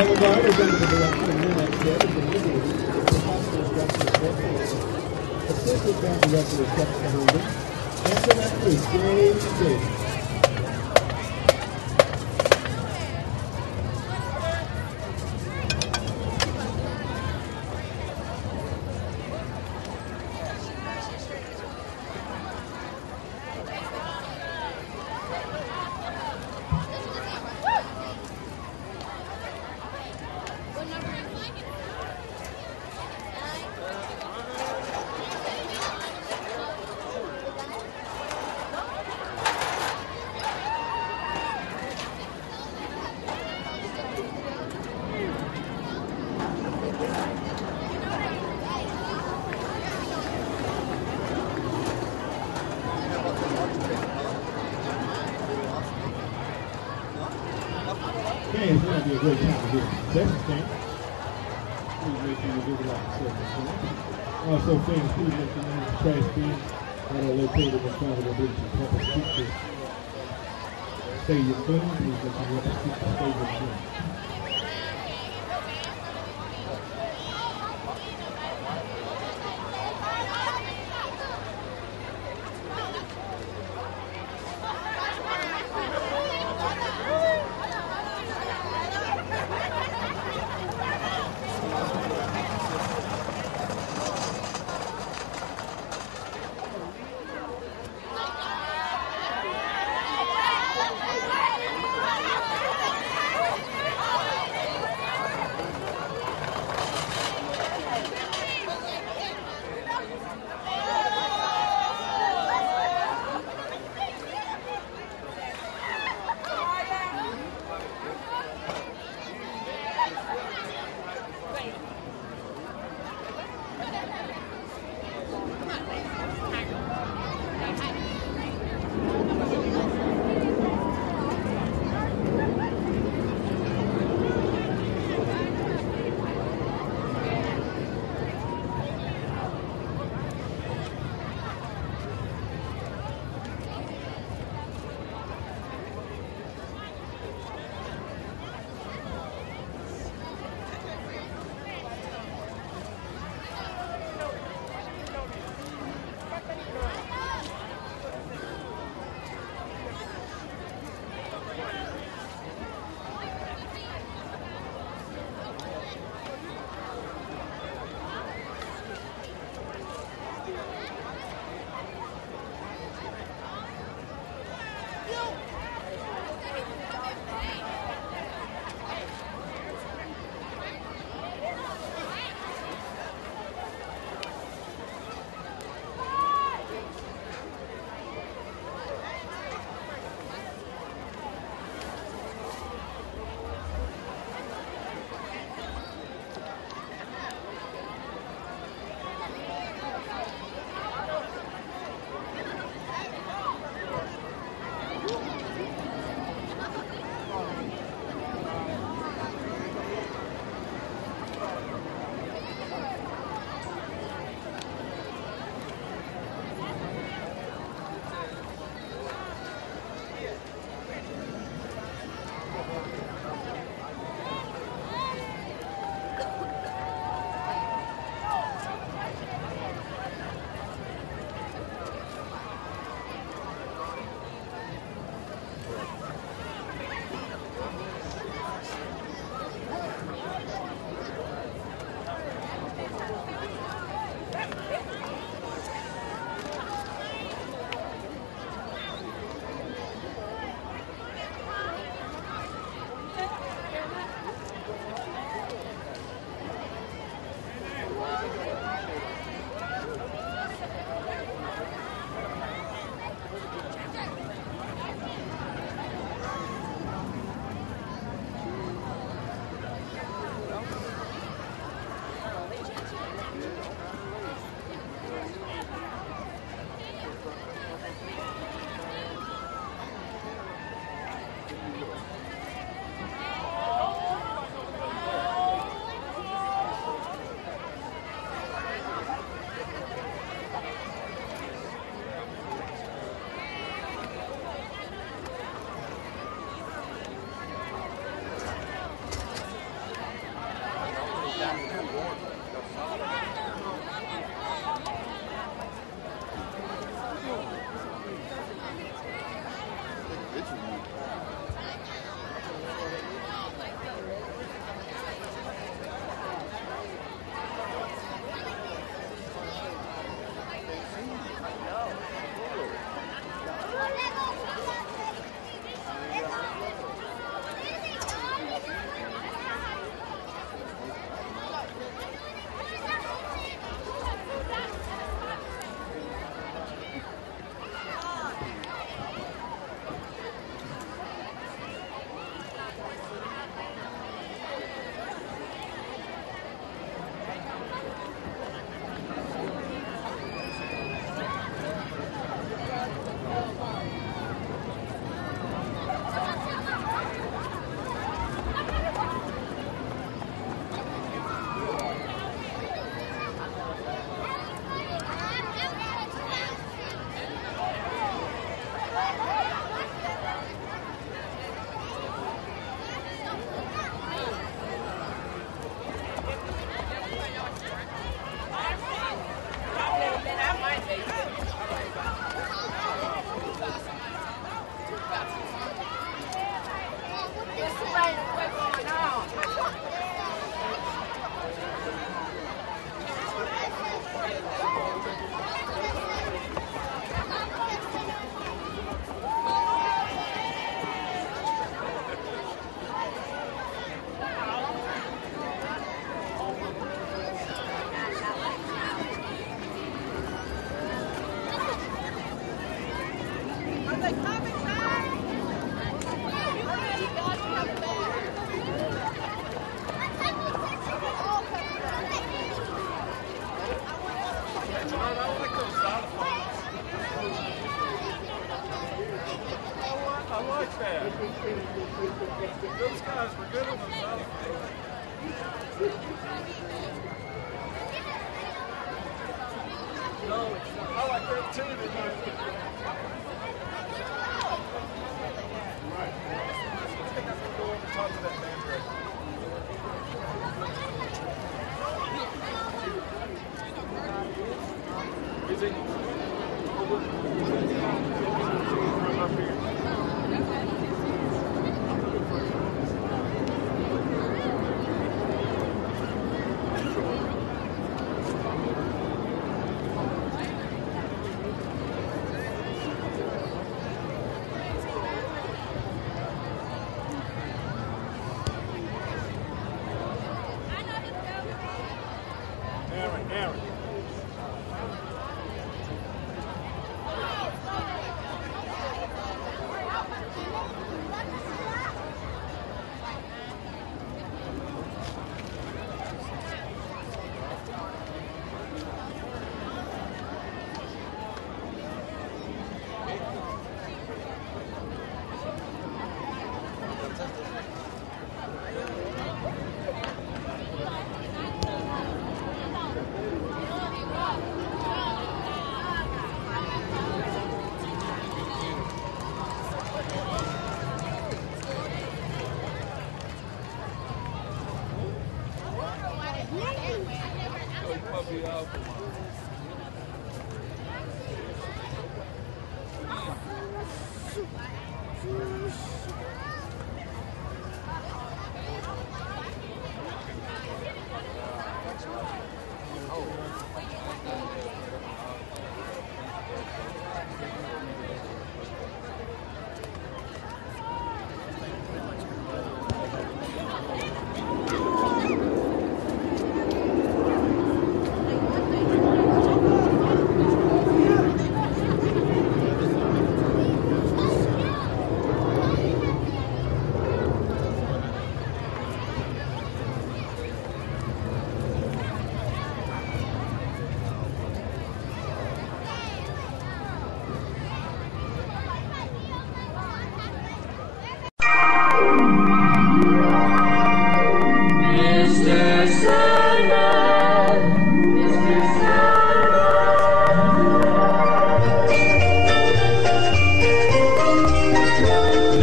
Color guard is under the direction of Lynette Stead as the mediator. The possible instruction is 4 points. Assistant band director is Jessica Holden. And director is Dave Davis. Man, it's going to be a great time here. Second game. Please make sure you visit out the second game. Also, fans, please make sure you use the trash bins that are located in front of the bleachers. Help us keep the stadium clean. Please make sure you help us keep the stadium clean.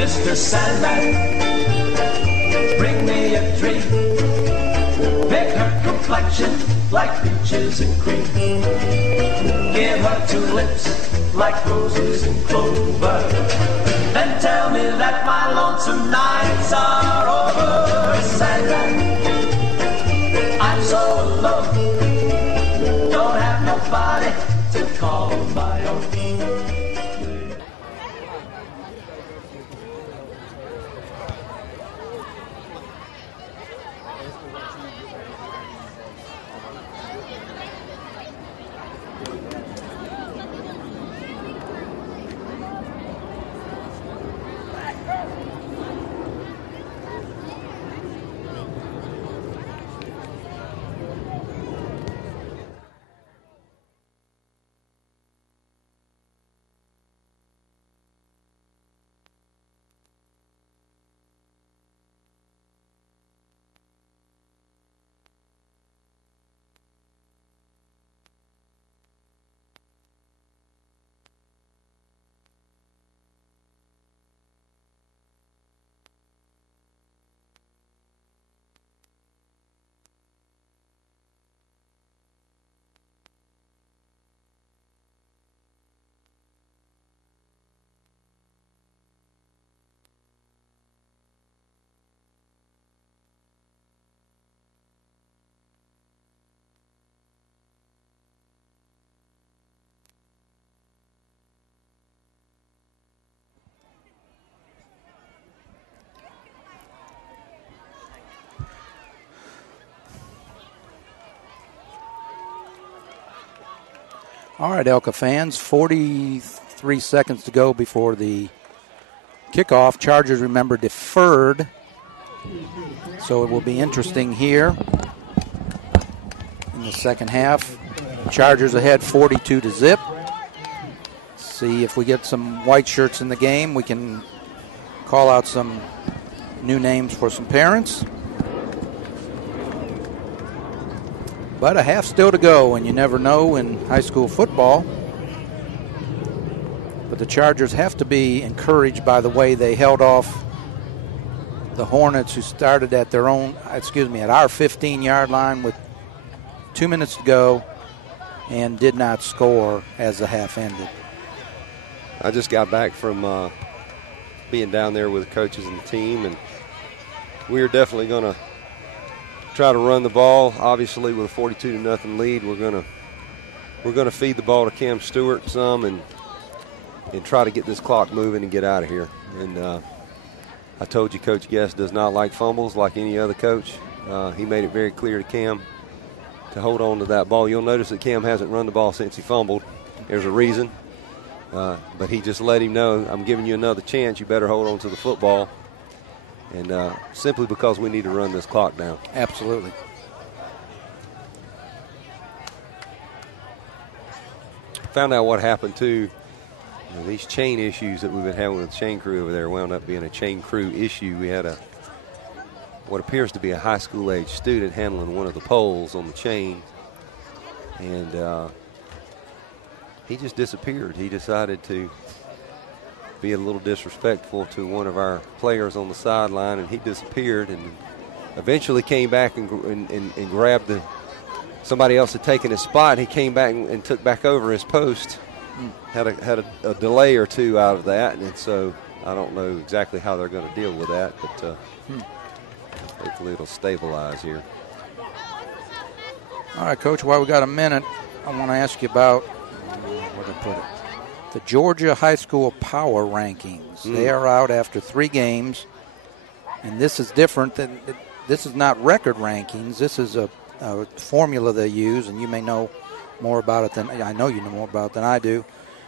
Mr. Sandman, bring me a treat. Make her complexion like peaches and cream. Give her two lips like roses and clover. Then tell me that my lonesome nights are over. Sandman, I'm so alone. Don't have nobody to call my own. All right, ELCA fans, 43 seconds to go before the kickoff. Chargers, remember, deferred, so it will be interesting here in the second half. Chargers ahead 42-0. See if we get some white shirts in the game. We can call out some new names for some parents. But a half still to go, and you never know in high school football. But the Chargers have to be encouraged by the way they held off the Hornets, who started at at our 15-yard line with 2 minutes to go and did not score as the half ended. I just got back from being down there with the coaches and the team, and we are definitely going to try to run the ball. Obviously, with a 42-0 lead, we're going to feed the ball to Cam Stewart some and try to get this clock moving and get out of here. And I told you, Coach Guest does not like fumbles like any other coach. He made it very clear to Cam to hold on to that ball. You'll notice that Cam hasn't run the ball since he fumbled. There's a reason. But he just let him know, I'm giving you another chance. You better hold on to the football. And simply because we need to run this clock down. Absolutely. Found out what happened, too. These chain issues that we've been having with the chain crew over there wound up being a chain crew issue. We had what appears to be a high school age student handling one of the poles on the chain. And he just disappeared. He decided to be a little disrespectful to one of our players on the sideline, and he disappeared and eventually came back and grabbed somebody else had taken his spot. He came back and took back over his post. Had a delay or two out of that, and so I don't know exactly how they're going to deal with that, but hopefully it'll stabilize here. All right, Coach, while we got a minute, I want to ask you about, where to put it, the Georgia High School Power Rankings. They are out after 3 games, and this is different. This is not record rankings. This is a formula they use, and you may know more about it than I know. You know more about it than I do.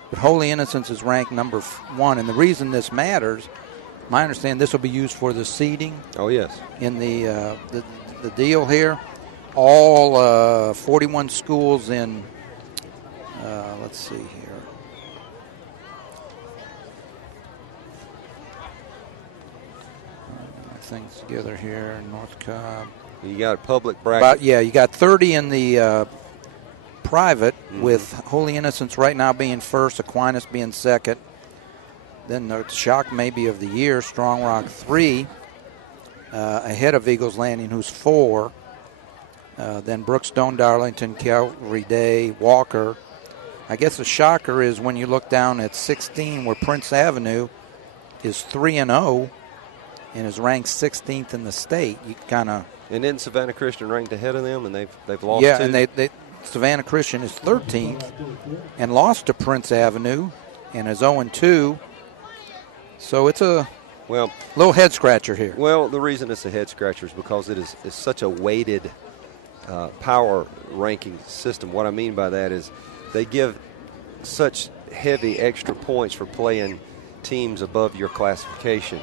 But Holy Innocents is ranked number 1, and the reason this matters, my understanding, this will be used for the seeding. Oh yes. In the deal here, all 41 schools in. Let's see here. Things together here in North Cobb. You got a public bracket. You got 30 in the private, with Holy Innocents right now being first, Aquinas being second. Then the shock maybe of the year, Strong Rock 3, ahead of Eagles Landing, who's 4. Then Brookstone, Darlington, Calvary Day, Walker. I guess the shocker is when you look down at 16, where Prince Avenue is 3-0 and is ranked 16th in the state. You kind of. And then Savannah Christian ranked ahead of them, and they've lost. Yeah, 2. and they Savannah Christian is 13th and lost to Prince Avenue and is 0-2. So it's a little head scratcher here. Well, the reason it's a head scratcher is because it's such a weighted power ranking system. What I mean by that is they give such heavy extra points for playing teams above your classification.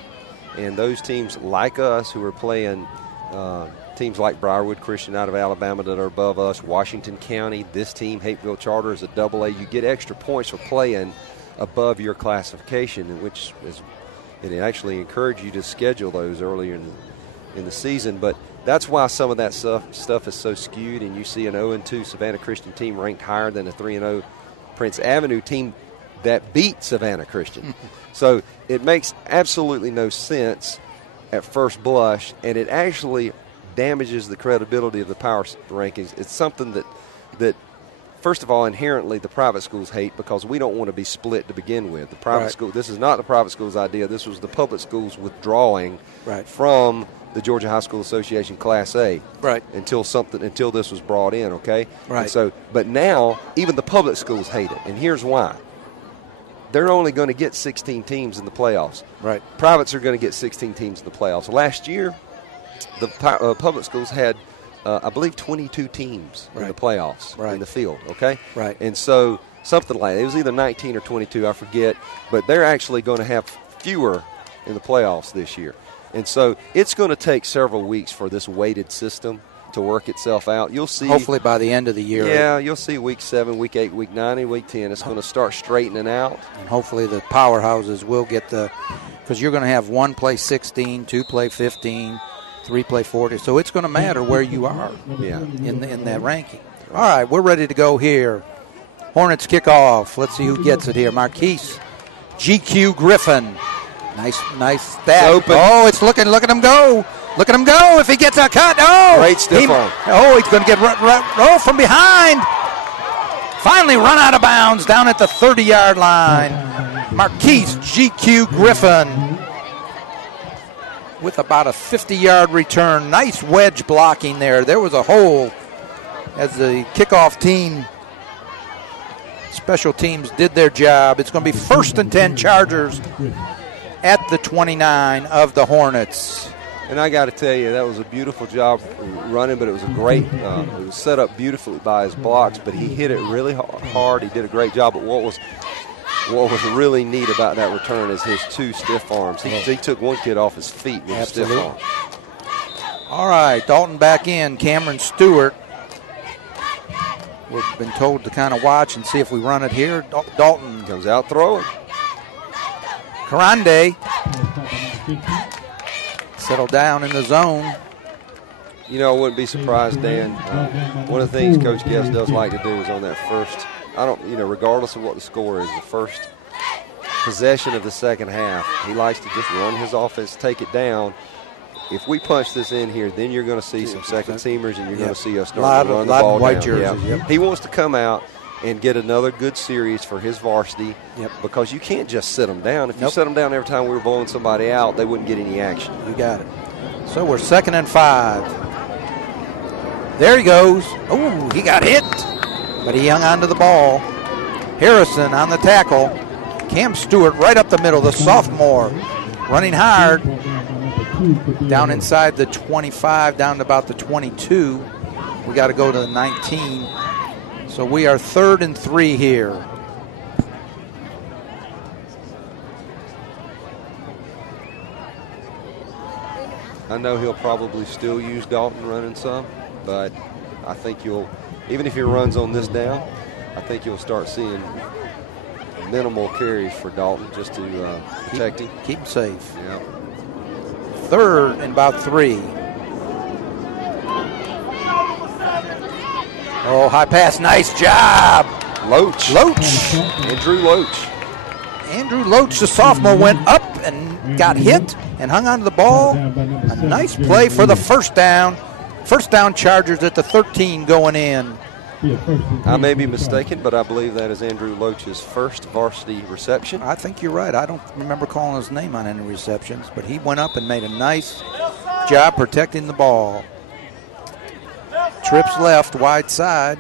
And those teams like us who are playing teams like Briarwood Christian out of Alabama that are above us, Washington County, this team, Hapeville Charter, is a AA. You get extra points for playing above your classification, which is it actually encourages you to schedule those earlier in the season. But that's why some of that stuff is so skewed, and you see an 0-2 Savannah Christian team ranked higher than a 3-0 Prince Avenue team that beat Savannah Christian. So it makes absolutely no sense at first blush, and it actually damages the credibility of the power rankings. It's something that first of all, inherently the private schools hate, because we don't want to be split to begin with. The private school, this is not the private schools' idea. This was the public schools withdrawing from the Georgia High School Association Class A. Right. Until this was brought in, okay? Right. And so, but now even the public schools hate it, and here's why. They're only going to get 16 teams in the playoffs. Right. Privates are going to get 16 teams in the playoffs. Last year, the public schools had, I believe, 22 teams in the playoffs in the field, okay? Right. And so something like that. It was either 19 or 22, I forget. But they're actually going to have fewer in the playoffs this year. And so it's going to take several weeks for this weighted system to work itself out. You'll see. Hopefully by the end of the year. Yeah, you'll see week 7, week 8, week 9, and week 10. It's going to start straightening out. And hopefully the powerhouses will get because you're going to have 1 play 16, 2 play 15, 3 play 40. So it's going to matter where you are in that ranking. All right, we're ready to go here. Hornets kick off. Let's see who gets it here. Marquise GQ Griffin. Nice stat. Open. Oh, it's look at him go. Look at him go. If he gets a cut, great stiff arm. Oh, he's going to get from behind. Finally run out of bounds down at the 30-yard line. Marquise GQ Griffin with about a 50-yard return. Nice wedge blocking there. There was a hole as the kickoff team, special teams, did their job. It's going to be 1st and 10 Chargers at the 29 of the Hornets. And I got to tell you, that was a beautiful job running, but it was a great, it was set up beautifully by his blocks, but he hit it really hard. He did a great job. But what was really neat about that return is his 2 stiff arms. He took one kid off his feet with a stiff arm. All right, Dalton back in. Cameron Stewart. We've been told to kind of watch and see if we run it here. Dalton comes out throwing. Karande settle down in the zone. You know, I wouldn't be surprised, Dan. One of the things Coach Guest does like to do is on that first, regardless of what the score is, the first possession of the second half, he likes to just run his offense, take it down. If we punch this in here, then you're going to see some second teamers, and you're going to see us start to run the ball white down. Jerseys, Yep. He wants to come out and get another good series for his varsity, because you can't just sit them down. If you set them down every time we were blowing somebody out, they wouldn't get any action. You got it. So we're 2nd and 5. There he goes. Oh, he got hit, but he hung on to the ball. Harrison on the tackle. Cam Stewart right up the middle, the sophomore, running hard. Down inside the 25, down to about the 22. We got to go to the 19. So we are 3rd and 3 here. I know he'll probably still use Dalton running some, but I think even if he runs on this down, I think you'll start seeing minimal carries for Dalton just to protect him. Keep him safe. Yeah. 3rd and about 3. Oh, high pass, nice job. Loach. Andrew Loach. Andrew Loach, the sophomore, went up and got hit and hung onto the ball. A nice play for the first down. First down Chargers at the 13 going in. I may be mistaken, but I believe that is Andrew Loach's first varsity reception. I think you're right. I don't remember calling his name on any receptions, but he went up and made a nice job protecting the ball. Trips left, wide side.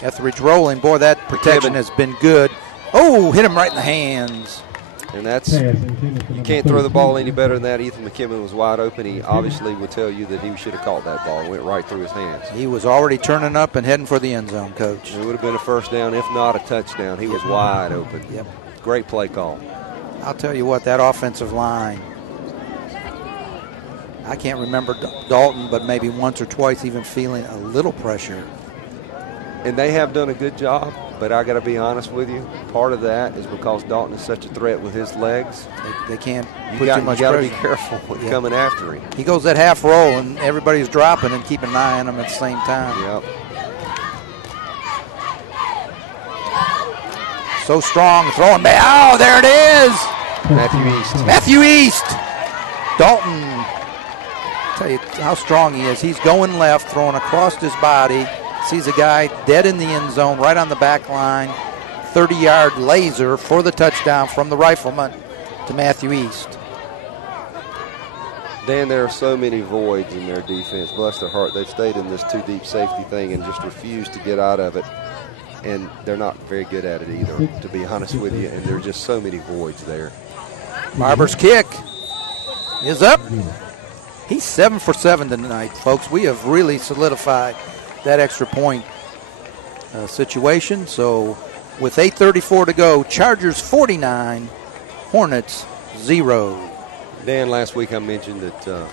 Etheridge rolling. Boy, that protection has been good. Oh, hit him right in the hands. And you can't throw the ball any better than that. Ethan McKibben was wide open. He obviously would tell you that he should have caught that ball. It went right through his hands. He was already turning up and heading for the end zone, Coach. It would have been a first down, if not a touchdown. He was wide open. Yep. Great play call. I'll tell you what, that offensive line, I can't remember Dalton, but maybe once or twice even feeling a little pressure. And they have done a good job, but I got to be honest with you. Part of that is because Dalton is such a threat with his legs. They can't put too much pressure. You got to be careful with coming after him. He goes that half roll, and everybody's dropping and keeping an eye on him at the same time. Yep. So strong, throwing back. Oh, there it is. Matthew East. Dalton, tell you how strong he is. He's going left, throwing across his body. Sees a guy dead in the end zone, right on the back line. 30-yard laser for the touchdown from the rifleman to Matthew East. Dan, there are so many voids in their defense. Bless their heart. They've stayed in this too-deep safety thing and just refused to get out of it. And they're not very good at it either, to be honest with you. And there are just so many voids there. Barber's kick is up. He's 7 for 7 tonight, folks. We have really solidified that extra point situation. So with 8:34 to go, Chargers 49, Hornets 0. Dan, last week I mentioned that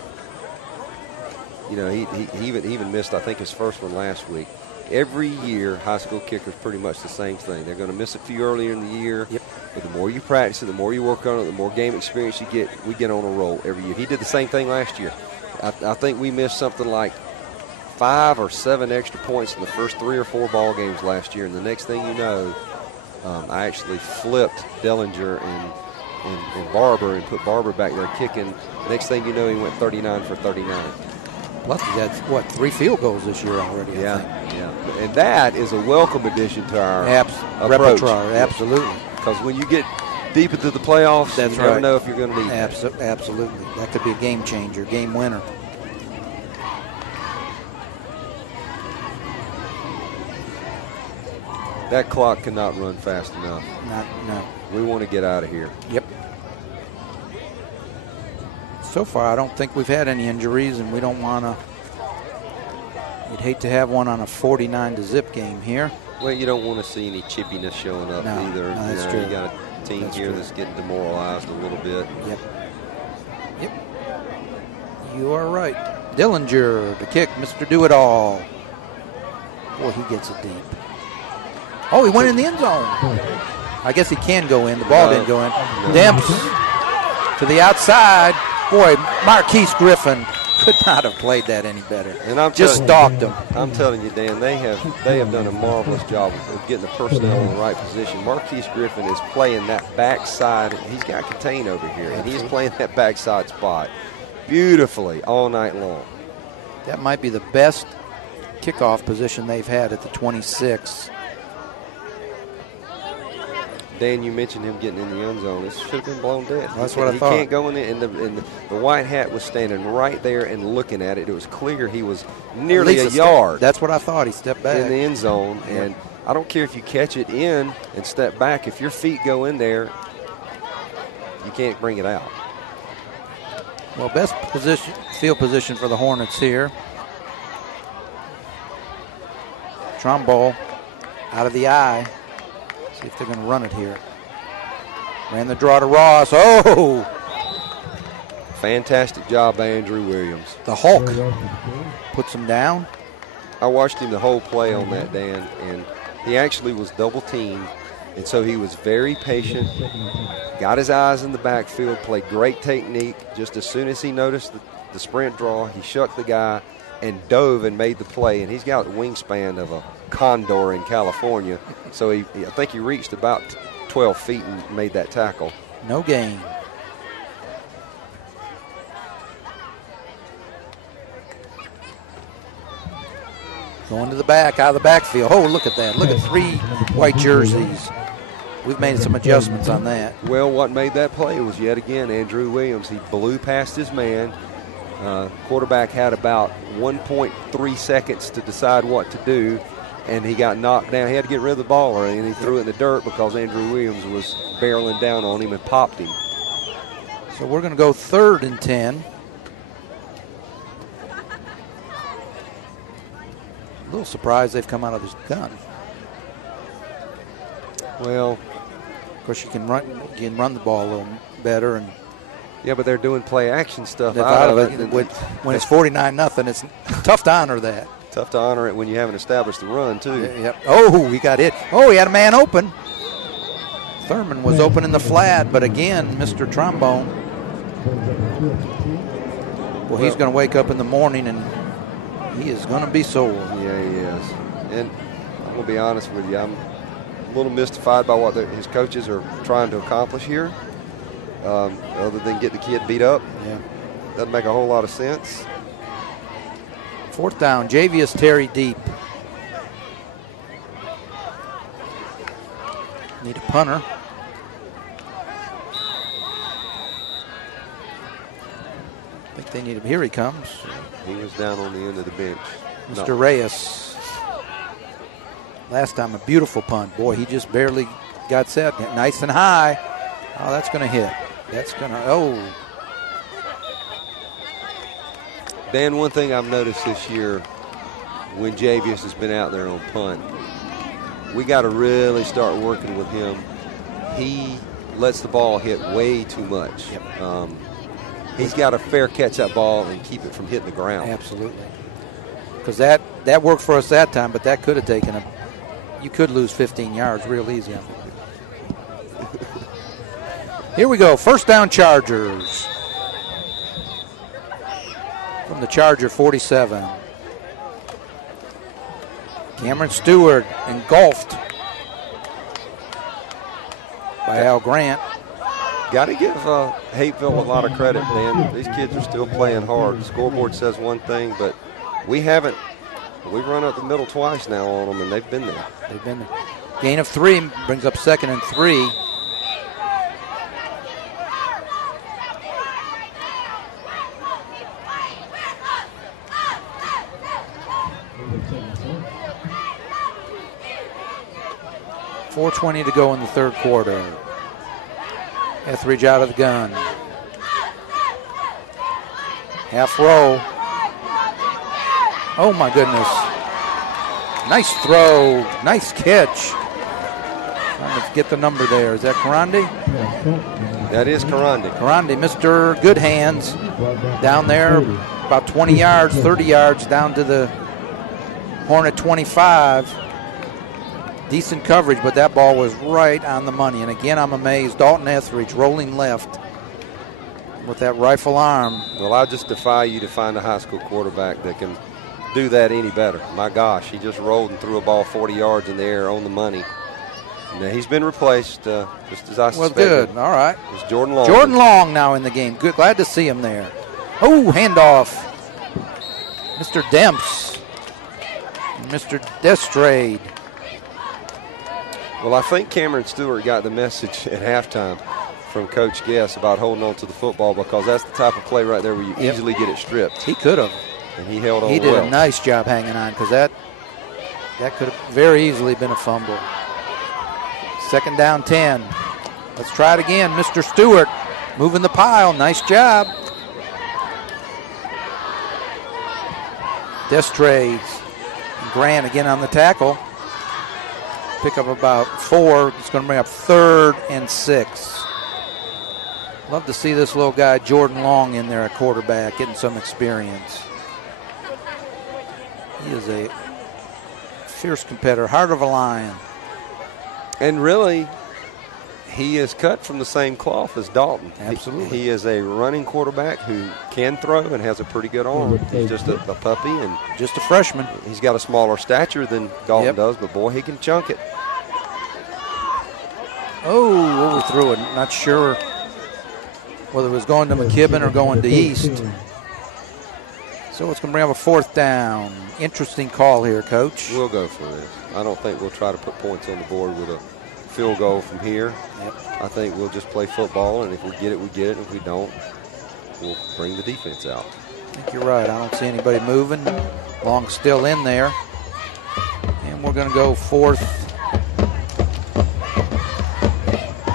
You know, he even missed, I think, his first one last week. Every year, high school kickers pretty much the same thing. They're going to miss a few earlier in the year. Yep. But the more you practice it, the more you work on it, the more game experience you get, we get on a roll every year. He did the same thing last year. I think we missed something like 5 or 7 extra points in the first 3 or 4 ball games last year. And the next thing you know, I actually flipped Dellinger and Barber and put Barber back there kicking. Next thing you know, he went 39 for 39. Lucky that's, 3 field goals this year already, I think. Yeah. And that is a welcome addition to our repertoire, absolutely. Because when you get deep into the playoffs, you never know if you're going to need that. Absolutely. That could be a game changer, game winner. That clock cannot run fast enough. No. We want to get out of here. Yep. So far, I don't think we've had any injuries, and we don't want to. You'd hate to have one on a 49-0 game here. Well, you don't want to see any chippiness showing up either. No, that's true. You got a team that's getting demoralized a little bit. Yep. You are right. Dillinger, the kick, Mr. Do-It-All. Boy, he gets it deep. Oh, he went in the end zone. I guess he can go in. The ball didn't go in. Demps to the outside. Boy, Marquise Griffin could not have played that any better. And I'm just stalked him. I'm telling you, Dan, they have done a marvelous job of getting the personnel in the right position. Marquise Griffin is playing that backside. He's got contain over here, and he's playing that backside spot beautifully all night long. That might be the best kickoff position they've had at the 26. Dan, you mentioned him getting in the end zone. This should have been blown dead. That's what I thought. He can't go in there, and the white hat was standing right there and looking at it. It was clear he was nearly a yard. That's what I thought. He stepped back in the end zone, and I don't care if you catch it in and step back. If your feet go in there, you can't bring it out. Well, best field position for the Hornets here. Trumbull out of the eye. See if they're going to run it here. Ran the draw to Ross. Oh! Fantastic job by Andrew Williams. The Hulk puts him down. I watched him the whole play on that, Dan, and he actually was double teamed, and so he was very patient, got his eyes in the backfield, played great technique. Just as soon as he noticed the sprint draw, he shucked the guy and dove and made the play, and he's got the wingspan of a condor in California. So I think he reached about 12 feet and made that tackle. No gain. Going to the back, out of the backfield. Oh, look at that. Look at 3 white jerseys. We've made some adjustments on that. Well, what made that play was yet again Andrew Williams. He blew past his man. Quarterback had about 1.3 seconds to decide what to do, and he got knocked down. He had to get rid of the ball, and he threw it in the dirt because Andrew Williams was barreling down on him and popped him. So we're going to go 3rd and 10. A little surprised they've come out of this gun. Well, of course you can run the ball a little better, and yeah, but they're doing play action stuff out of it. When it's 49-0, it's tough to honor that. Tough to honor it when you haven't established the run, too. Yep. Oh, he got hit. Oh, he had a man open. Thurman was open in the flat, but again, Mr. Trombone. Well, he's going to wake up in the morning, and he is going to be sore. Yeah, he is. And I'm going to be honest with you, I'm a little mystified by what his coaches are trying to accomplish here. Other than get the kid beat up. Yeah. Doesn't make a whole lot of sense. 4th down, Javius Terry deep. Need a punter. I think they need him. Here he comes. He was down on the end of the bench. Mr. Reyes. Last time, a beautiful punt. Boy, he just barely got set. Nice and high. Oh, that's going to hit. That's going to, oh. Dan, one thing I've noticed this year when Javius has been out there on punt, we got to really start working with him. He lets the ball hit way too much. Yep. he's got to fair catch that ball and keep it from hitting the ground. Absolutely. Because that worked for us that time, but that could have taken you could lose 15 yards real easy. Here we go. First down, Chargers. From the Charger 47. Cameron Stewart engulfed by Al Grant. Got to give Hapeville a lot of credit, man. These kids are still playing hard. The scoreboard says one thing, but we've run up the middle twice now on them, and they've been there. Gain of 3 brings up 2nd and 3. .4:20 to go in the third quarter. Etheridge out of the gun. Half row. Oh my goodness. Nice throw. Nice catch. Trying to get the number there. Is that Karandi? That is Karandi. Karandi, Mr. Good Hands. Down there about 20 yards, 30 yards down to the Hornet 25. Decent coverage, but that ball was right on the money. And again, I'm amazed. Dalton Etheridge rolling left with that rifle arm. Well, I just defy you to find a high school quarterback that can do that any better. My gosh, he just rolled and threw a ball 40 yards in the air on the money. Now, he's been replaced, just as I suspected. Well, good. All right. It's Jordan Long. Jordan Long now in the game. Good. Glad to see him there. Oh, handoff. Mr. Demps. Mr. Destrade. Well, I think Cameron Stewart got the message at halftime from Coach Guess about holding on to the football, because that's the type of play right there where you easily get it stripped. He could have. And he held on He did well. a nice job hanging on, because that could have very easily been a fumble. 2nd down 10. Let's try it again. Mr. Stewart moving the pile. Nice job. Destrades. Grant again on the tackle. Pick up about 4. It's going to bring up 3rd and 6. Love to see this little guy, Jordan Long, in there at quarterback, getting some experience. He is a fierce competitor, heart of a lion. And really, he is cut from the same cloth as Dalton. Absolutely. He is a running quarterback who can throw and has a pretty good arm. He's just a puppy and just a freshman. He's got a smaller stature than Dalton does, but boy, he can chunk it. Oh, overthrew it. Not sure whether it was going to McKibben or going to East. So it's going to bring up a 4th down. Interesting call here, Coach. We'll go for this. I don't think we'll try to put points on the board with a field goal from here. I think we'll just play football, and if we get it, we get it. If we don't, we'll bring the defense out. I think you're right. I don't see anybody moving. Long still in there. And we're going to go 4th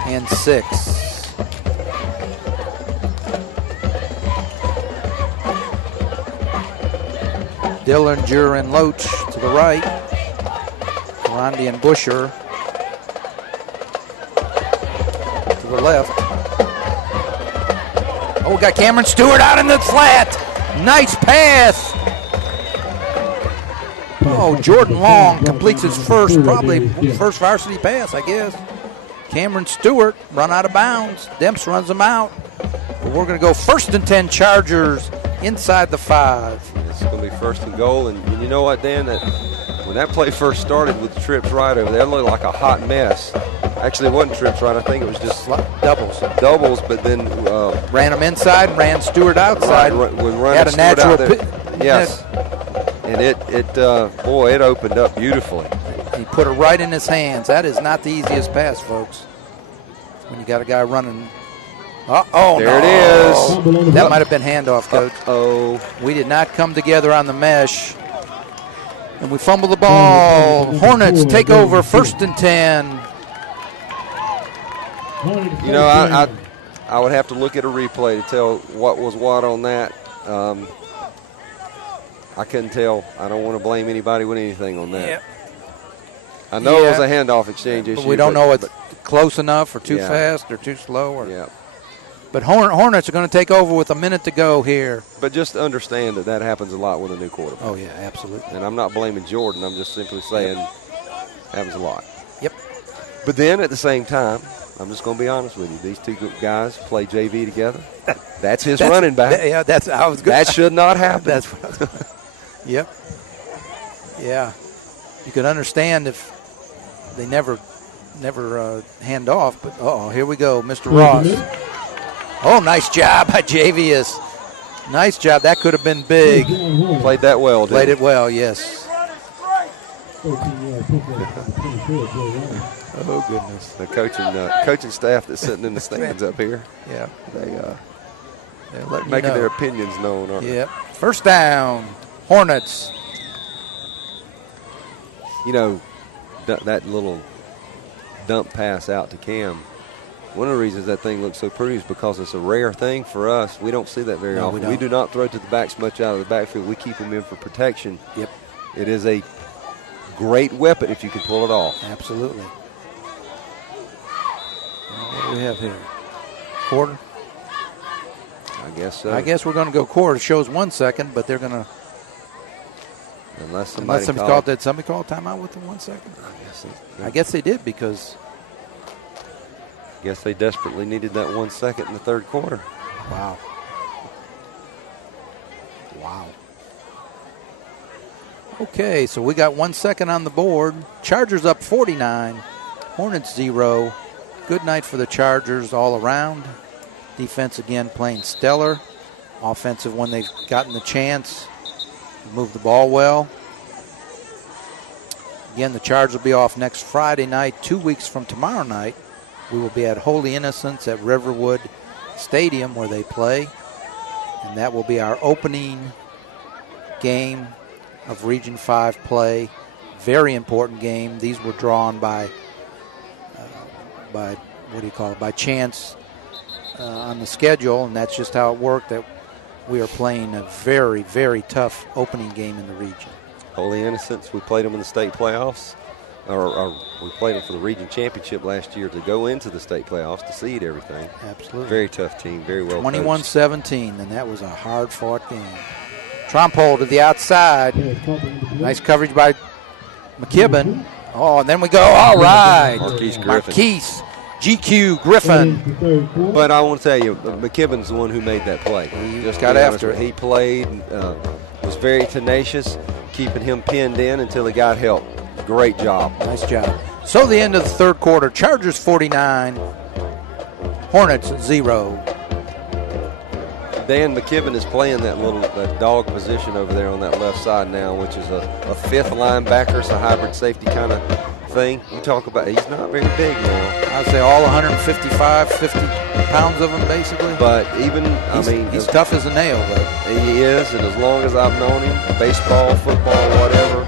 and 6. Dillinger and Loach to the right. Rondi and Busher to the left. Oh, we got Cameron Stewart out in the flat. Nice pass. Oh, Jordan Long completes his first varsity pass, I guess. Cameron Stewart run out of bounds. Demps runs them out. But we're going to go 1st and 10 Chargers inside the 5. It's going to be 1st and goal. And you know what, Dan? When that play first started with the trips right over there, it looked like a hot mess. Actually, it wasn't trips right. I think it was just doubles, but then ran them inside, ran Stewart outside. Right, had a natural yes. And it opened up beautifully. He put it right in his hands. That is not the easiest pass, folks. When you got a guy running. There it is. That might have been handoff, Coach. Oh, we did not come together on the mesh. And we fumble the ball. Hornets take over 1st and 10. You know, I would have to look at a replay to tell what was what on that. I couldn't tell. I don't want to blame anybody with anything on that. Yep. I know it was a handoff exchange issue. But we don't know it's close enough or too fast or too slow. Yeah. But Hornets are going to take over with a minute to go here. But just understand that happens a lot with a new quarterback. Oh, yeah, absolutely. And I'm not blaming Jordan. I'm just simply saying happens a lot. Yep. But then at the same time, I'm just going to be honest with you. These two guys play JV together. That's his running back. Yeah, I was good. That should not happen. That's what I was Yep. Yeah. You could understand if they never hand off. But, here we go, Mr. Ross. Oh, nice job by Javius. Nice job. That could have been big. Played that well, didn't Played he? it well, yes. Oh, goodness. The coaching staff that's sitting in the stands up here. Yeah. They're letting making you know. their opinions known, aren't Yep. First down, Hornets. they? You know, that little dump pass out to Cam, one of the reasons that thing looks so pretty is because it's a rare thing for us. We don't see that very often. We do not throw to the backs much out of the backfield. We keep them in for protection. Yep. It is a great weapon if you can pull it off. Absolutely. What do we have here? Quarter? I guess so. I guess we're going to go quarter. It shows 1 second, but they're going to. Unless somebody called. Did somebody call timeout within 1 second? I guess they did because. I guess they desperately needed that 1 second in the third quarter. Wow. Okay, so we got 1 second on the board. Chargers up 49. Hornets 0. Good night for the Chargers all around. Defense again playing stellar. Offensive when they've gotten the chance. Move the ball well. Again, the Chargers will be off next Friday night. 2 weeks from tomorrow night, we will be at Holy Innocents at Riverwood Stadium where they play. And that will be our opening game of Region 5 play. Very important game. These were drawn by by chance on the schedule, and that's just how it worked, that we are playing a very, very tough opening game in the region. Holy Innocents, we played them in the state playoffs, or we played them for the region championship last year to go into the state playoffs to seed everything. Absolutely. Very tough team, very well 21-17, and that was a hard-fought game. Trompole to the outside. Nice coverage by McKibben. Oh, and then we go, all right. Marquise Griffin. Marquise GQ Griffin. But I want to tell you, McKibben's the one who made that play. He just got after it. He played, was very tenacious, keeping him pinned in until he got help. Great job. Nice job. So the end of the third quarter, Chargers 49, Hornets 0. Dan McKibben is playing that dog position over there on that left side now, which is a fifth linebacker. It's a hybrid safety kind of thing. You talk about, he's not very big now. I'd say all 155, 50 pounds of him basically. But even, he's tough as a nail though. He is, and as long as I've known him, baseball, football, whatever,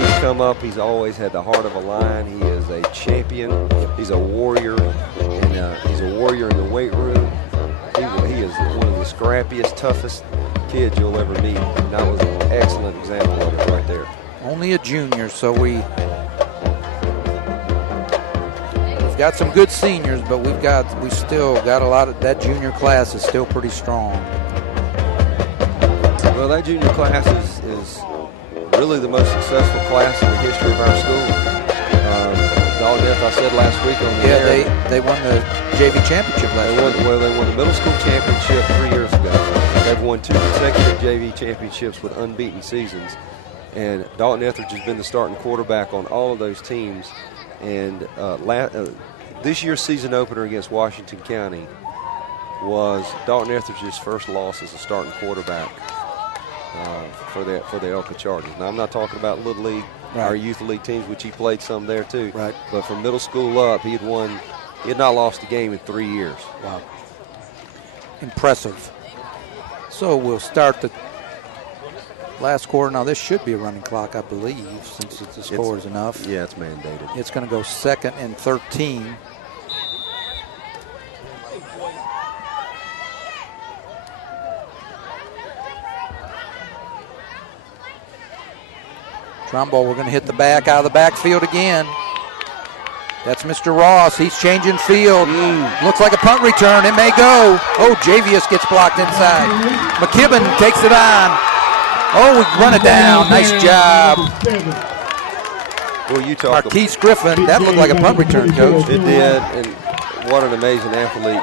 he's come up, he's always had the heart of a lion. He is a champion. He's a warrior, and he's a warrior in the weight room. He is one of the scrappiest, toughest kids you'll ever meet. And that was an excellent example of it right there. Only a junior, so we've got some good seniors, but we still got a lot of that junior class is still pretty strong. Well, that junior class is really the most successful class in the history of our school. Dalton, I said last week on the air. They won the JV championship last year. They won the middle school championship 3 years ago. They've won 2 consecutive JV championships with unbeaten seasons. And Dalton Etheridge has been the starting quarterback on all of those teams. And this year's season opener against Washington County was Dalton Etheridge's first loss as a starting quarterback for the ELCA Chargers. Now, I'm not talking about Little League, our youth league teams, which he played some there too. Right. But from middle school up, he had not lost a game in 3 years. Wow. Impressive. So we'll start the last quarter. Now, this should be a running clock, I believe, since the score is enough. Yeah, it's mandated. It's going to go 2nd and 13. Trumbull, we're going to hit the back out of the backfield again. That's Mr. Ross. He's changing field. Looks like a punt return. It may go. Oh, Javius gets blocked inside. McKibben takes it on. Oh, we run it down. Nice job. Well, you talk Marquise Griffin. That looked like a punt return, Coach. It did, and what an amazing athlete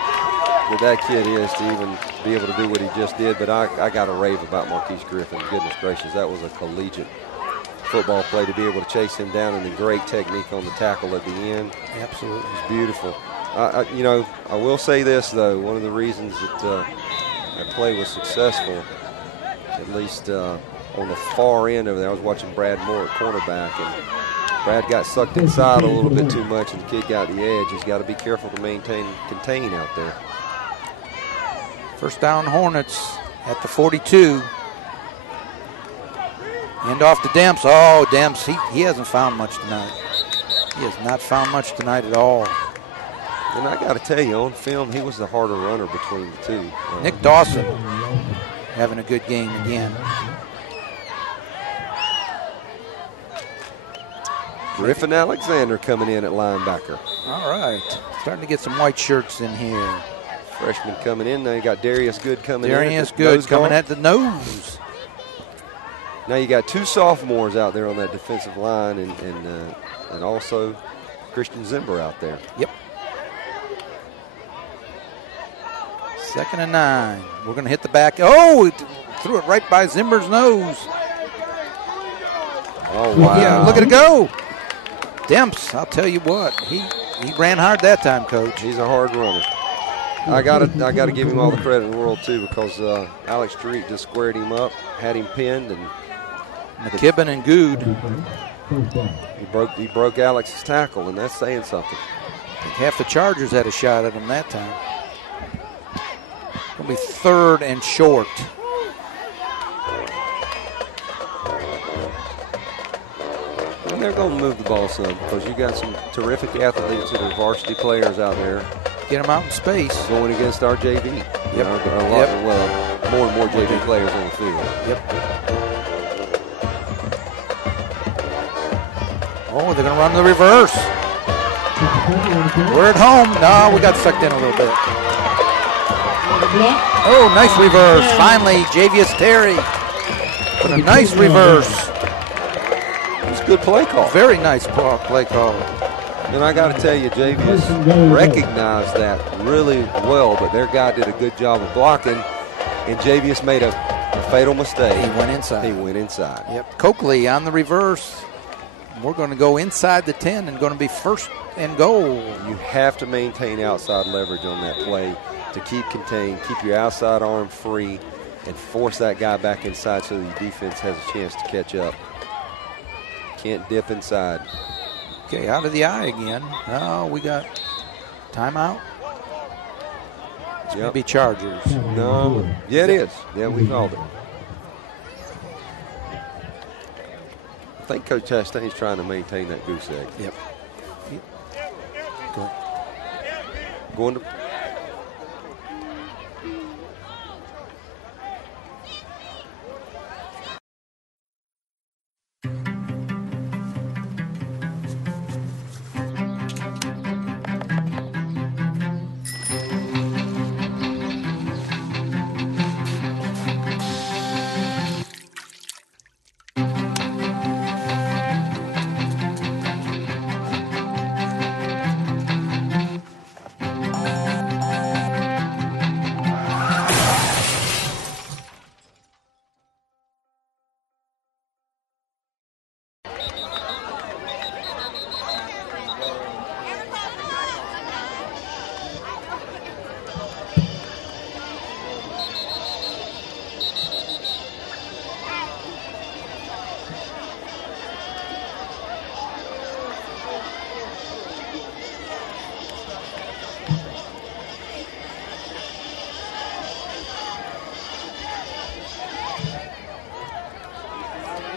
that kid is to even be able to do what he just did. But I got to rave about Marquise Griffin. Goodness gracious, that was a collegiate football play to be able to chase him down, and the great technique on the tackle at the end. Absolutely. It was beautiful. I will say this, though. One of the reasons that that play was successful, at least on the far end over there, I was watching Brad Moore at cornerback, and Brad got sucked inside a little bit too much, and the kid got the edge. He's got to be careful to contain out there. First down, Hornets at the 42. End off to Demps. Oh, Demps, he hasn't found much tonight. He has not found much tonight at all. And I got to tell you, on film, he was the harder runner between the two. Nick Dawson having a good game again. Griffin Alexander coming in at linebacker. All right. Starting to get some white shirts in here. Freshman coming in. Now you got Darius Good coming in. Darius Good coming at the nose. Now you got two sophomores out there on that defensive line, and also Christian Zimber out there. Yep. 2nd and 9. We're going to hit the back. Oh, threw it right by Zimber's nose. Oh, wow. Yeah, look at it go. Demps, I'll tell you what, he ran hard that time, Coach. He's a hard runner. I gotta give him all the credit in the world too, because Alex Street just squared him up, had him pinned, and McKibben and Good. He broke Alex's tackle, and that's saying something. I think half the Chargers had a shot at him that time. Gonna be 3rd and short. And they're going to move the ball some, because you got some terrific athletes that are varsity players out there. Get them out in space. Going against our JV. Yep. Well, more and more JV players on the field. Yep. Oh, they're going to run the reverse. We're at home. No, we got sucked in a little bit. Oh, nice reverse. Finally, Javius Terry. But a nice reverse. Good play call. Very nice play call. And I got to tell you, Javius recognized that really well, but their guy did a good job of blocking, and Javius made a fatal mistake. He went inside. Yep. Coakley on the reverse. We're going to go inside the 10 and going to be 1st and goal. You have to maintain outside leverage on that play to keep contained, keep your outside arm free, and force that guy back inside so the defense has a chance to catch up. Can't dip inside. Okay, out of the eye again. Oh, we got timeout. It's going to be Chargers. No. Yeah, it is. Yeah, we called it. I think Coach Chastain's trying to maintain that goose egg. Yep. Going to.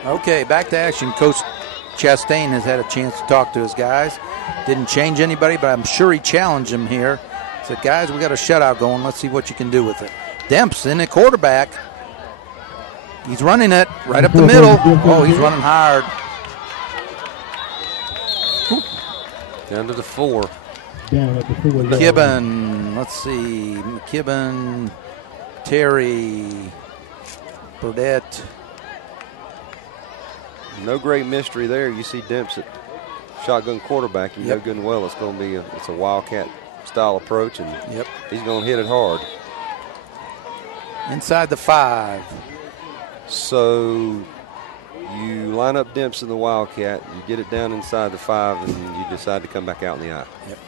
Okay, back to action. Coach Chastain has had a chance to talk to his guys. Didn't change anybody, but I'm sure he challenged them here. Said, guys, we got a shutout going. Let's see what you can do with it. Demps in at quarterback. He's running it right up the middle. Oh, he's running hard. Down to the 4. Down at the 4. McKibben, let's see, McKibben, Terry, Burdette. No great mystery there. You see Dempsey, shotgun quarterback. You know good and well it's going to be it's a Wildcat style approach, and he's going to hit it hard. Inside the 5. So you line up Dempsey in the Wildcat, you get it down inside the 5, and you decide to come back out in the eye. Yep.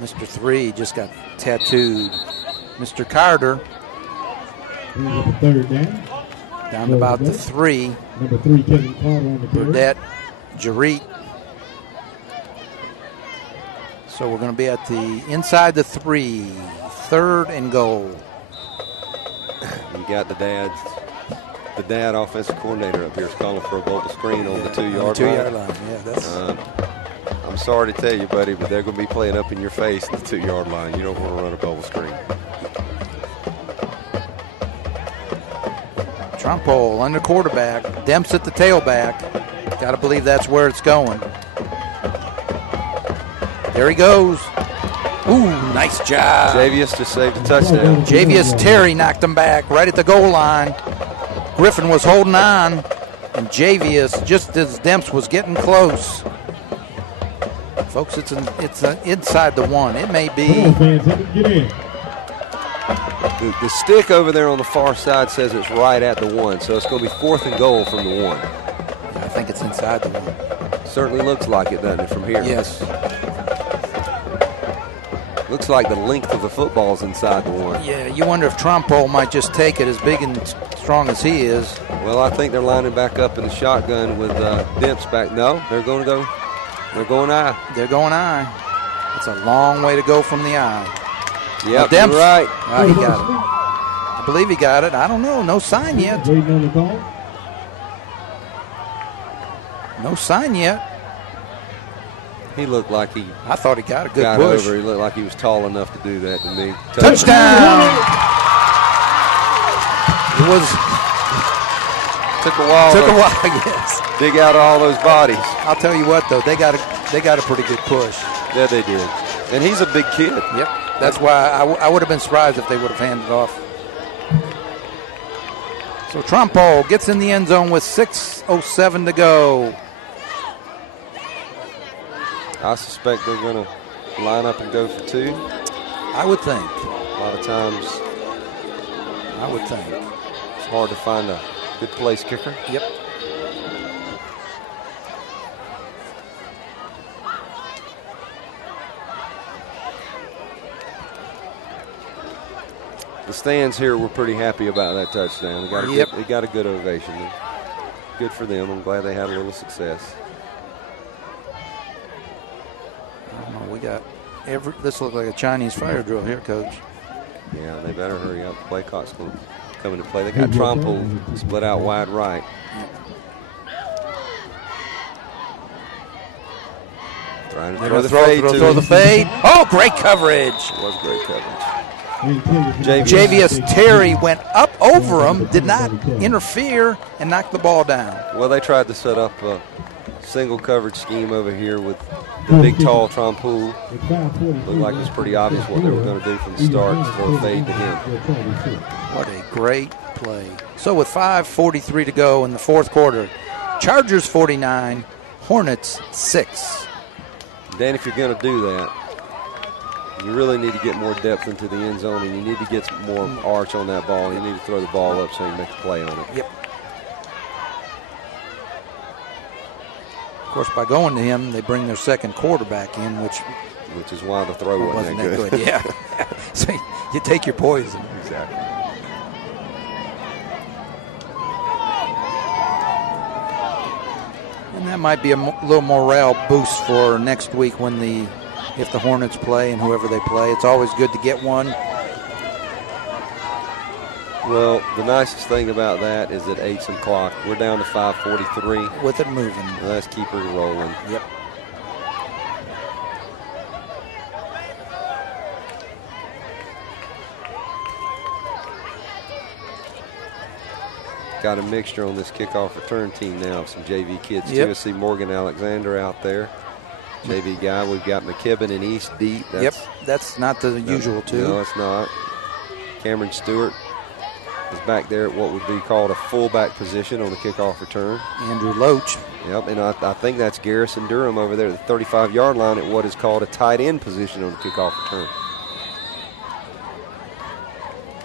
Mr. 3 just got tattooed. Mr. Carter. Third down. Down to about the 3. Number 3, Kevin Carter on the carry. Burdette, Jarrett. So we're going to be at the inside the 3. 3rd and goal. You got the dad offensive coordinator up here is calling for a global screen on the 2-yard line. 2-yard line, yeah. That's I'm sorry to tell you, buddy, but they're going to be playing up in your face at the 2-yard line. You don't want to run a global screen. Trumpole under quarterback. Demps at the tailback. Got to believe that's where it's going. There he goes. Ooh, nice job. Javius just saved a touchdown. Javius Terry knocked him back right at the goal line. Griffin was holding on, and Javius, just as Demps was getting close. Folks, it's inside the 1. It may be. The stick over there on the far side says it's right at the 1, so it's going to be 4th and goal from the 1. I think it's inside the 1. Certainly looks like it, doesn't it, from here? Yes. Looks like the length of the football's inside the 1. Yeah, you wonder if Trumpole might just take it, as big and strong as he is. Well, I think they're lining back up in the shotgun with Demps back. No, they're going to go. They're going eye. They're going eye. It's a long way to go from the eye. Yep, Demps, you're right. He got it. I believe he got it. I don't know. No sign yet. No sign yet. He looked like he. I thought he got a good got push. Over. He looked like he was tall enough to do that to me. Touchdown! It was. Took a while. Yes. Dig out all those bodies. I'll tell you what, though, they got a pretty good push. Yeah, they did. And he's a big kid. Yep. That's why I would have been surprised if they would have handed off. So Trumpole gets in the end zone with 6:07 to go. I suspect they're going to line up and go for 2. I would think. A lot of times. I would think. It's hard to find a good place kicker. Yep. The stands here were pretty happy about that touchdown. They got a good ovation. Good for them. I'm glad they had a little success. I don't know. We got this looks like a Chinese fire drill here, Coach. Yeah, they better hurry up. Play clock's going to come into play. They got Trumpole split out wide right. Trying to throw the fade. Oh, great coverage. It was great coverage. Javius Terry went up over him, did not interfere, and knocked the ball down. Well, they tried to set up a single coverage scheme over here with the big, tall Trumpole. Looked like it was pretty obvious what they were going to do from the start, to throw a fade to him. What a great play. So with 5:43 to go in the fourth quarter, Chargers 49, Hornets 6. Dan, if you're going to do that, you really need to get more depth into the end zone, and you need to get some more arch on that ball. You need to throw the ball up so you make a play on it. Yep. Of course, by going to him, they bring their second quarterback in, which is why the throw wasn't that good. Yeah. So you take your poison. Exactly. And that might be a little morale boost for next week if the Hornets play and whoever they play. It's always good to get one. Well, the nicest thing about that is at 8 o'clock, we're down to 5:43. With it moving. Let's keep her rolling. Yep. Got a mixture on this kickoff return team now. Some JV kids, yep. too. I see Morgan Alexander out there. JV guy. We've got McKibben and East deep. That's not the usual two. No, it's not. Cameron Stewart is back there at what would be called a fullback position on the kickoff return. Andrew Loach. Yep, and I think that's Garrison Durham over there at the 35-yard line at what is called a tight end position on the kickoff return.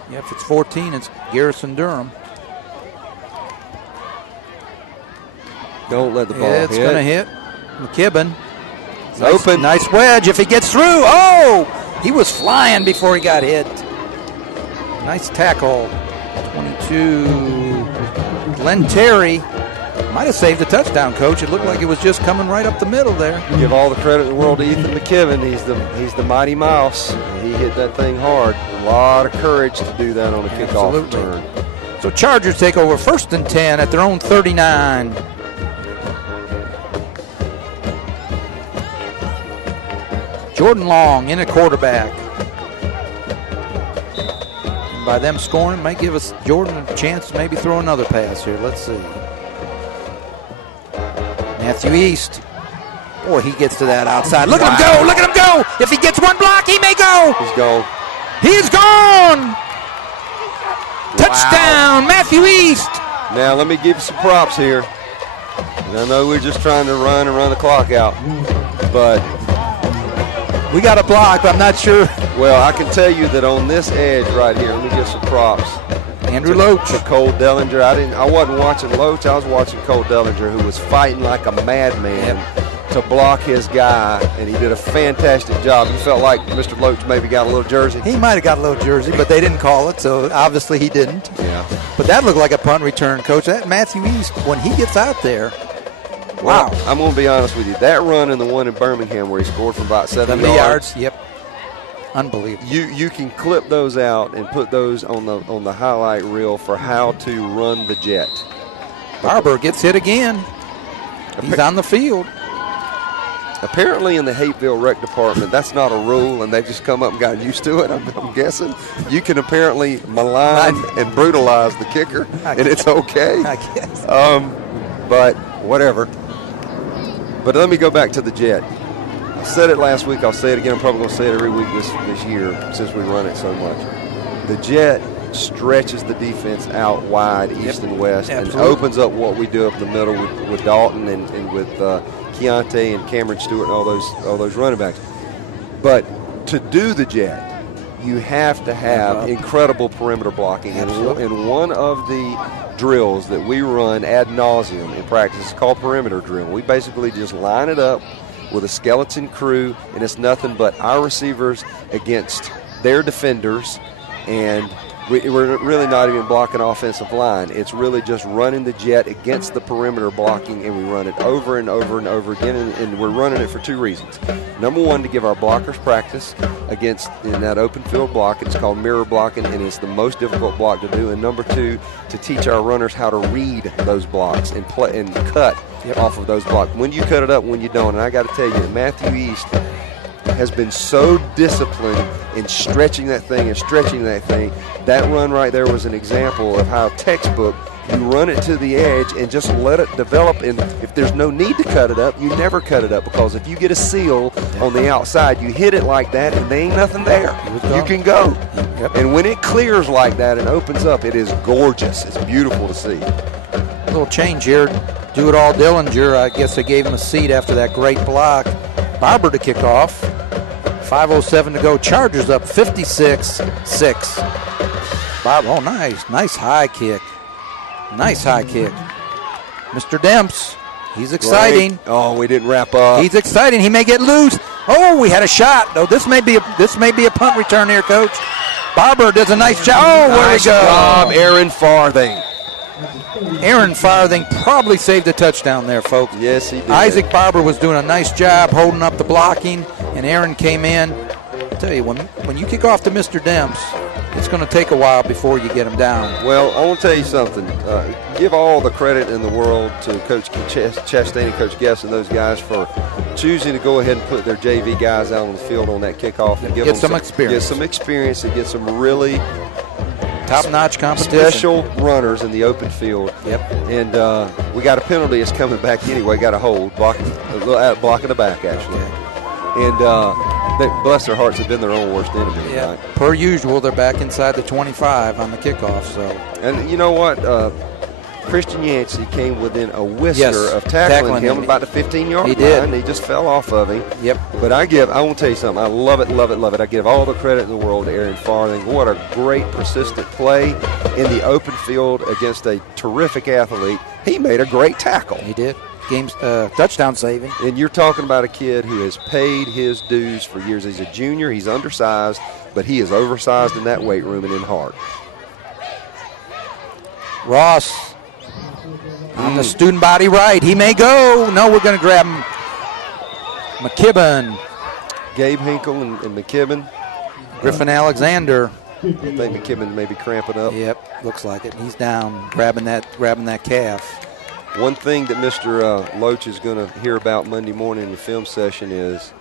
Yeah, if it's 14, it's Garrison Durham. Don't let the ball hit. It's going to hit. McKibben. It's open. Nice wedge if he gets through. Oh, he was flying before he got hit. Nice tackle. 22. Glenn Terry might have saved the touchdown, Coach. It looked like it was just coming right up the middle there. Give all the credit in the world to Ethan McKibben. He's the mighty mouse. He hit that thing hard. A lot of courage to do that on a kickoff return. So Chargers take over 1st and 10 at their own 39. Jordan Long in at quarterback. And by them scoring, might give us Jordan a chance to maybe throw another pass here. Let's see. Matthew East. Boy, he gets to that outside. Look at him go! Look at him go! If he gets one block, he may go! He's gone. He's gone! Touchdown, Matthew East! Now, let me give you some props here. And I know we're just trying to run the clock out, but we got a block, but I'm not sure. Well, I can tell you that on this edge right here, let me give some props. Andrew Loach. To Cole Dellinger. I wasn't watching Loach, I was watching Cole Dellinger, who was fighting like a madman to block his guy, and he did a fantastic job. You felt like Mr. Loach maybe got a little jersey? He might have got a little jersey, but they didn't call it, so obviously he didn't. Yeah. But that looked like a punt return, Coach. That Matthew East, when he gets out there, wow. Well, I'm going to be honest with you. That run and the one in Birmingham where he scored from about 70 yards. Yep. Unbelievable. You can clip those out and put those on the highlight reel for how to run the jet. Barber gets hit again. He's on the field. Apparently in the Hapeville rec department, that's not a rule, and they've just come up and got used to it, I'm guessing. You can apparently malign and brutalize the kicker, and it's okay. I guess. But whatever. But let me go back to the jet. I said it last week. I'll say it again. I'm probably going to say it every week this year since we run it so much. The jet stretches the defense out wide, east and west, and opens up what we do up the middle with Dalton and with Keontae and Cameron Stewart and all those running backs. But to do the jet, you have to have incredible perimeter blocking. And one of the drills that we run ad nauseum in practice is called perimeter drill. We basically just line it up with a skeleton crew, and it's nothing but our receivers against their defenders, and we're really not even blocking offensive line. It's really just running the jet against the perimeter blocking, and we run it over and over and over again, and we're running it for two reasons. Number one, to give our blockers practice in that open field block. It's called mirror blocking, and it's the most difficult block to do. And number two, to teach our runners how to read those blocks and play and cut off of those blocks. When you cut it up, when you don't. And I got to tell you, Matthew East has been so disciplined in stretching that thing and stretching that thing. That run right there was an example of how textbook you run it to the edge and just let it develop. And if there's no need to cut it up, you never cut it up, because if you get a seal on the outside, you hit it like that and there ain't nothing there. You can go. And when it clears like that and opens up, it is gorgeous. It's beautiful to see. A little change here. Do it all Dillinger. I guess they gave him a seat after that great block. Barber to kick off. 5:07 to go. Chargers up 56-6. Bob, oh, nice. Nice high kick. Nice high kick. Mr. Demps, he's exciting. Great. Oh, we didn't wrap up. He's exciting. He may get loose. Oh, we had a shot. Oh, this may be a punt return here, Coach. Barber does a nice job. Oh, where we go. Job, Aaron Farthing. Aaron Farthing probably saved a touchdown there, folks. Yes, he did. Isaac Barber was doing a nice job holding up the blocking, and Aaron came in. I'll tell you, when you kick off to Mr. Demps, it's going to take a while before you get him down. Well, I want to tell you something. Give all the credit in the world to Coach Chastain and Coach Guess and those guys for choosing to go ahead and put their JV guys out on the field on that kickoff and give them some experience. Get some experience and get some really Top-notch competition. Special runners in the open field. Yep. And we got a penalty that's coming back anyway. Got a hold, blocking the back, actually. Yeah. And they, bless their hearts, have been their own worst enemy. Yeah. Right? Per usual, they're back inside the 25 on the kickoff. So. And you know what? Christian Yancey came within a whisker of tackling him about the 15-yard line. Did. He just fell off of him. Yep. But I want to tell you something. I love it, love it, love it. I give all the credit in the world to Aaron Farthing. What a great, persistent play in the open field against a terrific athlete. He made a great tackle. He did. Game's touchdown saving. And you're talking about a kid who has paid his dues for years. He's a junior. He's undersized, but he is oversized in that weight room and in heart. Ross on the student body right. He may go. No, we're going to grab him. McKibben. Gabe Hinkle and McKibben. Griffin Alexander. I think McKibben may be cramping up. Yep, looks like it. He's down, grabbing that calf. One thing that Mr. Loach is going to hear about Monday morning in the film session is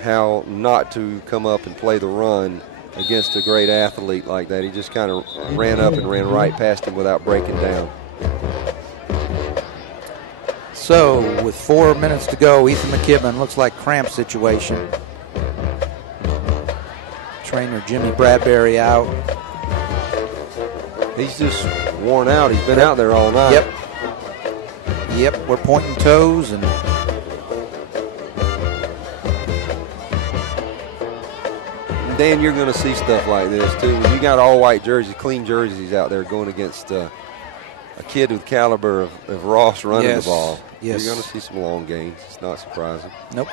how not to come up and play the run against a great athlete like that. He just kind of ran up and ran right past him without breaking down. So, with 4 minutes to go, Ethan McKibben looks like cramp situation. Trainer Jimmy Bradbury out. He's just worn out. He's been out there all night. Yep, we're pointing toes and Dan, you're going to see stuff like this too. When you got all white jerseys, clean jerseys out there going against a kid with the caliber of Ross running the ball. Yes. You're going to see some long gains. It's not surprising. Nope.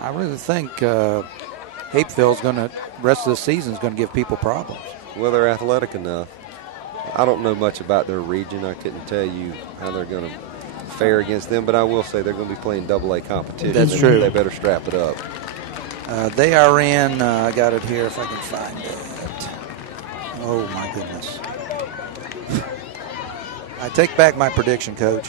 I really think Hapeville's going to, rest of the season is going to give people problems. Well, they're athletic enough. I don't know much about their region. I couldn't tell you how they're going to fare against them, but I will say they're going to be playing double-A competition. That's true. They better strap it up. They are in, I got it here if I can find it. Oh, my goodness. I take back my prediction, Coach.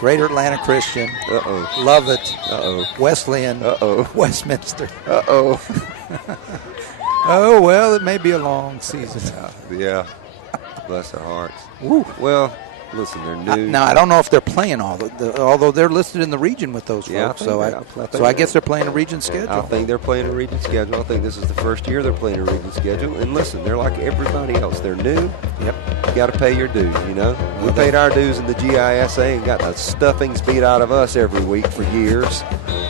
Greater Atlanta Christian. Uh-oh. Lovett. Uh-oh. Wesleyan. Uh-oh. Westminster. Uh-oh. Oh, well, it may be a long season. Yeah. Bless their hearts. Woo. Well, listen, they're new. Now, I don't know if they're playing although they're listed in the region with those folks. I guess they're playing a region schedule. I think they're playing a region schedule. I think this is the first year they're playing a region schedule. And listen, they're like everybody else. They're new. Yep. You got to pay your dues, you know. We paid our dues in the GISA and got the stuffings beat out of us every week for years,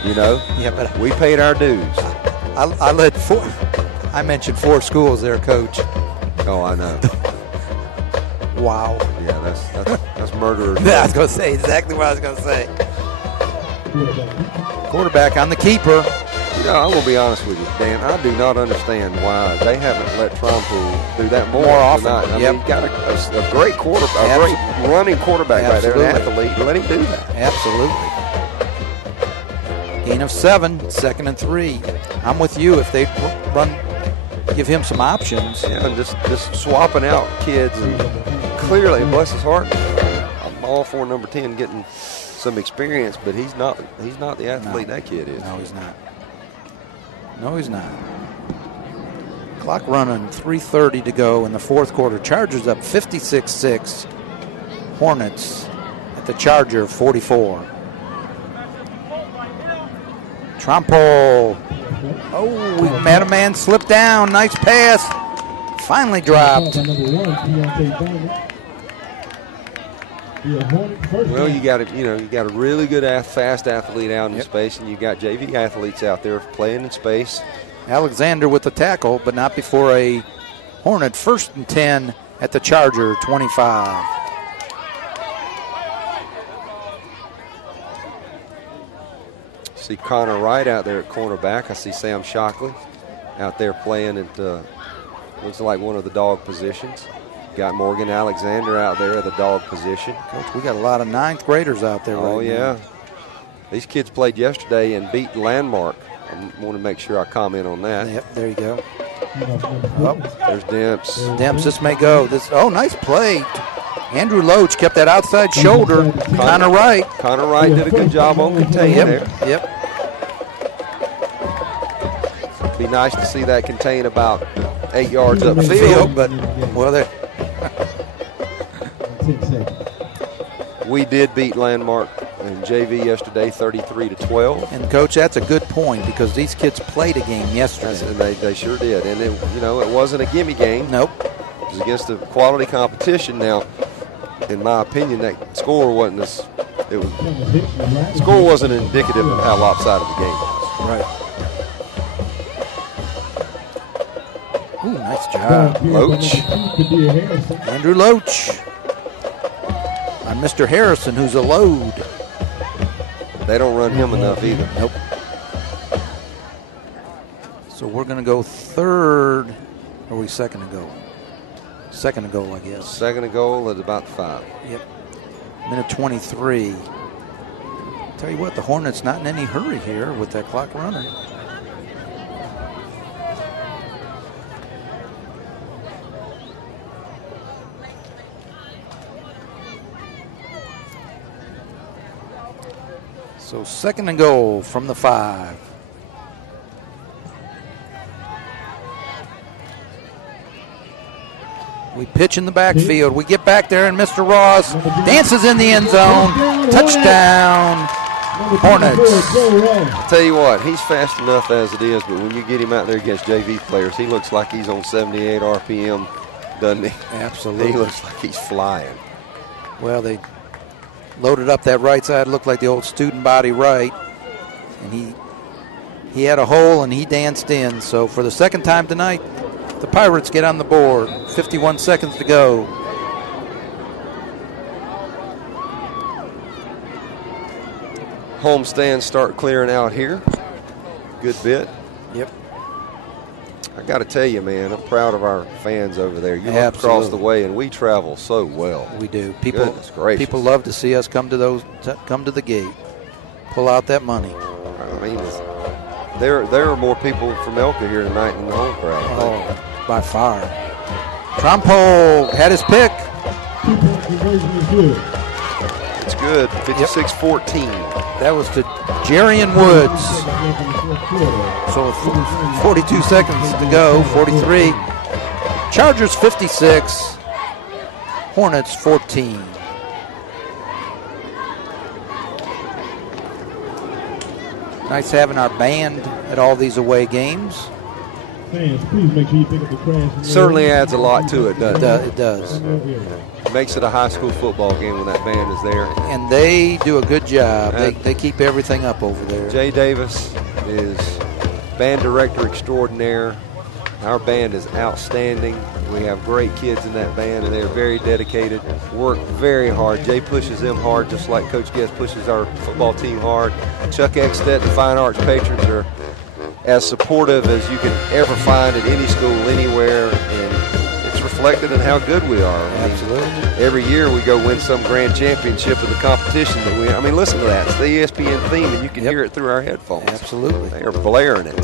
you know. Yeah, but we paid our dues. I led four. I mentioned 4 schools there, Coach. Oh, I know. Wow. Yeah, that's murder. I was going to say exactly what I was going to say. Quarterback on the keeper. You know, I'm going to be honest with you, Dan. I do not understand why they haven't let Trompool do that more often. Tonight. I mean, he's got a great quarterback, a great running quarterback right there, an athlete. Let him do that. Absolutely. Gain of 7, 2nd and 3. I'm with you. If they give him some options. Yeah, and just swapping out kids and clearly, bless his heart, I'm all for number 10 getting some experience, but he's not the athlete that kid is. No, he's not. No, he's not. Clock running, 3:30 to go in the 4th quarter. Chargers up 56-6. Hornets at the Charger 44. Trompo. Oh, man slipped down. Nice pass. Finally dropped. Well, you got a really good fast athlete out in space, and you got JV athletes out there playing in space. Alexander with the tackle, but not before a Hornet 1st and 10 at the Charger 25. See Connor Wright out there at cornerback. I see Sam Shockley out there playing at looks like one of the dog positions. Got Morgan Alexander out there at the dog position. Coach, we got a lot of 9th graders out there right now. These kids played yesterday and beat Landmark. I want to make sure I comment on that. Yep, there you go. Oh, there's Demps. Demps, this may go. Nice play. Andrew Loach kept that outside shoulder. Connor Wright. Connor Wright did a good job on containing there. Yep. nice to see that contain about 8 yards upfield. But, well, they're... We did beat Landmark and JV yesterday 33-12. And, Coach, that's a good point because these kids played a game yesterday. And they sure did. And, it wasn't a gimme game. Nope. It was against a quality competition. Now, in my opinion, that score wasn't score wasn't indicative of how lopsided the game was. Right. Ooh, nice job. Loach. Andrew Loach. And Mr. Harrison, who's a load. They don't run him enough either. Nope. So we're going to go third. Or are we second and goal? Second and goal, I guess. Second and goal at about 5. Yep. Minute 23. Tell you what, the Hornets not in any hurry here with that clock running. So second and goal from the 5. We pitch in the backfield. We get back there, and Mr. Ross dances in the end zone. Touchdown, Hornets. I'll tell you what, he's fast enough as it is, but when you get him out there against JV players, he looks like he's on 78 RPM, doesn't he? Absolutely. He looks like he's flying. Well, they loaded up that right side, looked like the old student body right, and he had a hole, and he danced in. So for the second time tonight, the Pirates get on the board. 51 seconds to go. Homestands start clearing out here. Good bit. Yep. I got to tell you, man, I'm proud of our fans over there. You look across the way, and we travel so well. We do. People love to see us come to the gate, pull out that money. I mean, there are more people from ELCA here tonight than the home crowd. Oh, by far. Trompo had his pick. It's good. 56-14. That was to Jerian Woods. So 42 seconds to go. 43. Chargers 56. Hornets 14. Nice having our band at all these away games. Fans, please make sure you pick up the trash. Certainly adds a lot to it, doesn't it? It does. It makes it a high school football game when that band is there. And they do a good job. They keep everything up over there. Jay Davis is band director extraordinaire. Our band is outstanding. We have great kids in that band, and they're very dedicated, work very hard. Jay pushes them hard, just like Coach Guest pushes our football team hard. Chuck Eckstedt and Fine Arts patrons are as supportive as you can ever find at any school, anywhere, and it's reflected in how good we are. Absolutely. Every year we go win some grand championship of the competition that we. I mean, listen to that. It's the ESPN theme, and you can hear it through our headphones. Absolutely. They are blaring it.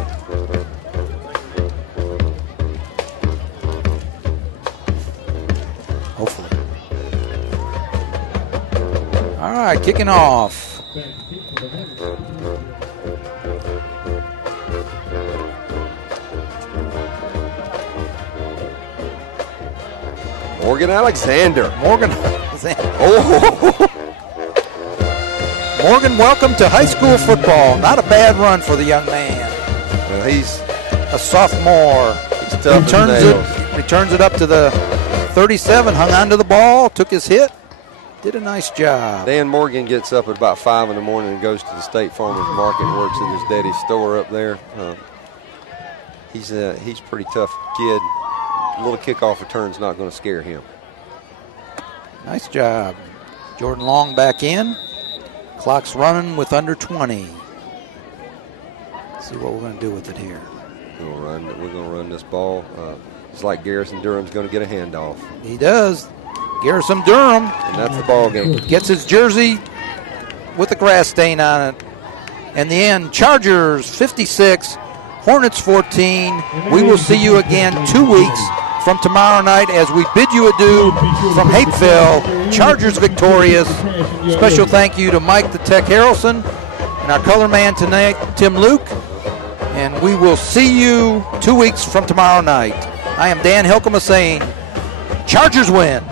Hopefully. All right, kicking off. Morgan Alexander. Oh. Morgan, welcome to high school football. Not a bad run for the young man. Well, he's a sophomore. He's tough as nails. Returns it up to the 37, hung on to the ball, took his hit, did a nice job. Dan Morgan gets up at about 5 in the morning and goes to the State Farmers Market and works at his daddy's store up there. He's a pretty tough kid. A little kickoff return's not going to scare him. Nice job. Jordan Long back in. Clock's running with under 20. Let's see what we're going to do with it here. We're going to run this ball. It's like Garrison Durham's going to get a handoff. He does. Garrison Durham. And that's the ball game. Gets his jersey with a grass stain on it. In the end, Chargers 56, Hornets 14. We will see you again 2 weeks from tomorrow night as we bid you adieu from Hapeville. Chargers victorious. Special thank you to Mike the Tech Harrelson and our color man tonight, Tim Luke. And we will see you 2 weeks from tomorrow night. I am Dan Hilkema saying, Chargers win.